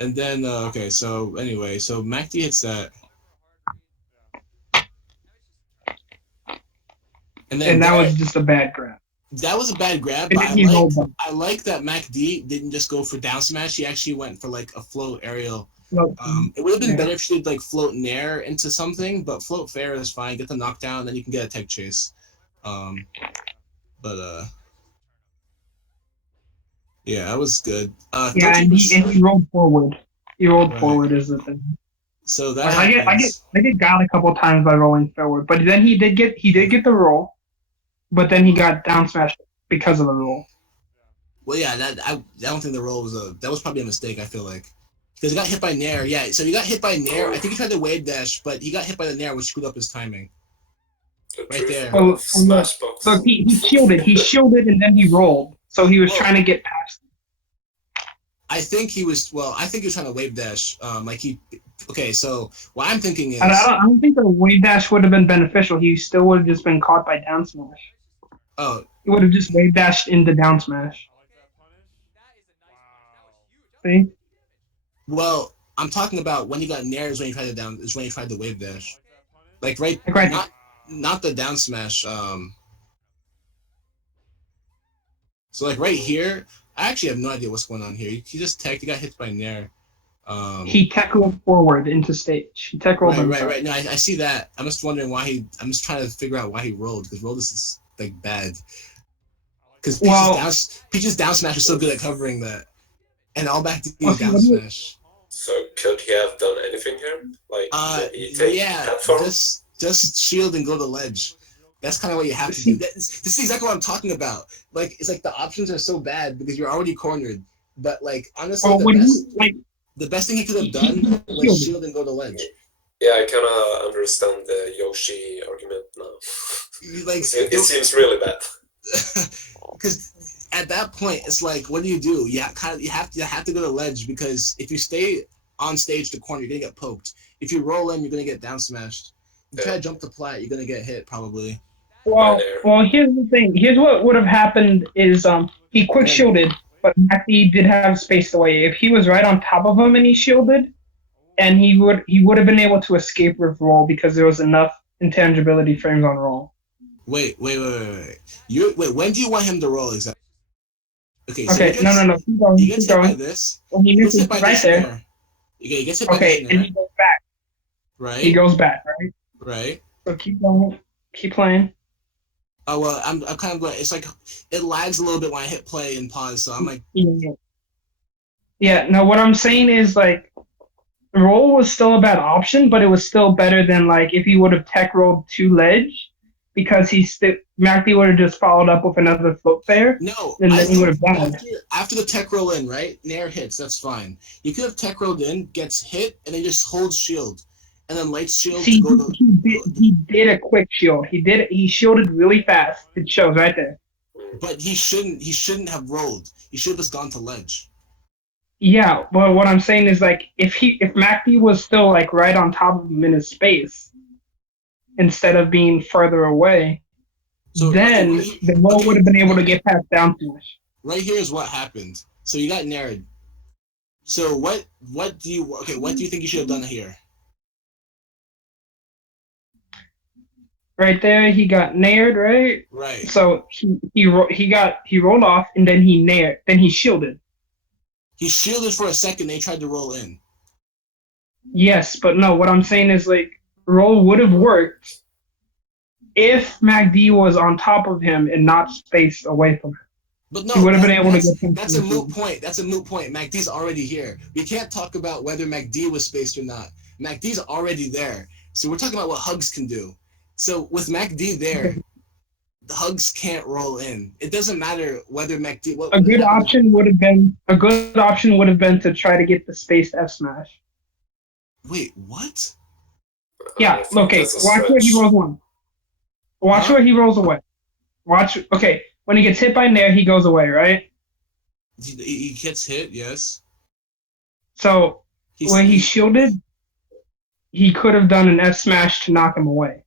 And then okay, so anyway, so MacD hits that. And that was just a bad grab. That was a bad grab, but I like that MacD didn't just go for down smash. He actually went for like a float aerial. It would have been better if she did like float nair into something, but float fair is fine. Get the knockdown, then you can get a tech chase. Yeah, that was good. Yeah, and he rolled forward. He rolled forward is the thing. So that I get got a couple times by rolling forward, but then he did get the roll, but then he got down smashed because of the roll. Well, yeah, I don't think the roll was that was probably a mistake. I feel like because he got hit by nair. Yeah, so he got hit by nair. I think he tried to wave dash, but he got hit by the nair, which screwed up his timing. Right there. So he shielded. He shielded and then he rolled. So he was trying to get past. I think he was trying to wave dash. Okay, so what I'm thinking is I don't think the wave dash would have been beneficial. He still would have just been caught by down smash. Oh. He would have just wave dashed into down smash. See? Well, I'm talking about when he got nair is when he tried the wave dash. Like not the down smash. So like right here, I actually have no idea what's going on here. He just teched. He got hit by nair. He tech rolled forward into stage. He tech rolled. Right. No, I see that. I'm just wondering why I'm just trying to figure out why he rolled because roll this is like bad. Because Peach's down smash is so good at covering that, and all back to down smash. So could he have done anything here? Like just shield and go to ledge. That's kind of what you have to do. This is exactly what I'm talking about. Like it's like the options are so bad because you're already cornered. But like honestly, the best thing he could have done was shield and go to ledge. Yeah, I kind of understand the Yoshi argument now. Like it seems really bad. Because at that point, it's like, what do? You have to go to ledge because if you stay on stage to corner, you're gonna get poked. If you roll in, you're gonna get down smashed. If you try to jump to plat, you're gonna get hit probably. Well, here's the thing. Here's what would have happened is he quick shielded, but MacD did have space away. If he was right on top of him and he shielded, and he would have been able to escape with roll because there was enough intangibility frames on roll. Wait. When do you want him to roll exactly? Okay. So No. Keep going. He gets hit by this. Well, he misses right there. He gets hit by this. And he goes back. Right. He goes back. Right. Right. So keep going. Keep playing. Oh well, I'm kind of. It's like it lags a little bit when I hit play and pause. So I'm like. Yeah. No, what I'm saying is like. Roll was still a bad option, but it was still better than like if he would have tech rolled to ledge, because MacD would have just followed up with another float fair. No, and then he would have died. After the tech roll in, right? Nair hits, that's fine. You could have tech rolled in, gets hit, and then just holds shield, and then lights shield. See, he did a quick shield. He shielded really fast. It shows right there. But he shouldn't have rolled. He should have just gone to ledge. Yeah, but what I'm saying is like if MacD was still like right on top of him in his space instead of being further away, then the roll would have been able to get past down smash. Right here is what happened. So you got nared. So what do you think you should have done here? Right there, he got nared, right? Right. So he rolled off and then he nared, then he shielded. He shielded for a second, they tried to roll in. Yes, but no, what I'm saying is like roll would have worked if MacD was on top of him and not spaced away from him. But no, he would have been able to get him. That's a moot point. MacD's already here. We can't talk about whether MacD was spaced or not. MacD's already there. So we're talking about what Hugs can do. So with MacD there, the Hugs can't roll in. It doesn't matter whether MacD. A good option would have been to try to get the spaced F smash. Wait, what? Yeah. Okay. Watch where he rolls one. Watch where he rolls away. Watch. Okay. When he gets hit by Nair, he goes away, right? He gets hit, yes. So when he shielded, he could have done an F smash to knock him away.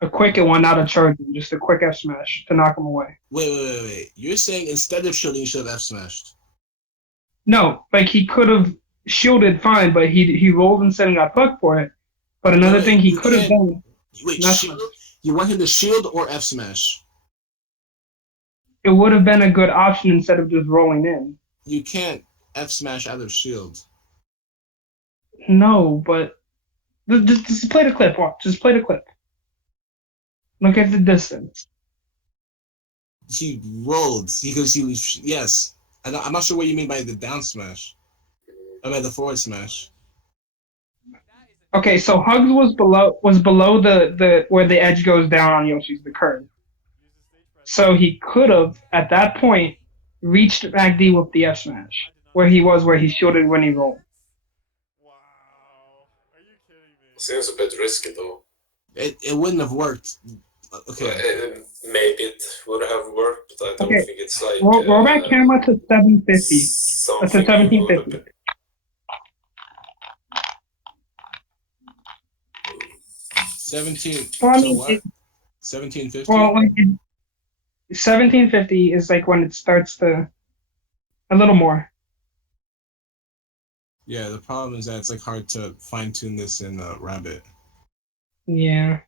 A quick one, not a charging, just a quick F smash to knock him away. Wait. You're saying instead of shielding, he should have F smashed? No, like he could have shielded fine, but he rolled instead and got fucked for it. But another thing he could have done. Wait, shield? You want him to shield or F smash? It would have been a good option instead of just rolling in. You can't F smash out of shield. No, but just play the clip. Watch. Just play the clip. Look at the distance. He rolled because he was yes. I'm not sure what you mean by the down smash. I mean the forward smash. Okay, so Hugs was below the where the edge goes down on Yoshi's, the curve. So he could have at that point reached MacD with the F smash where he shielded when he rolled. Wow. Are you kidding me? Seems a bit risky though. It wouldn't have worked. Okay. Maybe it would have worked, but I don't think it's like. Roll back camera to 750. That's a 1750. Well, so what? 1750. Well, like 1750 is like when it starts to a little more. Yeah, the problem is that it's like hard to fine tune this in Rabbit. Yeah.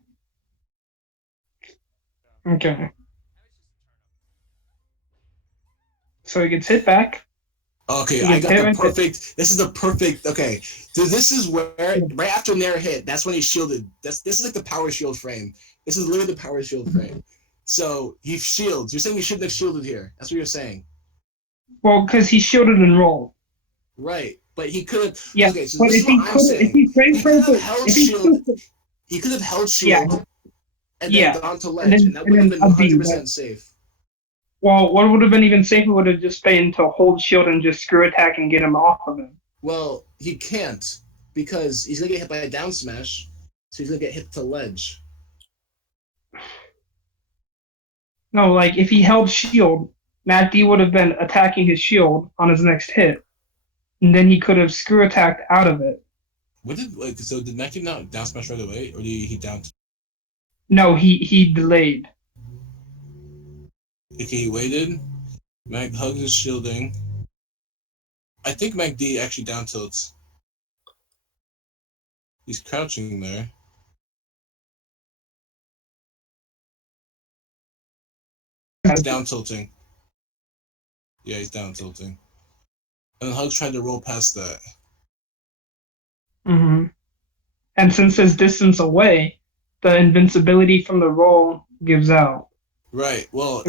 Okay. So he gets hit back. Okay, I got the perfect. This is the perfect. Okay, so this is where right after Nair hit, that's when he shielded. This is like the power shield frame. This is literally the power shield frame. So he shields. You're saying he shouldn't have shielded here. That's what you're saying. Well, because he shielded and rolled. Right, but he could have. Yeah, okay, so but this is what I'm saying. He could have held shield. He could have held shield and then gone to ledge, and that would have been 100% safe. Well, what would have been even safer would have just been to hold shield and just screw attack and get him off of him. Well, he can't because he's gonna get hit by a down smash, so he's gonna get hit to ledge. No, like if he held shield, MacD would have been attacking his shield on his next hit, and then he could have screw attacked out of it. So did MacD not down smash right away, or did he down? No, he delayed. Okay, he waited. Hugs is shielding. I think MacD actually down tilts. He's crouching there. He's down tilting. Yeah, he's down tilting. And Hugs tried to roll past that. Mm-hmm. And since there's distance away, the invincibility from the roll gives out. Right. Well,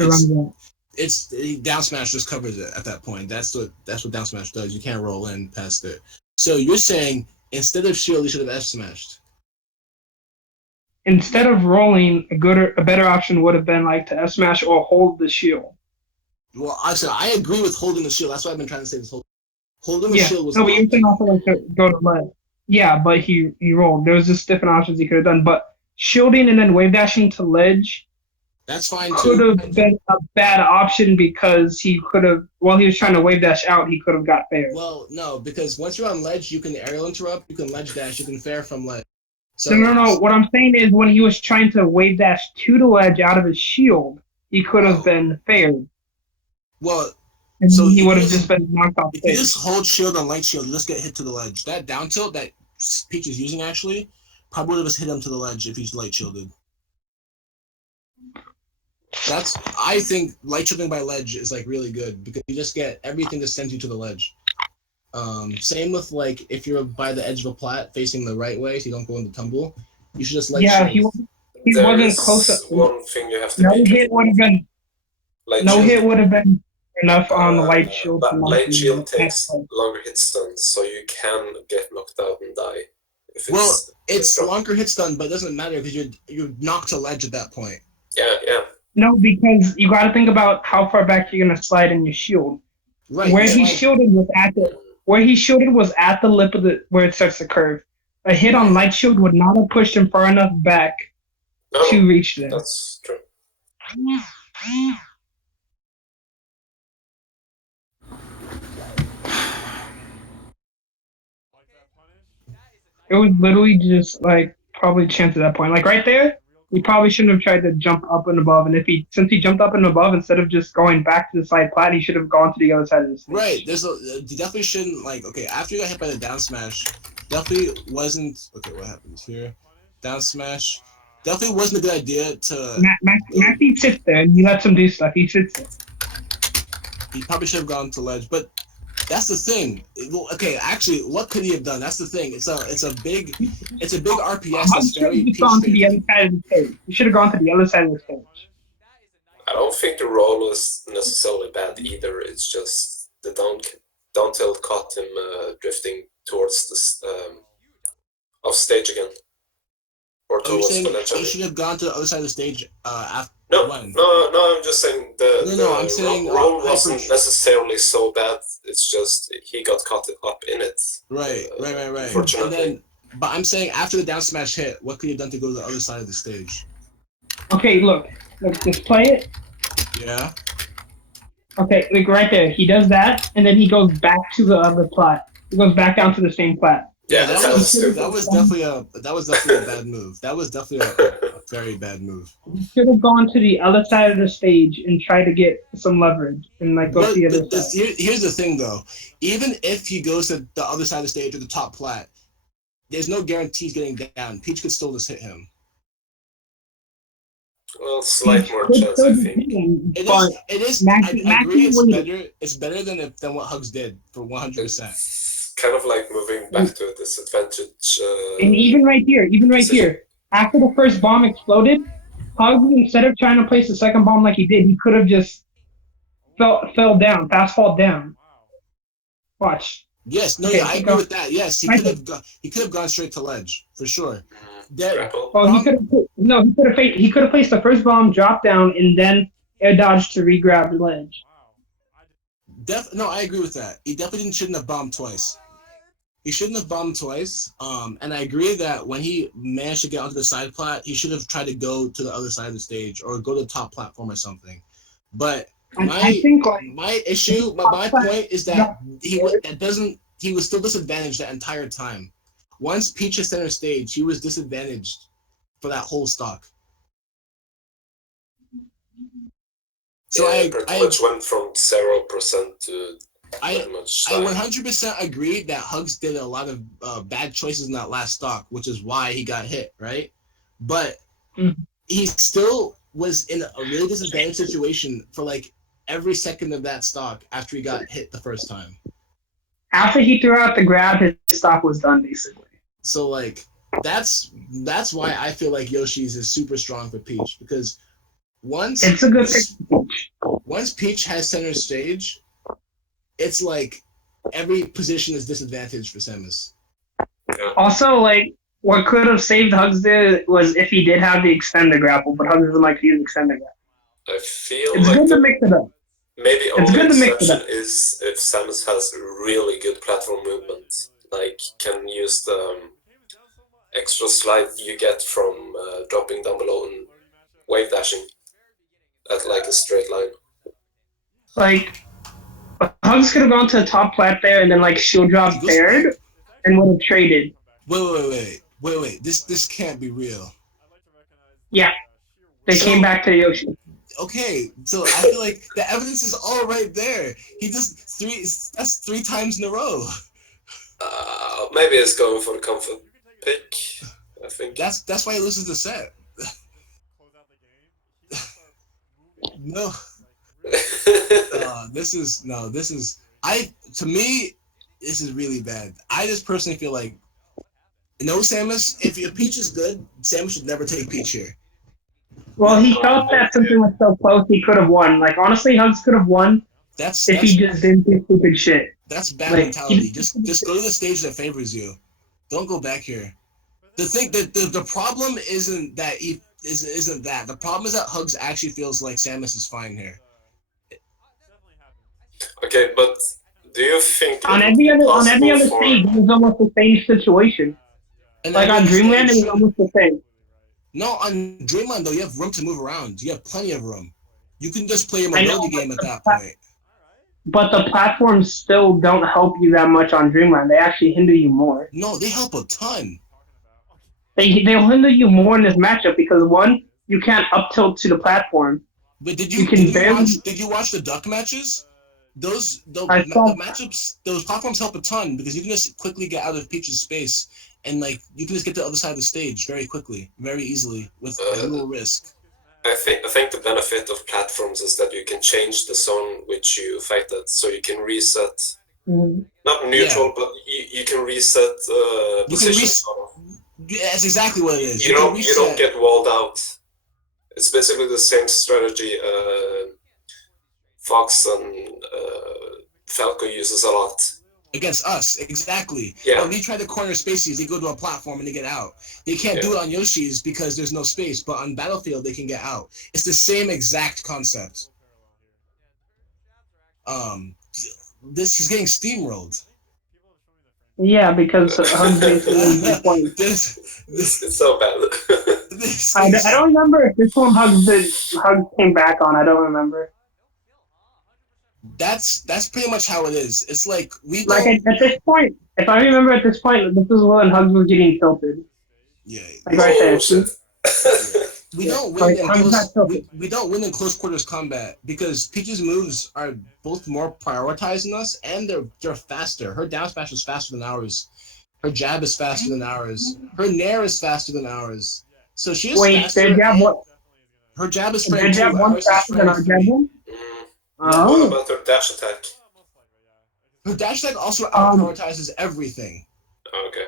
it's down smash just covers it at that point. That's what down smash does. You can't roll in past it. So you're saying instead of shield, you should have F smashed. Instead of rolling, a better option would have been like to F smash or hold the shield. Well, I agree with holding the shield. That's what I've been trying to say this whole. Holding the shield was. No, but you're saying also like to go to ledge. Yeah, but he rolled. There was just different options he could have done, but shielding and then wave dashing to ledge. That's fine too. Could have been a bad option because he could have, while he was trying to wave dash out, he could have got fair. Well, no, because once you're on ledge, you can aerial interrupt, you can ledge dash, you can fair from ledge. So no. What I'm saying is when he was trying to wave dash to the ledge out of his shield, he could have been fared. Well, and so he would have just been knocked off. If you just hold shield on light shield, you just get hit to the ledge. That down tilt that Peach is using actually probably would have just hit him to the ledge if he's light shielded. I think light shielding by ledge is like really good because you just get everything that sends you to the ledge. Same with like if you're by the edge of a plat facing the right way so you don't go into tumble, you should just light shield. He wasn't close up. One thing you have to no hit would have been hit would have been enough on the light shield. But light shield takes longer hit stuns, so you can get knocked out and die. It's longer hit stun, but it doesn't matter because you're knocked to ledge at that point. Yeah. No, because you got to think about how far back you're gonna slide in your shield. Right. Where he shielded was at the lip of where it starts to curve. A hit on light shield would not have pushed him far enough back to reach there. That's true. It was literally just like probably chance at that point. Like right there, he probably shouldn't have tried to jump up and above. And since he jumped up and above, instead of just going back to the side plat, he should have gone to the other side of the stage. Right. You definitely shouldn't after you got hit by the down smash, definitely wasn't what happens here? Down smash. Definitely wasn't a good idea to Maxie sits there and he lets him do stuff. He sits there. He probably should have gone to ledge, but that's the thing. Okay, actually, what could he have done? That's the thing. It's a big RPS. That's very gone to the other side of the stage. You should have gone to the other side of the stage. I don't think the roll is necessarily bad either. It's just the down tilt caught him drifting towards this off stage again. Or towards the ledge. He should have gone to the other side of the stage after. No, I'm just saying the roll wasn't necessarily so bad. It's just he got caught up in it. Right. Fortunately. But I'm saying after the down smash hit, what could he have done to go to the other side of the stage? Okay, look, just play it. Yeah. Okay, like right there, he does that, and then he goes back to the other plat. He goes back down to the same plat. Yeah, that was definitely a bad move. That was definitely a very bad move. You should have gone to the other side of the stage and tried to get some leverage and go to the other side. Here's the thing though, even if he goes to the other side of the stage or the top plat, there's no guarantees getting down. Peach could still just hit him. Well, slight more chance, I think. It is. I agree. It's better than what Hugs did for 100%. Kind of like moving back to a disadvantage. And even right here, after the first bomb exploded, Hugs, instead of trying to place the second bomb like he did, he could have just fell down, fast fall down. Watch. Yes, no, I agree with that. Yes, he could have gone straight to ledge for sure. He could have placed the first bomb, drop down, and then air dodge to re-grab the ledge. No, I agree with that. He definitely shouldn't have bombed twice. He shouldn't have bombed twice. And I agree that when he managed to get onto the side plat, he should have tried to go to the other side of the stage or go to the top platform or something. But my point is that he was still disadvantaged that entire time. Once Peach hit center stage, he was disadvantaged for that whole stock. So I pretty much went from 0% to I 100% agree that Hugs did a lot of bad choices in that last stock, which is why he got hit, right? But he still was in a really disadvantaged situation for like every second of that stock after he got hit the first time. After he threw out the grab, his stock was done basically. So like that's why I feel like Yoshi's is super strong for Peach, because once Peach has center stage, it's like every position is disadvantaged for Samus. Also, like what could have saved Hugs there was if he did have the extend the grapple, but Hugs doesn't like to use extend the grapple. I feel it's good to mix it up. Maybe only exception is if Samus has really good platform movement, like can use the extra slide you get from dropping down below and wave dashing at like a straight line. Like Hugs could have gone to the top plat there and then like shield drop third and would have traded. Wait. This can't be real. Yeah. They came back to Yoshi. Okay, so I feel like the evidence is all right there. He just that's 3 times in a row. Maybe it's going for the comfort pick. I think that's why he loses the set. No. To me, this is really bad. I just personally feel like Samus, if your Peach is good, Samus should never take Peach here. Well, he felt that something was so close, he could have won. Like, honestly, Hugs could have won if he just didn't do stupid shit. That's bad mentality. Just go to the stage that favors you. Don't go back here. The thing that the problem isn't that isn't that. The problem is that Hugs actually feels like Samus is fine here. Okay, but do you think On it would be every possible other for... stage, it was almost the same situation. And Like every on other Dreamland, it stage, was almost the same. no, on Dreamland though, you have room to move around. You have plenty of room. You can just play a I know, mobility game at that point. but the platforms still don't help you that much on Dreamland. They actually hinder you more. No, they help a ton. They'll hinder you more in this matchup because one, you can't up tilt to the platform. But You can barely. did you watch the duck matches? I The saw. matchups, those platforms help a ton because you can just quickly get out of Peach's space and like you can just get to the other side of the stage very quickly, very easily with little risk. I think the benefit of platforms is that you can change the zone which you fight at, so you can reset. Not neutral, but you can reset position. That's exactly what it is. You don't get walled out. It's basically the same strategy Fox and Falco uses a lot. Against us, exactly. Yeah. When we try to corner spaces, they go to a platform and they get out. They can't do it on Yoshi's because there's no space, but on Battlefield they can get out. It's the same exact concept. He's getting steamrolled. Yeah, because it's so bad. I don't remember if this one Hugs came back on. I don't remember. That's pretty much how it is. It's like we like at this point. If I remember at this point, this is when Hugs was getting tilted. Yeah. Like right there. Shit. We don't win in close. We don't win in close quarters combat because Peach's moves are both more prioritized than us, and they're faster. Her down smash is faster than ours. Her jab is faster than ours. Her nair is faster than ours. So she is faster. Their jab what? Her jab is frame 2. Jab one's faster than our jab one? What about her dash attack? Her dash attack also out-prioritizes everything. Okay.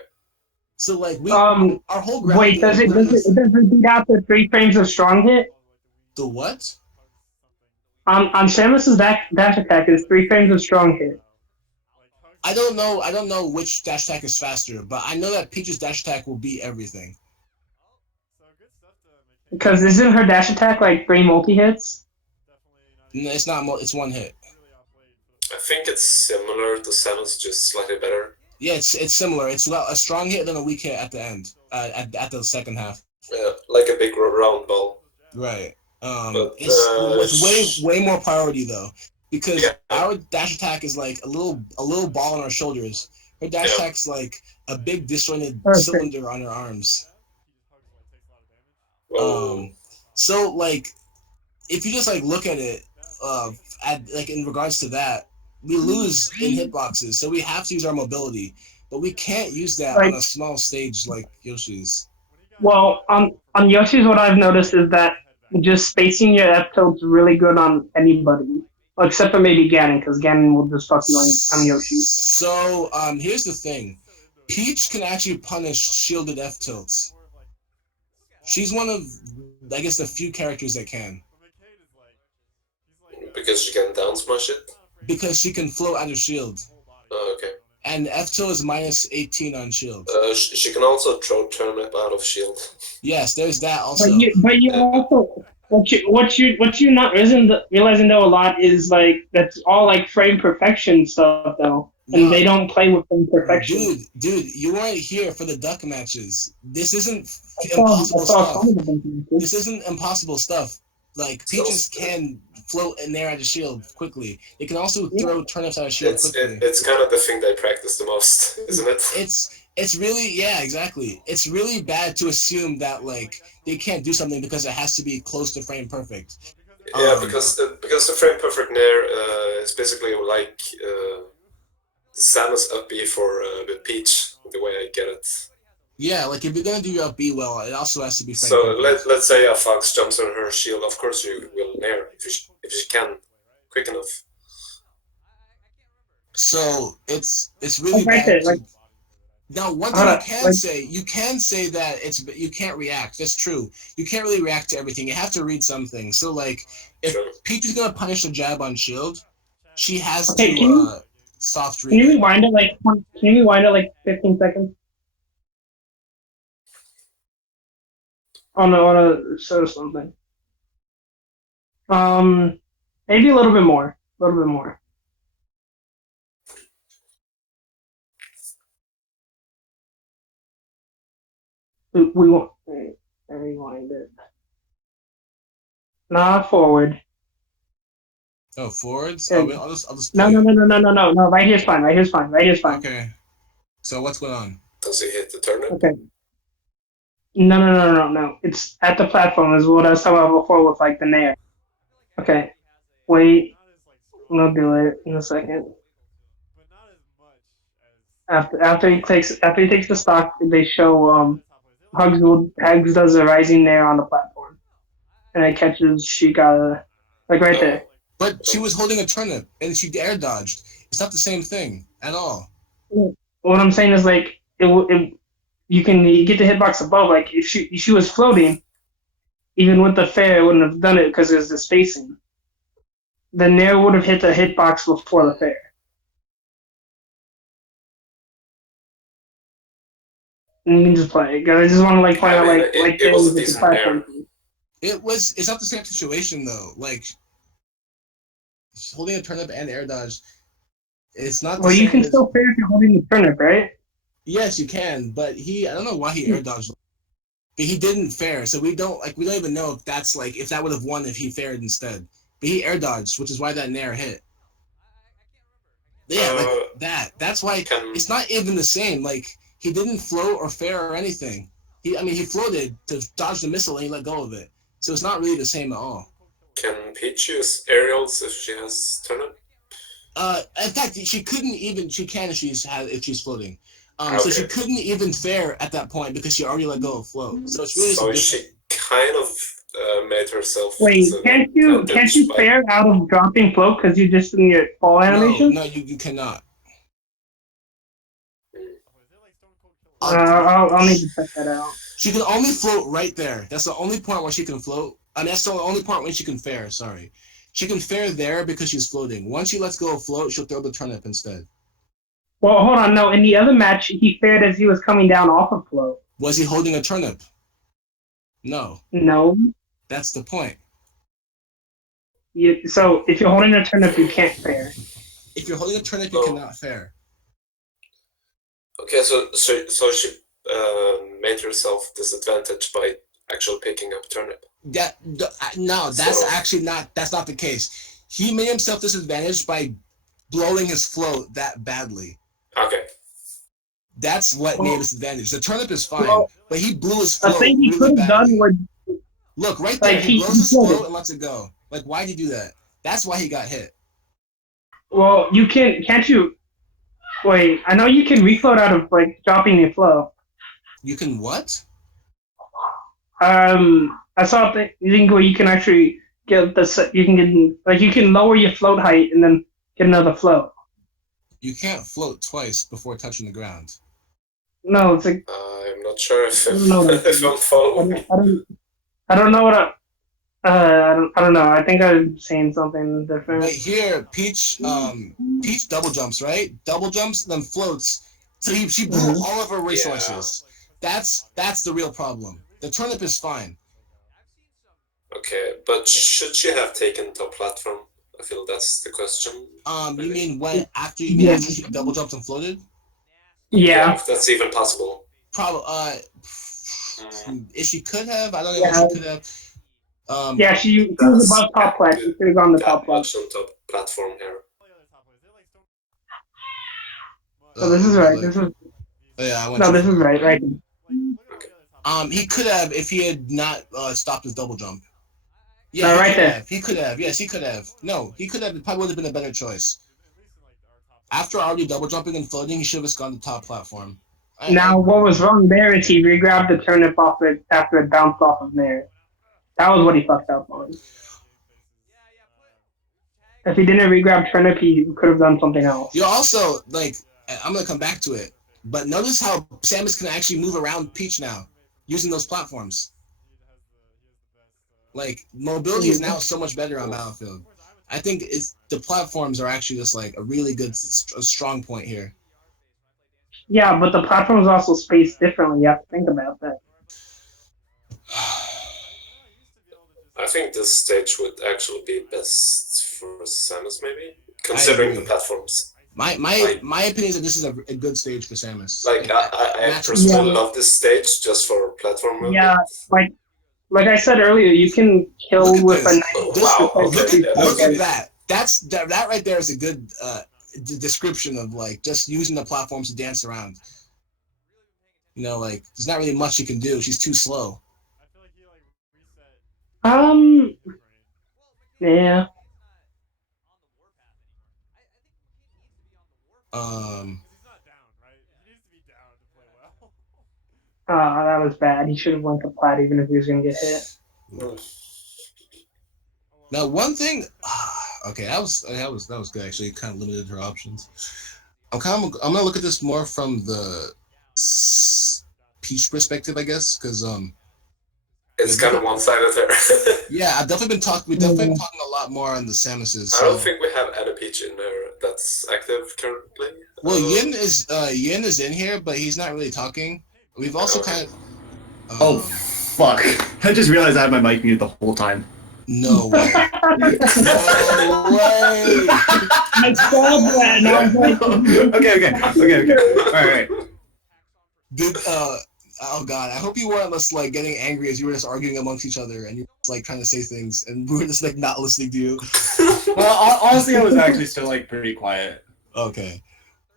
So like our whole ground. Wait, does it beat out the 3 frames of strong hit? The what? On Samus's dash attack is 3 frames of strong hit. I don't know which dash attack is faster, but I know that Peach's dash attack will beat everything. Because isn't her dash attack like 3 multi hits? No, it's not. It's 1 hit. I think it's similar to Samus, just slightly better. Yeah, it's similar. It's a strong hit then a weak hit at the end, at the second half. Yeah, like a big round ball. Right. But, it's way more priority though, because our dash attack is like a little ball on our shoulders. Her dash attack's like a big disjointed cylinder on her arms. So like, if you just like look at it, like in regards to that, we lose in hitboxes, so we have to use our mobility, but we can't use that on a small stage like Yoshi's. Well, on Yoshi's, what I've noticed is that just spacing your F tilt's really good on anybody, except for maybe Ganon, because Ganon will just fuck you on Yoshi. So here's the thing, Peach can actually punish shielded F tilts. She's one of, I guess, the few characters that can. Because she can down smash it? Because she can float out of shield. Oh, okay. And F-tilt is minus 18 on shield. She can also throw turnip out of shield. Yes, there's that also. But you also what you not realizing though a lot is like that's all like frame perfection stuff though, and they don't play with frame perfection. Dude, you weren't here for the duck matches. This isn't impossible stuff. This isn't impossible stuff. Like Peaches can float in there out of shield quickly. They can also throw turnips out of shield quickly. It's kind of the thing they practice the most, isn't it? It's really, yeah, exactly. It's really bad to assume that like they can't do something because it has to be close to frame perfect. Yeah, because the frame perfect nair is basically like Samus up B for the Peach, the way I get it. Yeah, like if you're gonna do your up B well, it also has to be frame so perfect. let's say a Fox jumps on her shield. Of course you will nair if you can quick enough. So it's really bad. Now, one thing you can say that you can't react. That's true. You can't really react to everything. You have to read something. So, like, if Peach is gonna punish a jab on shield, she has to soft read. Can you rewind it like 15 seconds? on a show something. Maybe a little bit more. A little bit more. We want. Rewind it. Not forward. Oh, forwards. Yeah. Oh, I'll just No, play no, it. no, no, no, no, no, no. Right here's fine. Right here's fine. Right here's fine. Okay. So what's going on? Does he hit the turnip? Okay. No, no, no, no, no. It's at the platform is what I was talking about before with like the nair. Okay. Wait. I'm gonna do it in a second. But not as much as After he takes the stock, they show Hugs does a rising nair on the platform, and it catches Sheikah like right there. But she was holding a turnip and she air dodged. It's not the same thing at all. What I'm saying is like you get the hitbox above. Like if she was floating, even with the fair, it wouldn't have done it because there's the spacing. The nair would have hit the hitbox before the fair. And you can just play it. I just want to like point out it was a decent nair. It's not the same situation though. Like holding a turnip and air dodge. It's not the well, same. you can still fair if you're holding the turnip, right? Yes, you can, but I don't know why he air dodged. But he didn't fair, so we don't even know if that's like if that would have won if he faired instead. But he air dodged, which is why that nair hit. Yeah, like that. That's why it's not even the same. Like he didn't float or fair or anything. He floated to dodge the missile and he let go of it. So it's not really the same at all. Can Peach use aerials if she has turnip? In fact, she couldn't even. She can if she's floating. Okay. So she couldn't even fare at that point because she already let go of float. So it's really so she kind of made herself. Wait, can't you fare out of dropping float because you just in your fall animation? No, you cannot. I'll need to check that out. She can only float right there. That's the only point where she can float. And that's the only point where she can fare. Sorry, she can fare there because she's floating. Once she lets go of float, she'll throw the turnip instead. Well, hold on. No, in the other match, he fared as he was coming down off of float. Was he holding a turnip? No. No. That's the point. So if you're holding a turnip, you can't fare. If you're holding a turnip, you cannot fare. Okay, so she made herself disadvantaged by actually picking up turnip. That's not the case. He made himself disadvantaged by blowing his float that badly. Okay. That's what made him disadvantaged. The turnip is fine, but he blew his float. I think he really could have badly. done what. Look right there. He blows his float and lets it go. Like, why'd he do that? That's why he got hit. Well, you can't you? Wait, I know you can refloat out of like dropping your flow. You can what? I saw a thing where you can actually get you can lower your float height and then get another float. You can't float twice before touching the ground. No, it's like I'm not sure if I'm following. I don't know what I don't know. I think I'm saying something different. But here, Peach double jumps, right? Double jumps, then floats. So she blew all of her resources. Yeah. That's the real problem. The turnip is fine. Okay, but should she have taken top platform? I feel that's the question. You mean what after she double jumped and floated? Yeah. If that's even possible. Probably. If she could have, I don't know if she could have. She was above top platform. She could have gone the top platform. On top platform here. So this is right. This is. This is right. Right. Okay. He could have if he had not stopped his double jump. Yeah, right there. He could have. Yes, he could have. No, he could have. It probably would have been a better choice. After already double jumping and floating, he should have just gone to top platform. What was wrong there is he re-grabbed the turnip off it after it bounced off of there. That was what he fucked up on. If he didn't re-grab turnip, he could have done something else. You also, I'm going to come back to it, but notice how Samus can actually move around Peach now, using those platforms. Like, mobility is now so much better on Battlefield. I think the platforms are actually just like a really good, strong point here. Yeah, but the platforms also spaced differently. You have to think about that. I think this stage would actually be best for Samus, maybe, considering the platforms. My opinion is that this is a good stage for Samus. Like I personally love this stage just for platform movement. Yeah, like I said earlier, you can kill with a 90%. Look at that. That right there is a good description of like just using the platforms to dance around. You know, like there's not really much you can do. She's too slow. Yeah. That was bad. He should have went to plat even if he was gonna get hit. Now, one thing. Okay, that was good. Actually, it kind of limited her options. I'm gonna look at this more from the Peach perspective, I guess, because it's kind of one-sided there. Yeah, We've definitely been talking a lot more on the Samuses. So. I don't think we have any Peach in there that's active currently. Well, Yin is in here, but he's not really talking. We've also kind of. Oh fuck! I just realized I had my mic muted the whole time. No way! No way! I saw that, and I was like, okay. All right. Did oh god, I hope you weren't just like getting angry as you were just arguing amongst each other and you were just, like trying to say things and we were just like not listening to you. Well, honestly, I was actually still like pretty quiet. Okay.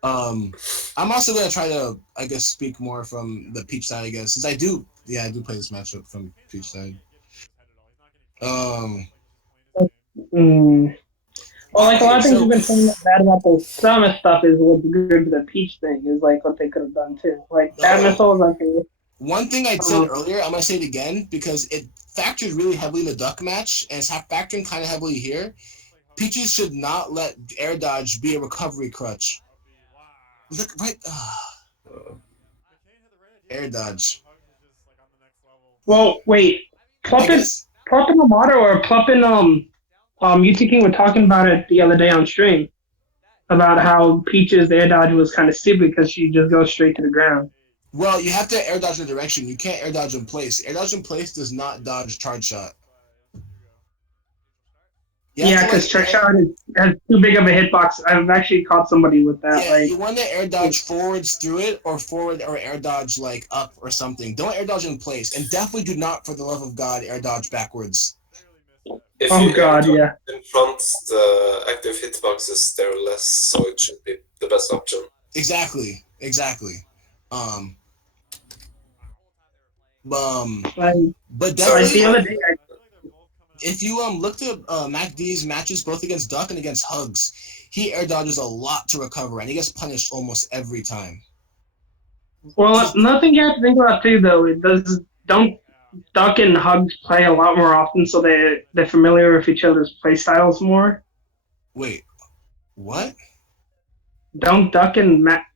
I'm also gonna try to, I guess, speak more from the Peach side, I guess, since I do play this matchup from Peach side. Well, like a lot of things we've been saying bad about the Samus stuff is what's good for the Peach thing is like what they could have done too. Like that missile was okay. One thing I said earlier, I'm gonna say it again because it factors really heavily in the duck match and it's factoring kind of heavily here. Peaches should not let air dodge be a recovery crutch. Look right. Air dodge. Well, wait. Pluppin Amato or Pluppin UT King were talking about it the other day on stream about how Peach's air dodge was kind of stupid because she just goes straight to the ground. Well, you have to air dodge in a direction. You can't air dodge in place. Air dodge in place does not dodge charge shot. Yeah, because charge shot has too big of a hitbox. I've actually caught somebody with that. Yeah, you want to air dodge forwards through it or forward or air dodge like up or something. Don't air dodge in place. And definitely do not, for the love of God, air dodge backwards. If you in front, the active hitboxes they're less, so it should be the best option. Exactly. But definitely, the other day, if you looked at MacD's matches both against Duck and against Hugs, he air dodges a lot to recover, and he gets punished almost every time. Well, nothing you have to think about too, though. Don't Duck and Hugs play a lot more often, so they're familiar with each other's play styles more. Wait, what? Don't Duck and MacD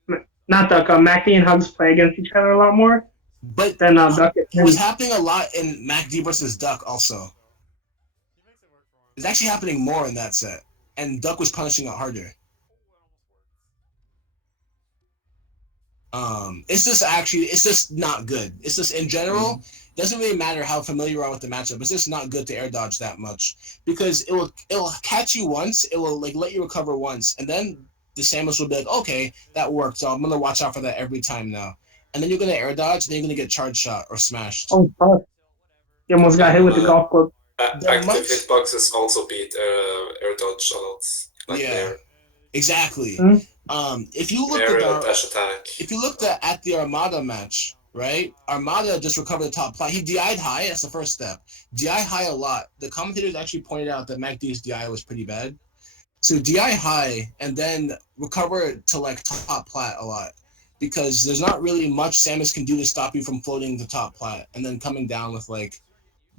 and Hugs play against each other a lot more? But then Duck. It was happening a lot in MacD versus Duck also. It's actually happening more in that set, and Duck was punishing it harder. It's just not good. It's just in general, doesn't really matter how familiar you are with the matchup. It's just not good to air dodge that much because it will catch you once. It will like let you recover once, and then the Samus will be like, okay, that worked. So I'm gonna watch out for that every time now. And then you're gonna air dodge, and then you're gonna get charge shot or smashed. Oh fuck! You almost got hit with the golf club. Active hitboxes also beat air dodge a lot. Like there. Exactly. Mm-hmm. If you looked at the Armada match, right? Armada just recovered the top plat. He DI'd high. That's the first step. DI high a lot. The commentators actually pointed out that MacD's DI was pretty bad. So DI high and then recover to like top plat a lot. Because there's not really much Samus can do to stop you from floating the top plat and then coming down with like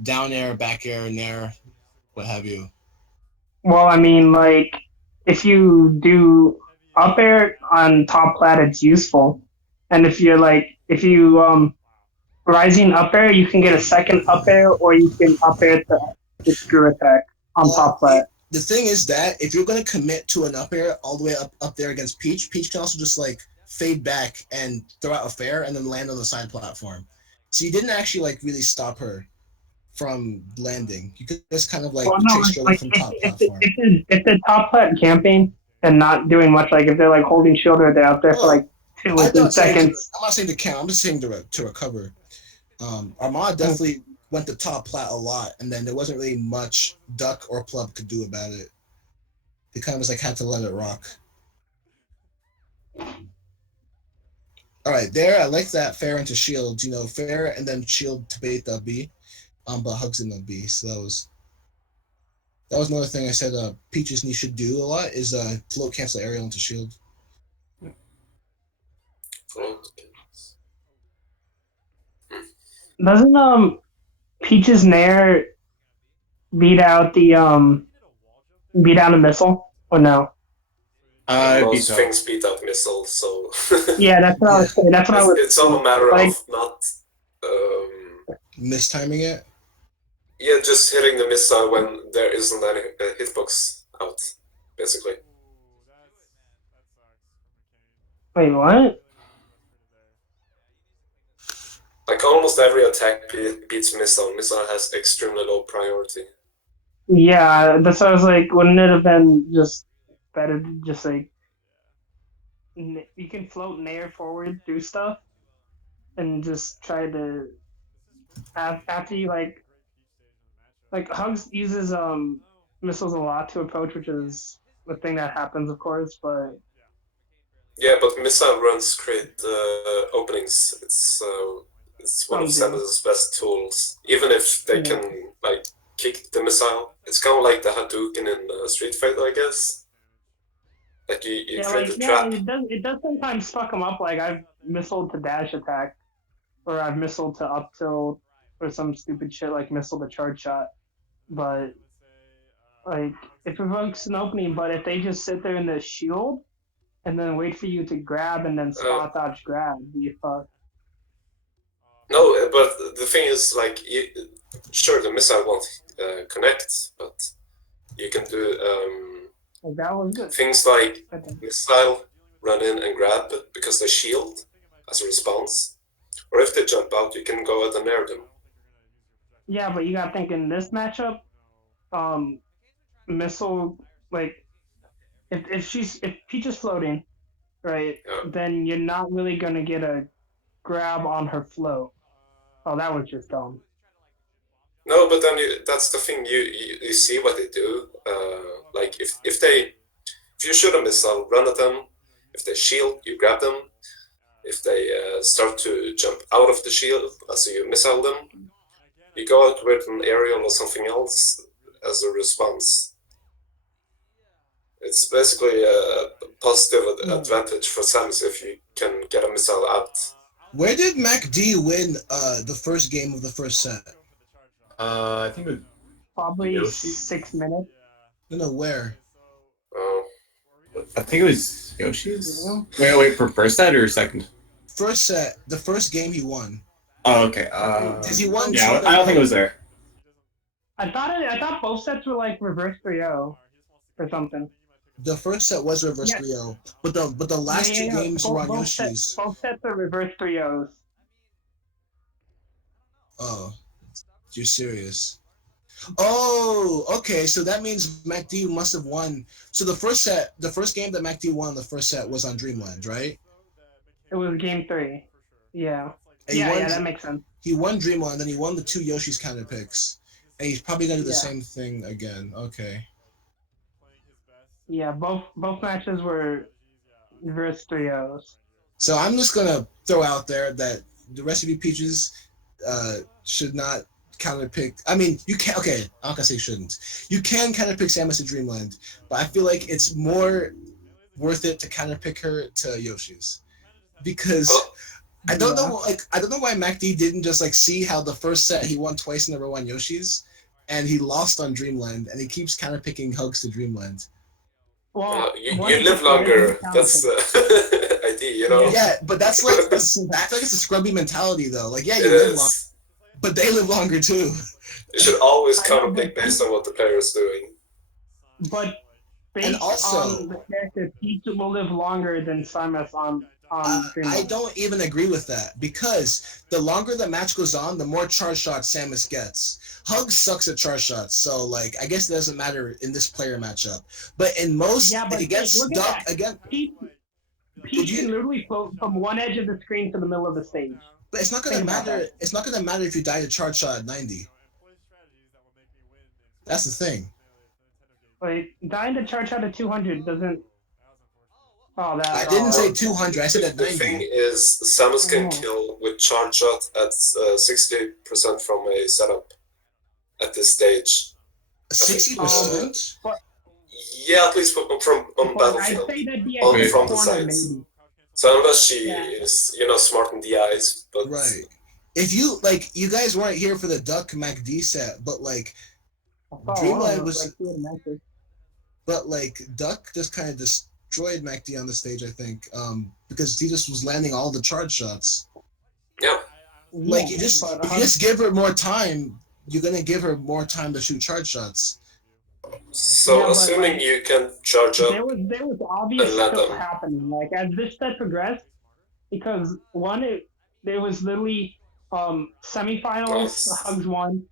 down air, back air, nair, what have you. Well, I mean, like if you do up air on top plat, it's useful. And if you rising up air, you can get a second up air, or you can up air to screw attack on top plat. The thing is that if you're going to commit to an up air all the way up there against Peach can also just like fade back and throw out a fair and then land on the side platform. So you didn't actually like really stop her from landing. You could just kind of like Well, no, chase Joel like from if top if the, platform. if the, if the top plat camping and not doing much, like if they're like holding shield or they're out there for Oh, like 2 or I'm 3 not saying to, seconds. I'm not saying to count. I'm just saying to recover. Armada definitely went to top plat a lot, and then there wasn't really much Duck or Plub could do about it. They kind of just like had to let it rock. All right, there. I like that Fair into Shield. Fair and then Shield to bait the B, but Hugs in the B. So that was another thing I said. Peaches need should do a lot is float cancel aerial into Shield. Doesn't Peach's Nair beat out a missile or no? Most things beat out missiles, so Yeah, that's what I was saying. That's what I was. it's all a matter like, of not mistiming it. Yeah, just hitting the missile when there isn't any hitbox out, basically. Wait, what? Like almost every attack beats missile. Missile has extremely low priority. Yeah, that's why I was like, wouldn't it have been just better to just like you can float Nair forward through stuff and just try to after you like Hugs uses missiles a lot to approach, which is the thing that happens, of course, but yeah, but missile runs create openings. It's one of Samus's best tools. Even if they can like kick the missile, it's kind of like the Hadouken in Street Fighter, I guess. Like you create a trap. It does sometimes fuck them up. Like I've missiled to dash attack, or I've missiled to up tilt, or some stupid shit like missile to charge shot. But like it provokes an opening, but if they just sit there in the shield and then wait for you to grab and then spot dodge grab, you fuck. No, but the thing is, like, sure, the missile won't connect, but you can do that was good. Things like missile, run in and grab because they shield as a response. Or if they jump out, you can go ahead and nair them. Yeah, but you gotta think in this matchup, missile, like, if Peach is floating, right, then you're not really gonna get a grab on her float. Oh, that was just dumb. No, but then that's the thing. You see what they do. Like if you shoot a missile, run at them. If they shield, you grab them. If they start to jump out of the shield, as you missile them, you go out with an aerial or something else as a response. It's basically a positive advantage for Samus if you can get a missile out. Where did MacD win the first game of the first set? I think it was probably Yoshi? 6 minutes. No, where? I think it was Yoshi's. Wait, for first set or second? First set, the first game he won. Oh, okay. Because he won. Yeah, I don't think it was there. I thought both sets were like reverse 3-0 or something. The first set was reverse 3-0, but the last two games were on Yoshi's. Both sets are reverse 3-0s. Oh, you're serious? Oh, okay. So that means MacD must have won. So the first game that MacD won, the first set was on Dreamland, right? It was game 3. Yeah. Yeah, that makes sense. He won Dreamland, then he won the 2 Yoshi's counter picks, and he's probably gonna do the same thing again. Okay. Yeah, both matches were reverse 3-0s. So I'm just gonna throw out there that the rest of you Peaches should not counter pick. I mean, you can. Okay, I'm not gonna say shouldn't. You can counter pick Samus to Dreamland, but I feel like it's more worth it to counter pick her to Yoshi's because I don't know. Like I don't know why MacD didn't just like see how the first set he won twice in a row on Yoshi's, and he lost on Dreamland, and he keeps counter picking Hugs to Dreamland. Well, you live longer. That's the idea, you know. Yeah, but that's like I feel like it's a scrubby mentality though. Like, yeah, you live longer, but they live longer too. You should always counter pick based on what the player is doing. But based on the character, Peach will live longer than Samus on Dreamland. I don't even agree with that because the longer the match goes on, the more charge shots Samus gets. Hugs sucks at charge shots, so like I guess it doesn't matter in this player matchup. But in most, Yeah, but against look at Duck that. again, Peach can literally float from one edge of the screen to the middle of the stage. but it's not gonna Think about matter. that. It's not gonna matter if you die to charge shot at 90. That's the thing. Like dying to charge out at 200 doesn't. Oh, that. I didn't say 200. I said at The thing 90. is, Samus can Oh. kill with charge shot at 60% from a setup at this stage. 60%. Yeah, at least from on But Battlefield. I'd say that'd be Only a from the corner, sides. maybe. So unless she Yeah. is, smart in the eyes, but Right. If you like, you guys weren't here for the Duck MacD set, but like, Dreamland was. But like Duck just kind of destroyed MacD on the stage, I think, because he just was landing all the charge shots. yeah. Like you just give her more time, you're gonna give her more time to shoot charge shots. So Yeah, but, assuming like, you can charge up, there was obvious and let stuff them. happening. Like as this set progressed, because there was literally semifinals, Nice. Hugs won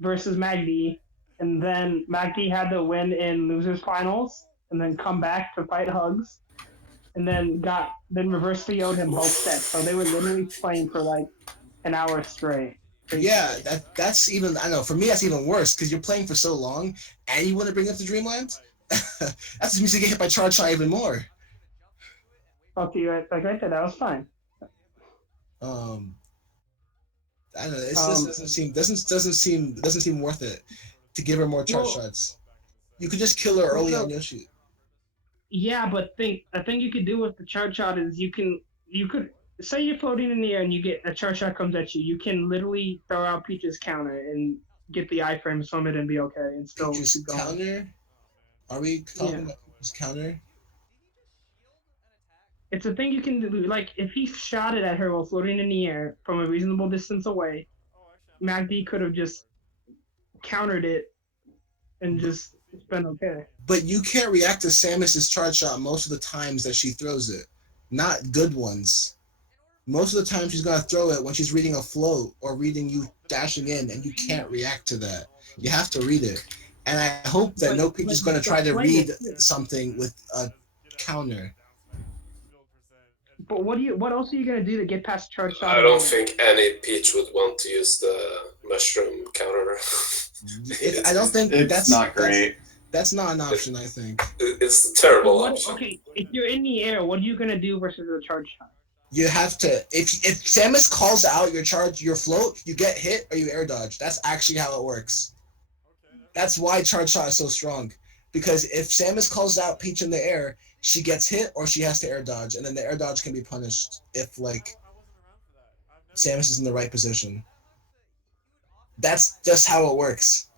versus MacD, and then MacD had to win in losers finals, and then come back to fight Hugs, and then reverse PO'd him both sets. So they were literally playing for like an hour straight. Yeah, that's even, I don't know, for me that's even worse because you're playing for so long and you want to bring up the Dreamland. That just means you get hit by charge shot even more. Okay, like I said, that was fine. I don't know. It just doesn't seem worth it to give her more charge shots. You could just kill her early on Yoshi. Yeah, but a thing you could do with the charge shot is you could say you're floating in the air and you get a charge shot comes at you. You can literally throw out Peach's counter and get the iframes from it and be okay and still Peach's keep going. counter? Are we talking about Peach's counter? It's a thing you can do. Like if he shot it at her while floating in the air from a reasonable distance away, MacD could have just countered it and just it's been okay. But you can't react to Samus's charge shot most of the times that she throws it. Not good ones. Most of the time she's gonna throw it when she's reading a float or reading you dashing in, and you can't react to that. You have to read it. And I hope that no Peach is gonna try to read something with a counter. But what else are you gonna do to get past charge shot? I don't think any Peach would want to use the mushroom counter. I don't think It's not great. That's not an option, I think. It's a terrible option. Okay, if you're in the air, what are you gonna do versus a charge shot? You have to, if Samus calls out your float, you get hit or you air dodge. That's actually how it works. That's why charge shot is so strong. Because if Samus calls out Peach in the air, she gets hit or she has to air dodge, and then the air dodge can be punished if like Samus is in the right position. That's just how it works.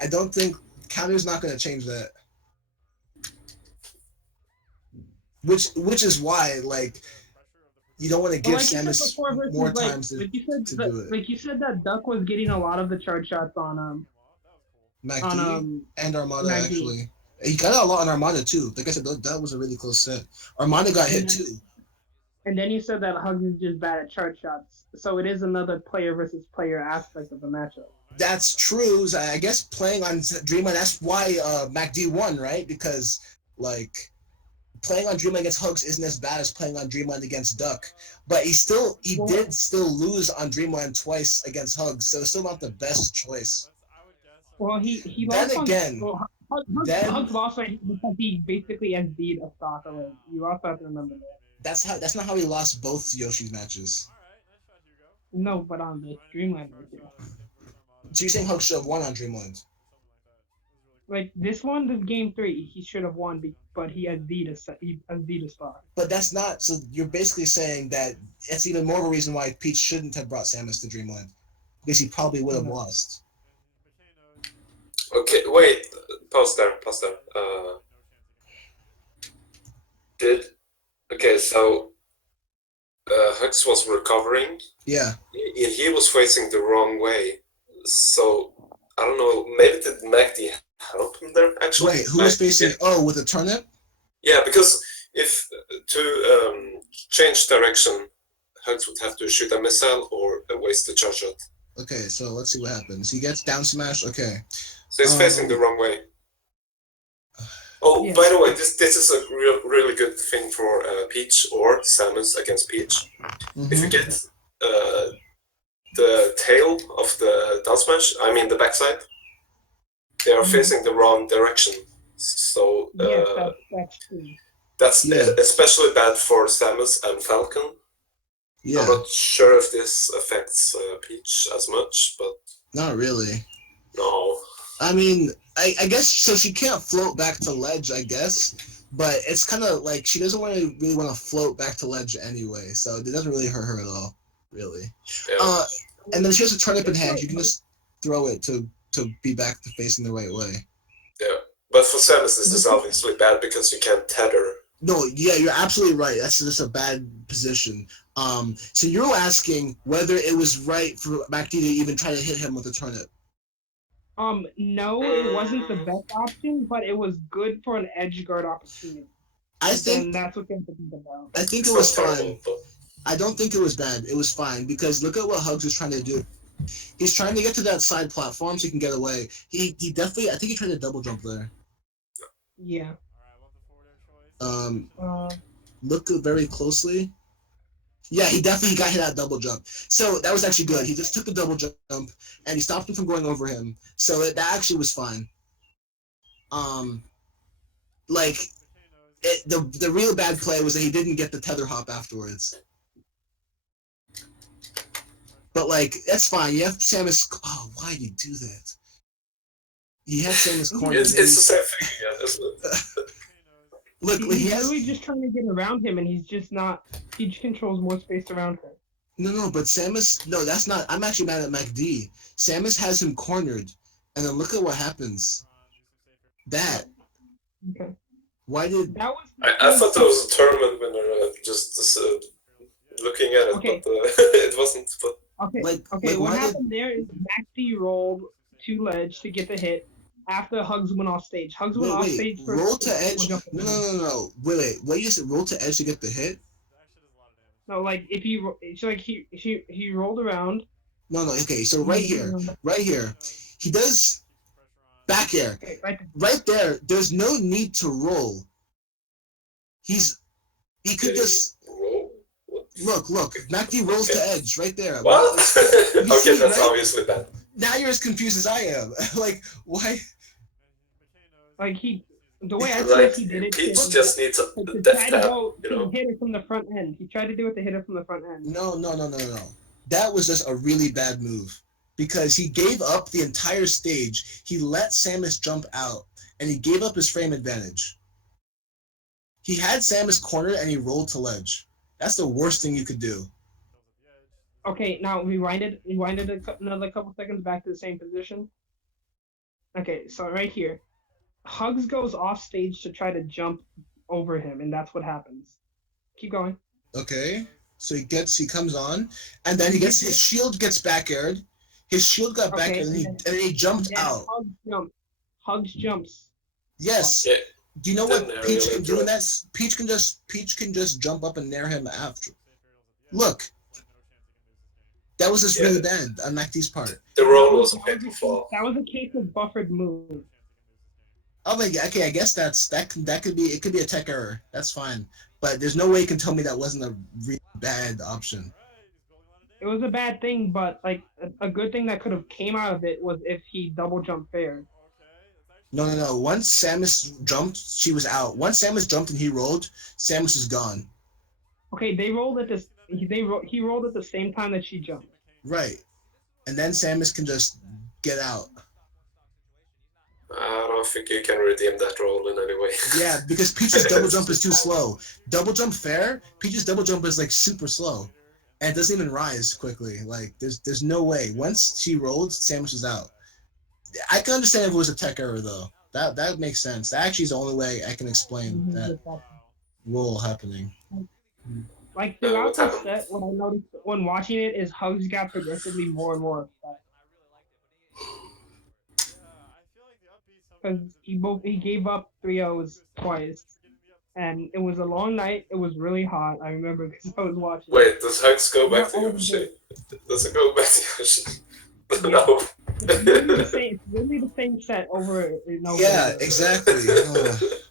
I don't think counter's not going to change that. Which is why, like, you don't want to give Samus more time to do it. Like you said that Duck was getting a lot of the charge shots on MacD and Armada actually. He got a lot on Armada too. Like I said, that was a really close set. Armada got hit too. And then you said that Hugs is just bad at charge shots, so it is another player versus player aspect of the matchup. That's true. So I guess playing on Dreamland, that's why MacD won, right? Because like playing on Dreamland against Hugs isn't as bad as playing on Dreamland against Duck. But he did still lose on Dreamland twice against Hugs, so it's still not the best choice. Well, he then lost again. Hugs lost because he basically SD'd a stock alert. You also have to remember that. That's not how he lost both Yoshi's matches. No, but on the Dreamland version. So you're saying Hugs should have won on Dreamland? Like this one, this game 3, he should have won, but he SD'd a stock. But that's not. So you're basically saying that it's even more of a reason why Peach shouldn't have brought Samus to Dreamland, because he probably would have lost. Okay, wait. Pause there. So Hux was recovering. Yeah. He was facing the wrong way. So I don't know. Maybe did MacD help him there? Actually, wait, who was facing? Oh, with the turnip? Yeah, because If to change direction, Hugs would have to shoot a missile or waste the charge shot. Okay, so let's see what happens. He gets down smash. Okay. So he's facing the wrong way. Oh, Yeah. by the way, this is a really good thing for Peach or Samus against Peach. If you get the tail of the down smash, I mean the backside, they are facing the wrong direction. So that's true. That's especially bad for Samus and Falcon. Yeah. I'm not sure if this affects Peach as much, but not really. No. I mean, I guess so. She can't float back to ledge, I guess, but it's kind of like she doesn't really want to float back to ledge anyway, so it doesn't really hurt her at all, really. Yeah. And then she has a turnip in hand. You can just throw it to be back to facing the right way. Yeah, but for Samus, this is obviously bad because you can't tether. No, yeah, you're absolutely right. That's just a bad position. So you're asking whether it was right for MacD to even try to hit him with a turnip. No, it wasn't the best option, but it was good for an edge guard opportunity. I think that's what I'm thinking about. I think it was fine. I don't think it was bad. It was fine because look at what Hugs was trying to do. He's trying to get to that side platform so he can get away. He definitely, I think he tried to double jump there. Yeah. Look very closely. Yeah, he definitely got hit that double jump. So that was actually good. He just took the double jump and he stopped him from going over him. So that actually was fine. The real bad play was that he didn't get the tether hop afterwards. But that's fine. You have Samus. Oh, why do you do that? You have Samus cornered. It's the same thing again, isn't it? Look, he's really just trying to get around him, and he's just not. He just controls more space around her. No, but Samus. No, that's not. I'm actually mad at MacD. Samus has him cornered, and then look at what happens. That. Okay. Why did that was? I thought that was a tournament winner. Just looking at it, okay. But it wasn't. But okay. What happened there is MacD rolled to ledge to get the hit. After Hugs went off stage. Hugs went off stage first. Roll to edge? No. Wait. What you said? Roll to edge to get the hit? No, if he rolled around. No. Okay, so right here, he does back air. Okay, right there. There's no need to roll. He could just roll. Look. MacD rolls to edge right there. What? Okay, that's right? Obviously bad. Now you're as confused as I am. Why? The way I see it, he did it. Peach just needs a death tap, to hit it from the front end. He tried to do it to hit it from the front end. No. That was just a really bad move because he gave up the entire stage. He let Samus jump out, and he gave up his frame advantage. He had Samus cornered, and he rolled to ledge. That's the worst thing you could do. Okay, now rewind it another couple seconds back to the same position. Okay, so right here. Hugs goes off stage to try to jump over him, and that's what happens. Keep going. Okay, so he comes on, and then his shield gets back aired. His shield got back aired, and then he jumped out. Hugs jumps. Yes. Yeah. Do you know what Peach can do in that? Peach can just jump up and nair him after. Look. That was just really bad on MacD's part. The roll was a bit fall. That was a case of buffered move. Oh my god, okay, I guess that could be a tech error. That's fine. But there's no way you can tell me that wasn't a really bad option. It was a bad thing, but a good thing that could have came out of it was if he double jumped fair. No. Once Samus jumped, she was out. Once Samus jumped and he rolled, Samus is gone. Okay, they rolled at this. He rolled at the same time that she jumped. Right, and then Samus can just get out. I don't think you can redeem that roll in any way. Yeah, because Peach's double jump is too slow. Double jump fair, Peach's double jump is super slow, and it doesn't even rise quickly. There's no way. Once she rolled, Samus is out. I can understand if it was a tech error though. That makes sense. That actually is the only way I can explain that roll happening. Throughout the set, what I noticed when watching it is Hugs got progressively more and more upset. Because he gave up 3-0s twice. and it was a long night. It was really hot. I remember because I was watching. Wait, does Hugs go back to All of Yoshi? Does it go back to Yoshi? Yeah. No. It's literally the same. It's literally the same set over and over. Yeah, again. exactly.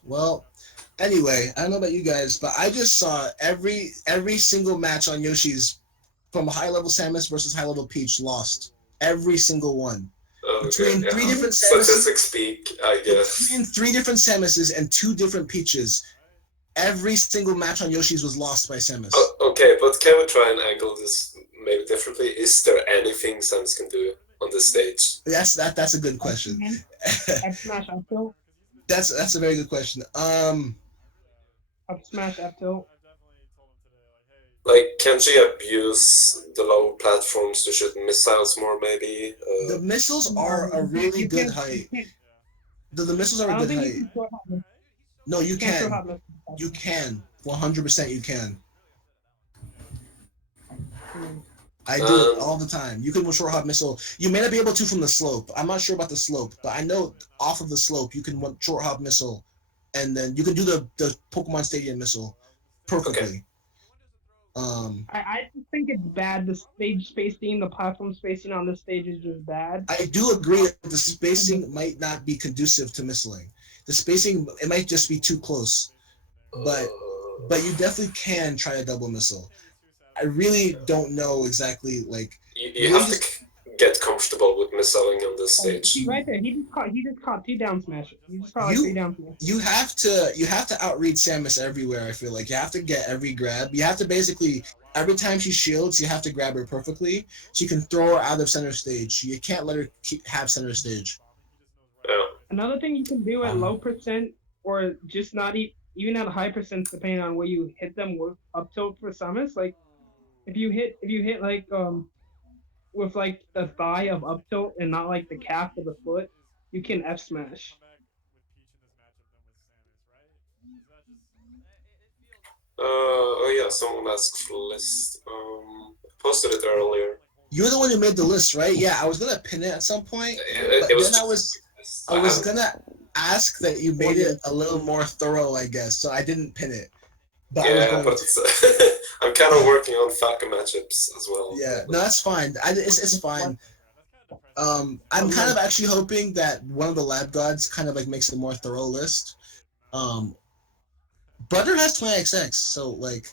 Well, anyway, I don't know about you guys, but I just saw every single match on Yoshi's from high level Samus versus high level Peach lost. Every single one. Between three different Samuses, Statistics speak, I guess. between three different Samuses and two different Peaches, every single match on Yoshi's was lost by Samus. Okay, but can we try and angle this maybe differently? Is there anything Samus can do on this stage? That's a good question. F smash up tilt. That's a very good question. Up smash up tilt. Like, can she abuse the low platforms to shoot missiles more, maybe? The missiles are a really good height. The missiles are a good height. No, you can. You can. 100% you can. I do it all the time. You can short hop missile. You may not be able to from the slope. I'm not sure about the slope, but I know off of the slope you can short hop missile, and then you can do the Pokemon Stadium missile perfectly. Okay. I just think it's bad. The stage spacing, the platform spacing on this stage is just bad. I do agree that the spacing might not be conducive to missiling. The spacing, it might just be too close, but you definitely can try a double missile. I really don't know exactly, like... You have to get comfortable with missiling on this stage. Right there, he just caught two down smashes. He just caught three down smashes. You have to outread Samus everywhere, I feel like. You have to get every grab. You have to basically, every time she shields, you have to grab her perfectly. She can throw her out of center stage. You can't let her have center stage. Yeah. Another thing you can do at low percent, or just not even at a high percent, depending on where you hit them with up tilt for Samus, like if you hit like with like the thigh of up tilt and not like the calf of the foot, you can F smash. Oh yeah, someone asked for the list. Posted it earlier. You're the one who made the list, right? Yeah, I was gonna pin it at some point, but then I was gonna ask that you made it a little more thorough, I guess. So I didn't pin it. But yeah, but I'm kind of working on Falcon matchups as well. Yeah, no, that's fine. It's fine. I'm kind of actually hoping that one of the lab gods kind of like makes a more thorough list. Butter has 20XX, so like.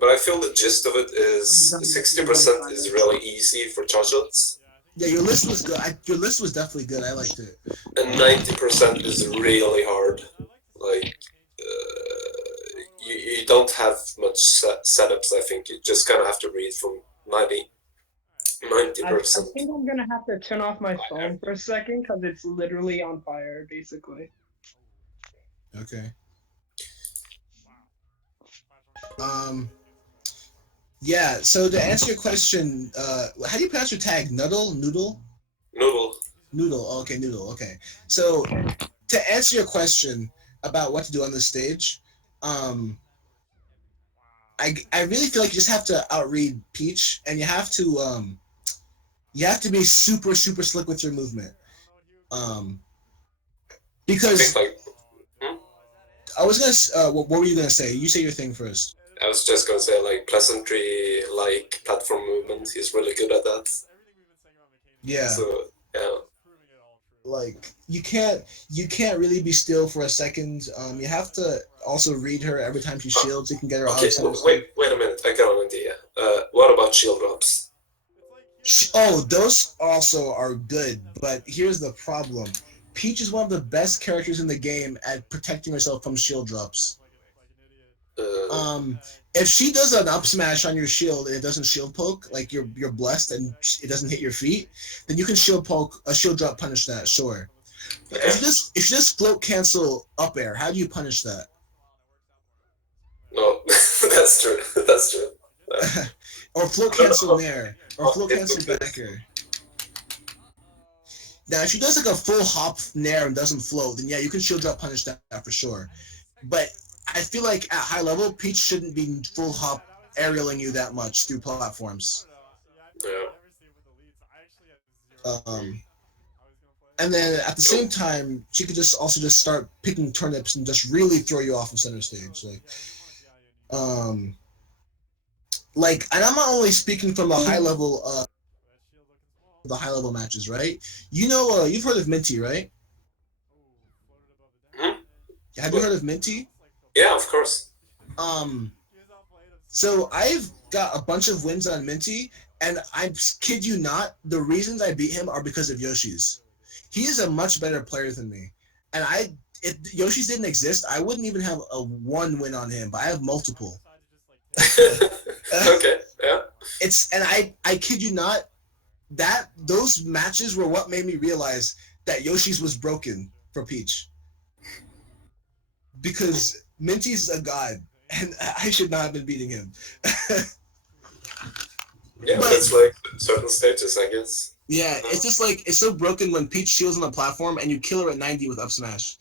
But I feel the gist of it is 60% is really easy for charge shots. Yeah, your list was good. Your list was definitely good. I liked it. And 90% is really hard. Like. You don't have much setups, I think. You just kind of have to read from 90%. I think I'm going to have to turn off my phone for a second because it's literally on fire, basically. Okay. Yeah, so to answer your question, how do you pronounce your tag? Noodle? Noodle? Noodle. Okay, Noodle. Okay. So to answer your question about what to do on the stage, I really feel like you just have to outread Peach, and you have to be super slick with your movement, because I was gonna what were you gonna say? You say your thing first. I was just gonna say like pleasantry, like platform movement. He's really good at that. Yeah. So yeah. Like you can't really be still for a second. You have to also read her every time she shields. You can get her out. Wait a minute. I got an idea. What about shield drops? Oh, those also are good, but here's the problem. Peach is one of the best characters in the game at protecting herself from shield drops. If she does an up smash on your shield and it doesn't shield poke, like you're blessed and it doesn't hit your feet, then you can shield poke a shield drop punish that, sure. But if you just float cancel up air, how do you punish that? No, that's true. That's true. Or float cancel nair, or float cancel back air. Now, if she does like a full hop nair and doesn't float, then yeah, you can shield drop punish that for sure. But I feel like at high level, Peach shouldn't be full hop aerialing you that much through platforms. Yeah. And then at the same time, she could just also just start picking turnips and just really throw you off of center stage. Like, and I'm not only speaking from the high level, the high level matches, right? You know, you've heard of Minty, right? Hmm? Have you heard of Minty? Yeah, of course. So I've got a bunch of wins on Minty, and I kid you not, the reasons I beat him are because of Yoshi's. He is a much better player than me, and if Yoshi's didn't exist, I wouldn't even have a one win on him, but I have multiple. Okay, yeah. And I kid you not, that those matches were what made me realize that Yoshi's was broken for Peach. Because Minty's a god, and I should not have been beating him. Yeah, But that's like certain stages, I guess. yeah, it's just like it's so broken when Peach shields on the platform and you kill her at 90 with up smash,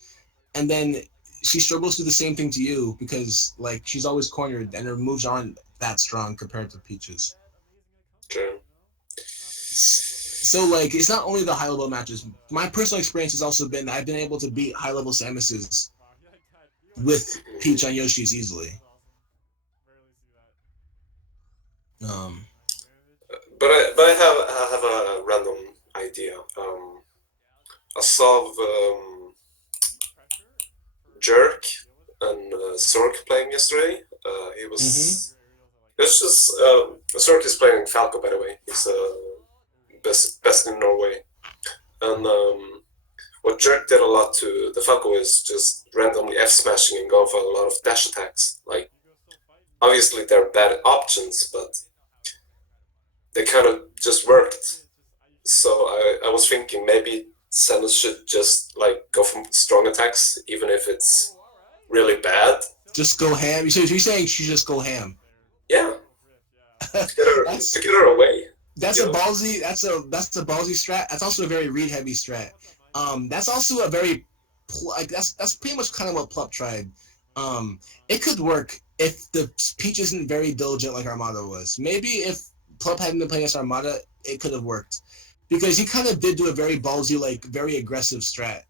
and then she struggles to do the same thing to you because like she's always cornered and her moves aren't that strong compared to Peach's. True. So like it's not only the high level matches. My personal experience has also been that I've been able to beat high level Samuses with Peach on Yoshi's easily. But I have a random idea. I saw Jerk and Zork playing yesterday. He was. It's just Zork is playing Falco, by the way. He's best in Norway, and what Jerk did a lot to the Falco is just randomly F smashing and going for a lot of dash attacks. Like obviously they're bad options, but they kind of just worked. So I was thinking maybe Samus should just like go for strong attacks, even if it's really bad. Just go ham. So you're saying she just go ham? Yeah, to get her away. That's a ballsy. That's a ballsy strat. That's also a very read heavy strat. That's also a very like that's pretty much kind of what Plup tried. It could work if the Peach isn't very diligent like Armada was. Maybe if Plup hadn't been playing as Armada, it could have worked because he kind of did do a very ballsy, like very aggressive strat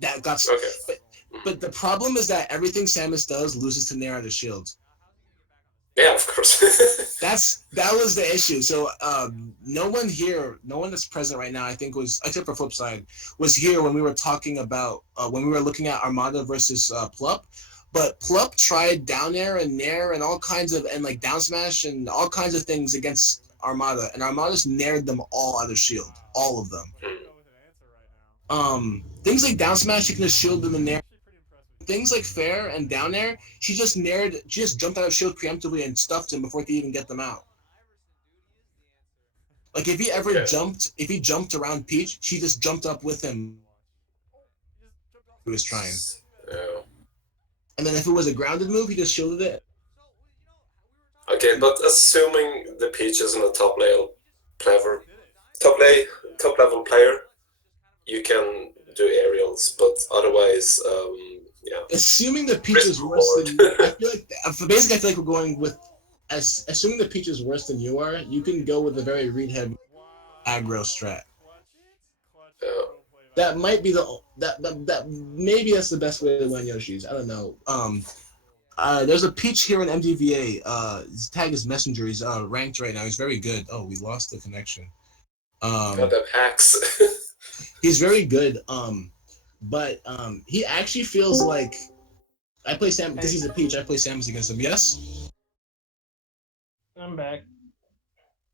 that got. Okay. But the problem is that everything Samus does loses to Nair out of shield. Yeah, of course. that was the issue. So no one that's present right now, I think was except for Flipside, was here when we were talking about when we were looking at Armada versus Plup. But Plup tried down air and nair and all kinds of and like down smash and all kinds of things against Armada, and Armada's naired them all out of shield, all of them. Things like down smash, you can just shield them in nair. Things like fair and down air, she just jumped out of shield preemptively and stuffed him before he could even get them out. Like if he jumped around Peach, she just jumped up with him. He was trying. Yeah. And then if it was a grounded move, he just shielded it. Okay, but assuming the Peach isn't a top level player, you can do aerials, but otherwise, yeah. Assuming the Peach is worse than I feel like we're going with assuming the Peach is worse than you are, you can go with a very read heavy aggro strat. Yeah. That might be that maybe that's the best way to win Yoshi's. I don't know. There's a Peach here in MDVA. His tag is Messenger. He's ranked right now. He's very good. Oh, we lost the connection. Got them hacks. He's very good. But he actually feels like I play Sam because he's a Peach. I play Samus against him. Yes. I'm back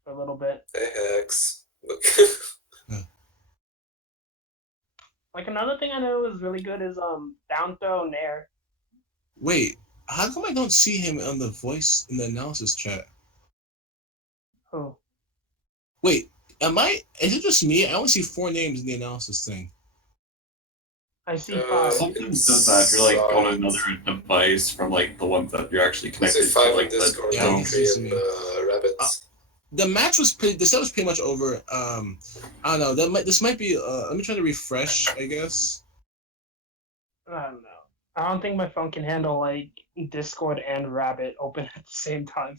for a little bit. Hey, hacks. Like another thing I know is really good is down throw nair. Wait, how come I don't see him on the voice in the analysis chat? Oh. Wait, is it just me? I only see 4 names in the analysis thing. I see 5. Sometimes does that if you're like on another device from like the ones that you're actually connected to, like Discord, the rabbits. The match was the set was pretty much over. I don't know. This might be. Let me try to refresh. I guess. I don't know. I don't think my phone can handle like Discord and Rabbit open at the same time.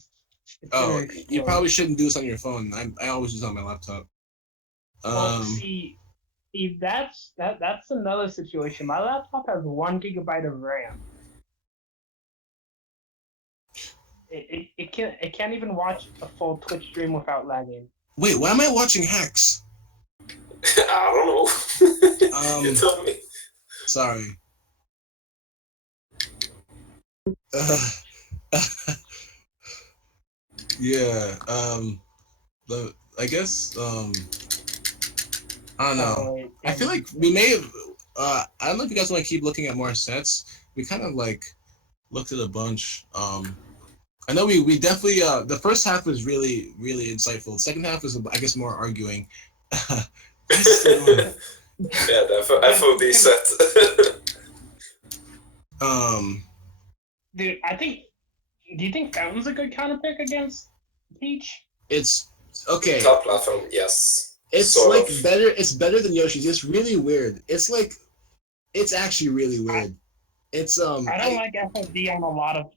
You probably shouldn't do this on your phone. I always use it on my laptop. Well, see, See, that's another situation. My laptop has 1 GB of RAM. It can't even watch a full Twitch stream without lagging. Wait, why am I watching hacks? I don't know. You tell me. Sorry. Yeah. I guess. I don't know. I feel like we may have. I don't know if you guys want to keep looking at more sets. We kind of like looked at a bunch. I know we definitely. The first half was really insightful. The second half was, I guess, more arguing. Yeah, the FOD set. Dude, do you think Fountain's a good counter pick against Peach? It's okay. Top platform, yes. It's sort like of. Better. It's better than Yoshi's. It's really weird. It's like, it's actually really weird. It's I don't like FOD on a lot of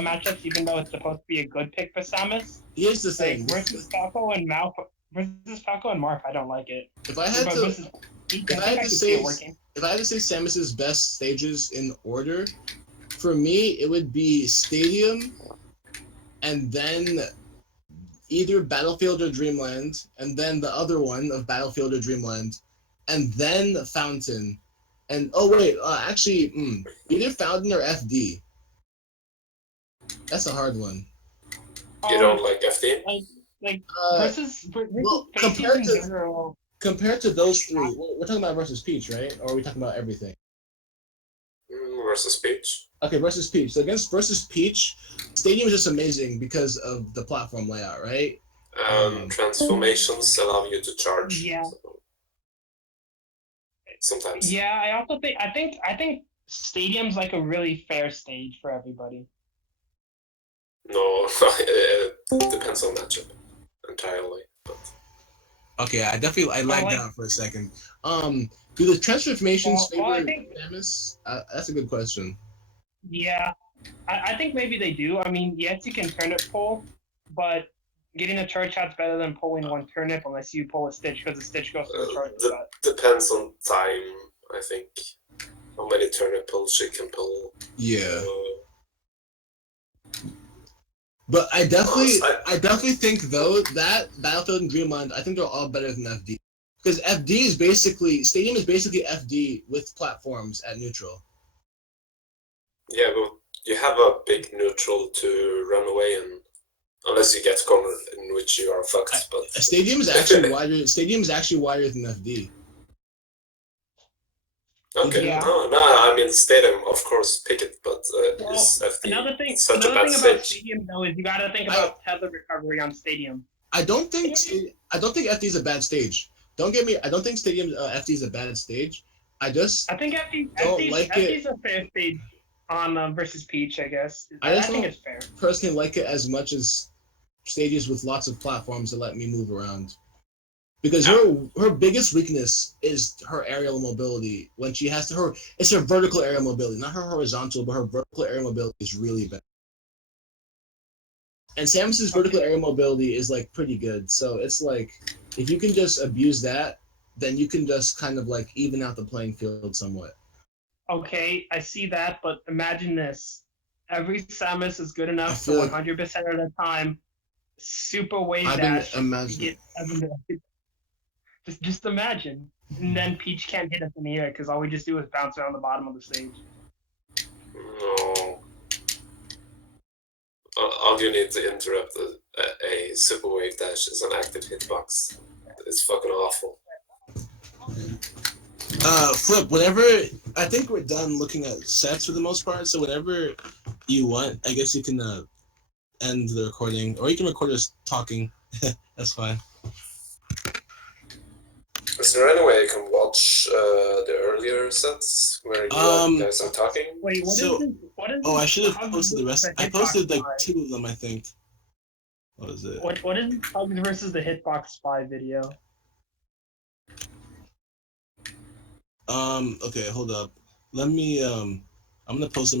matchups, even though it's supposed to be a good pick for Samus. Here's the thing. Like, versus Falco and Marth, I don't like it. If I had to say Samus's best stages in order, for me it would be Stadium, and then either Battlefield or Dreamland, and then the other one of Battlefield or Dreamland, and then Fountain. And actually, either Fountain or FD. That's a hard one. You don't like FD? Versus compared to those three, we're talking about versus Peach, right? Or are we talking about everything? Versus Peach. Okay, versus Peach. So against versus Peach, Stadium is just amazing because of the platform layout, right? Transformations allow you to charge. Yeah. So. Sometimes. Yeah, I think Stadium's like a really fair stage for everybody. No, it depends on matchup entirely. But. Okay, I lagged out for a second. Do the transformations favor Samus? That's a good question. Yeah, I think maybe they do. I mean, yes, you can turnip pull, but getting a charge shot's better than pulling one turnip unless you pull a Stitch, because the Stitch goes to the charge shot. Depends on time, I think. How many turnip pulls she can pull. Yeah. But I definitely think though that Battlefield and Dreamland, I think they're all better than FD. Because Stadium is basically FD with platforms at neutral. Yeah, but you have a big neutral to run away in, unless you get cornered, in which you are fucked. But Stadium is actually wider. Stadium is actually wider than FD. Okay, yeah. No, I mean Stadium, of course, pick it, but is FD another thing about Stadium though is you got to think about tether recovery on Stadium. I don't think FD is a bad stage. Don't get me. I don't think Stadium FD is a bad stage. I think FD's a fair stage on versus Peach, I guess. I think it's fair. Personally, like it as much as stages with lots of platforms that let me move around. Because her biggest weakness is her aerial mobility. When she has to it's her vertical aerial mobility, not her horizontal, but her vertical aerial mobility is really bad. And Samus's vertical aerial mobility is like pretty good. So it's like if you can just abuse that, then you can just kind of like even out the playing field somewhat. Okay, I see that, but imagine this: every Samus is good enough to 100% of the time super wave dash. Just imagine. And then Peach can't hit us in the air because all we just do is bounce around the bottom of the stage. No. All you need to interrupt a super wave dash is an active hitbox. It's fucking awful. Flip, whenever I think we're done looking at sets for the most part, so whenever you want, I guess you can end the recording, or you can record us talking. That's fine. Is there any way I can watch the earlier sets where you guys are talking? Wait, what is I should have posted the rest. I posted like 2 of them, I think. What is it? What is Hugs versus the Hitbox Spy video? Okay, hold up. Let me I'm gonna post them in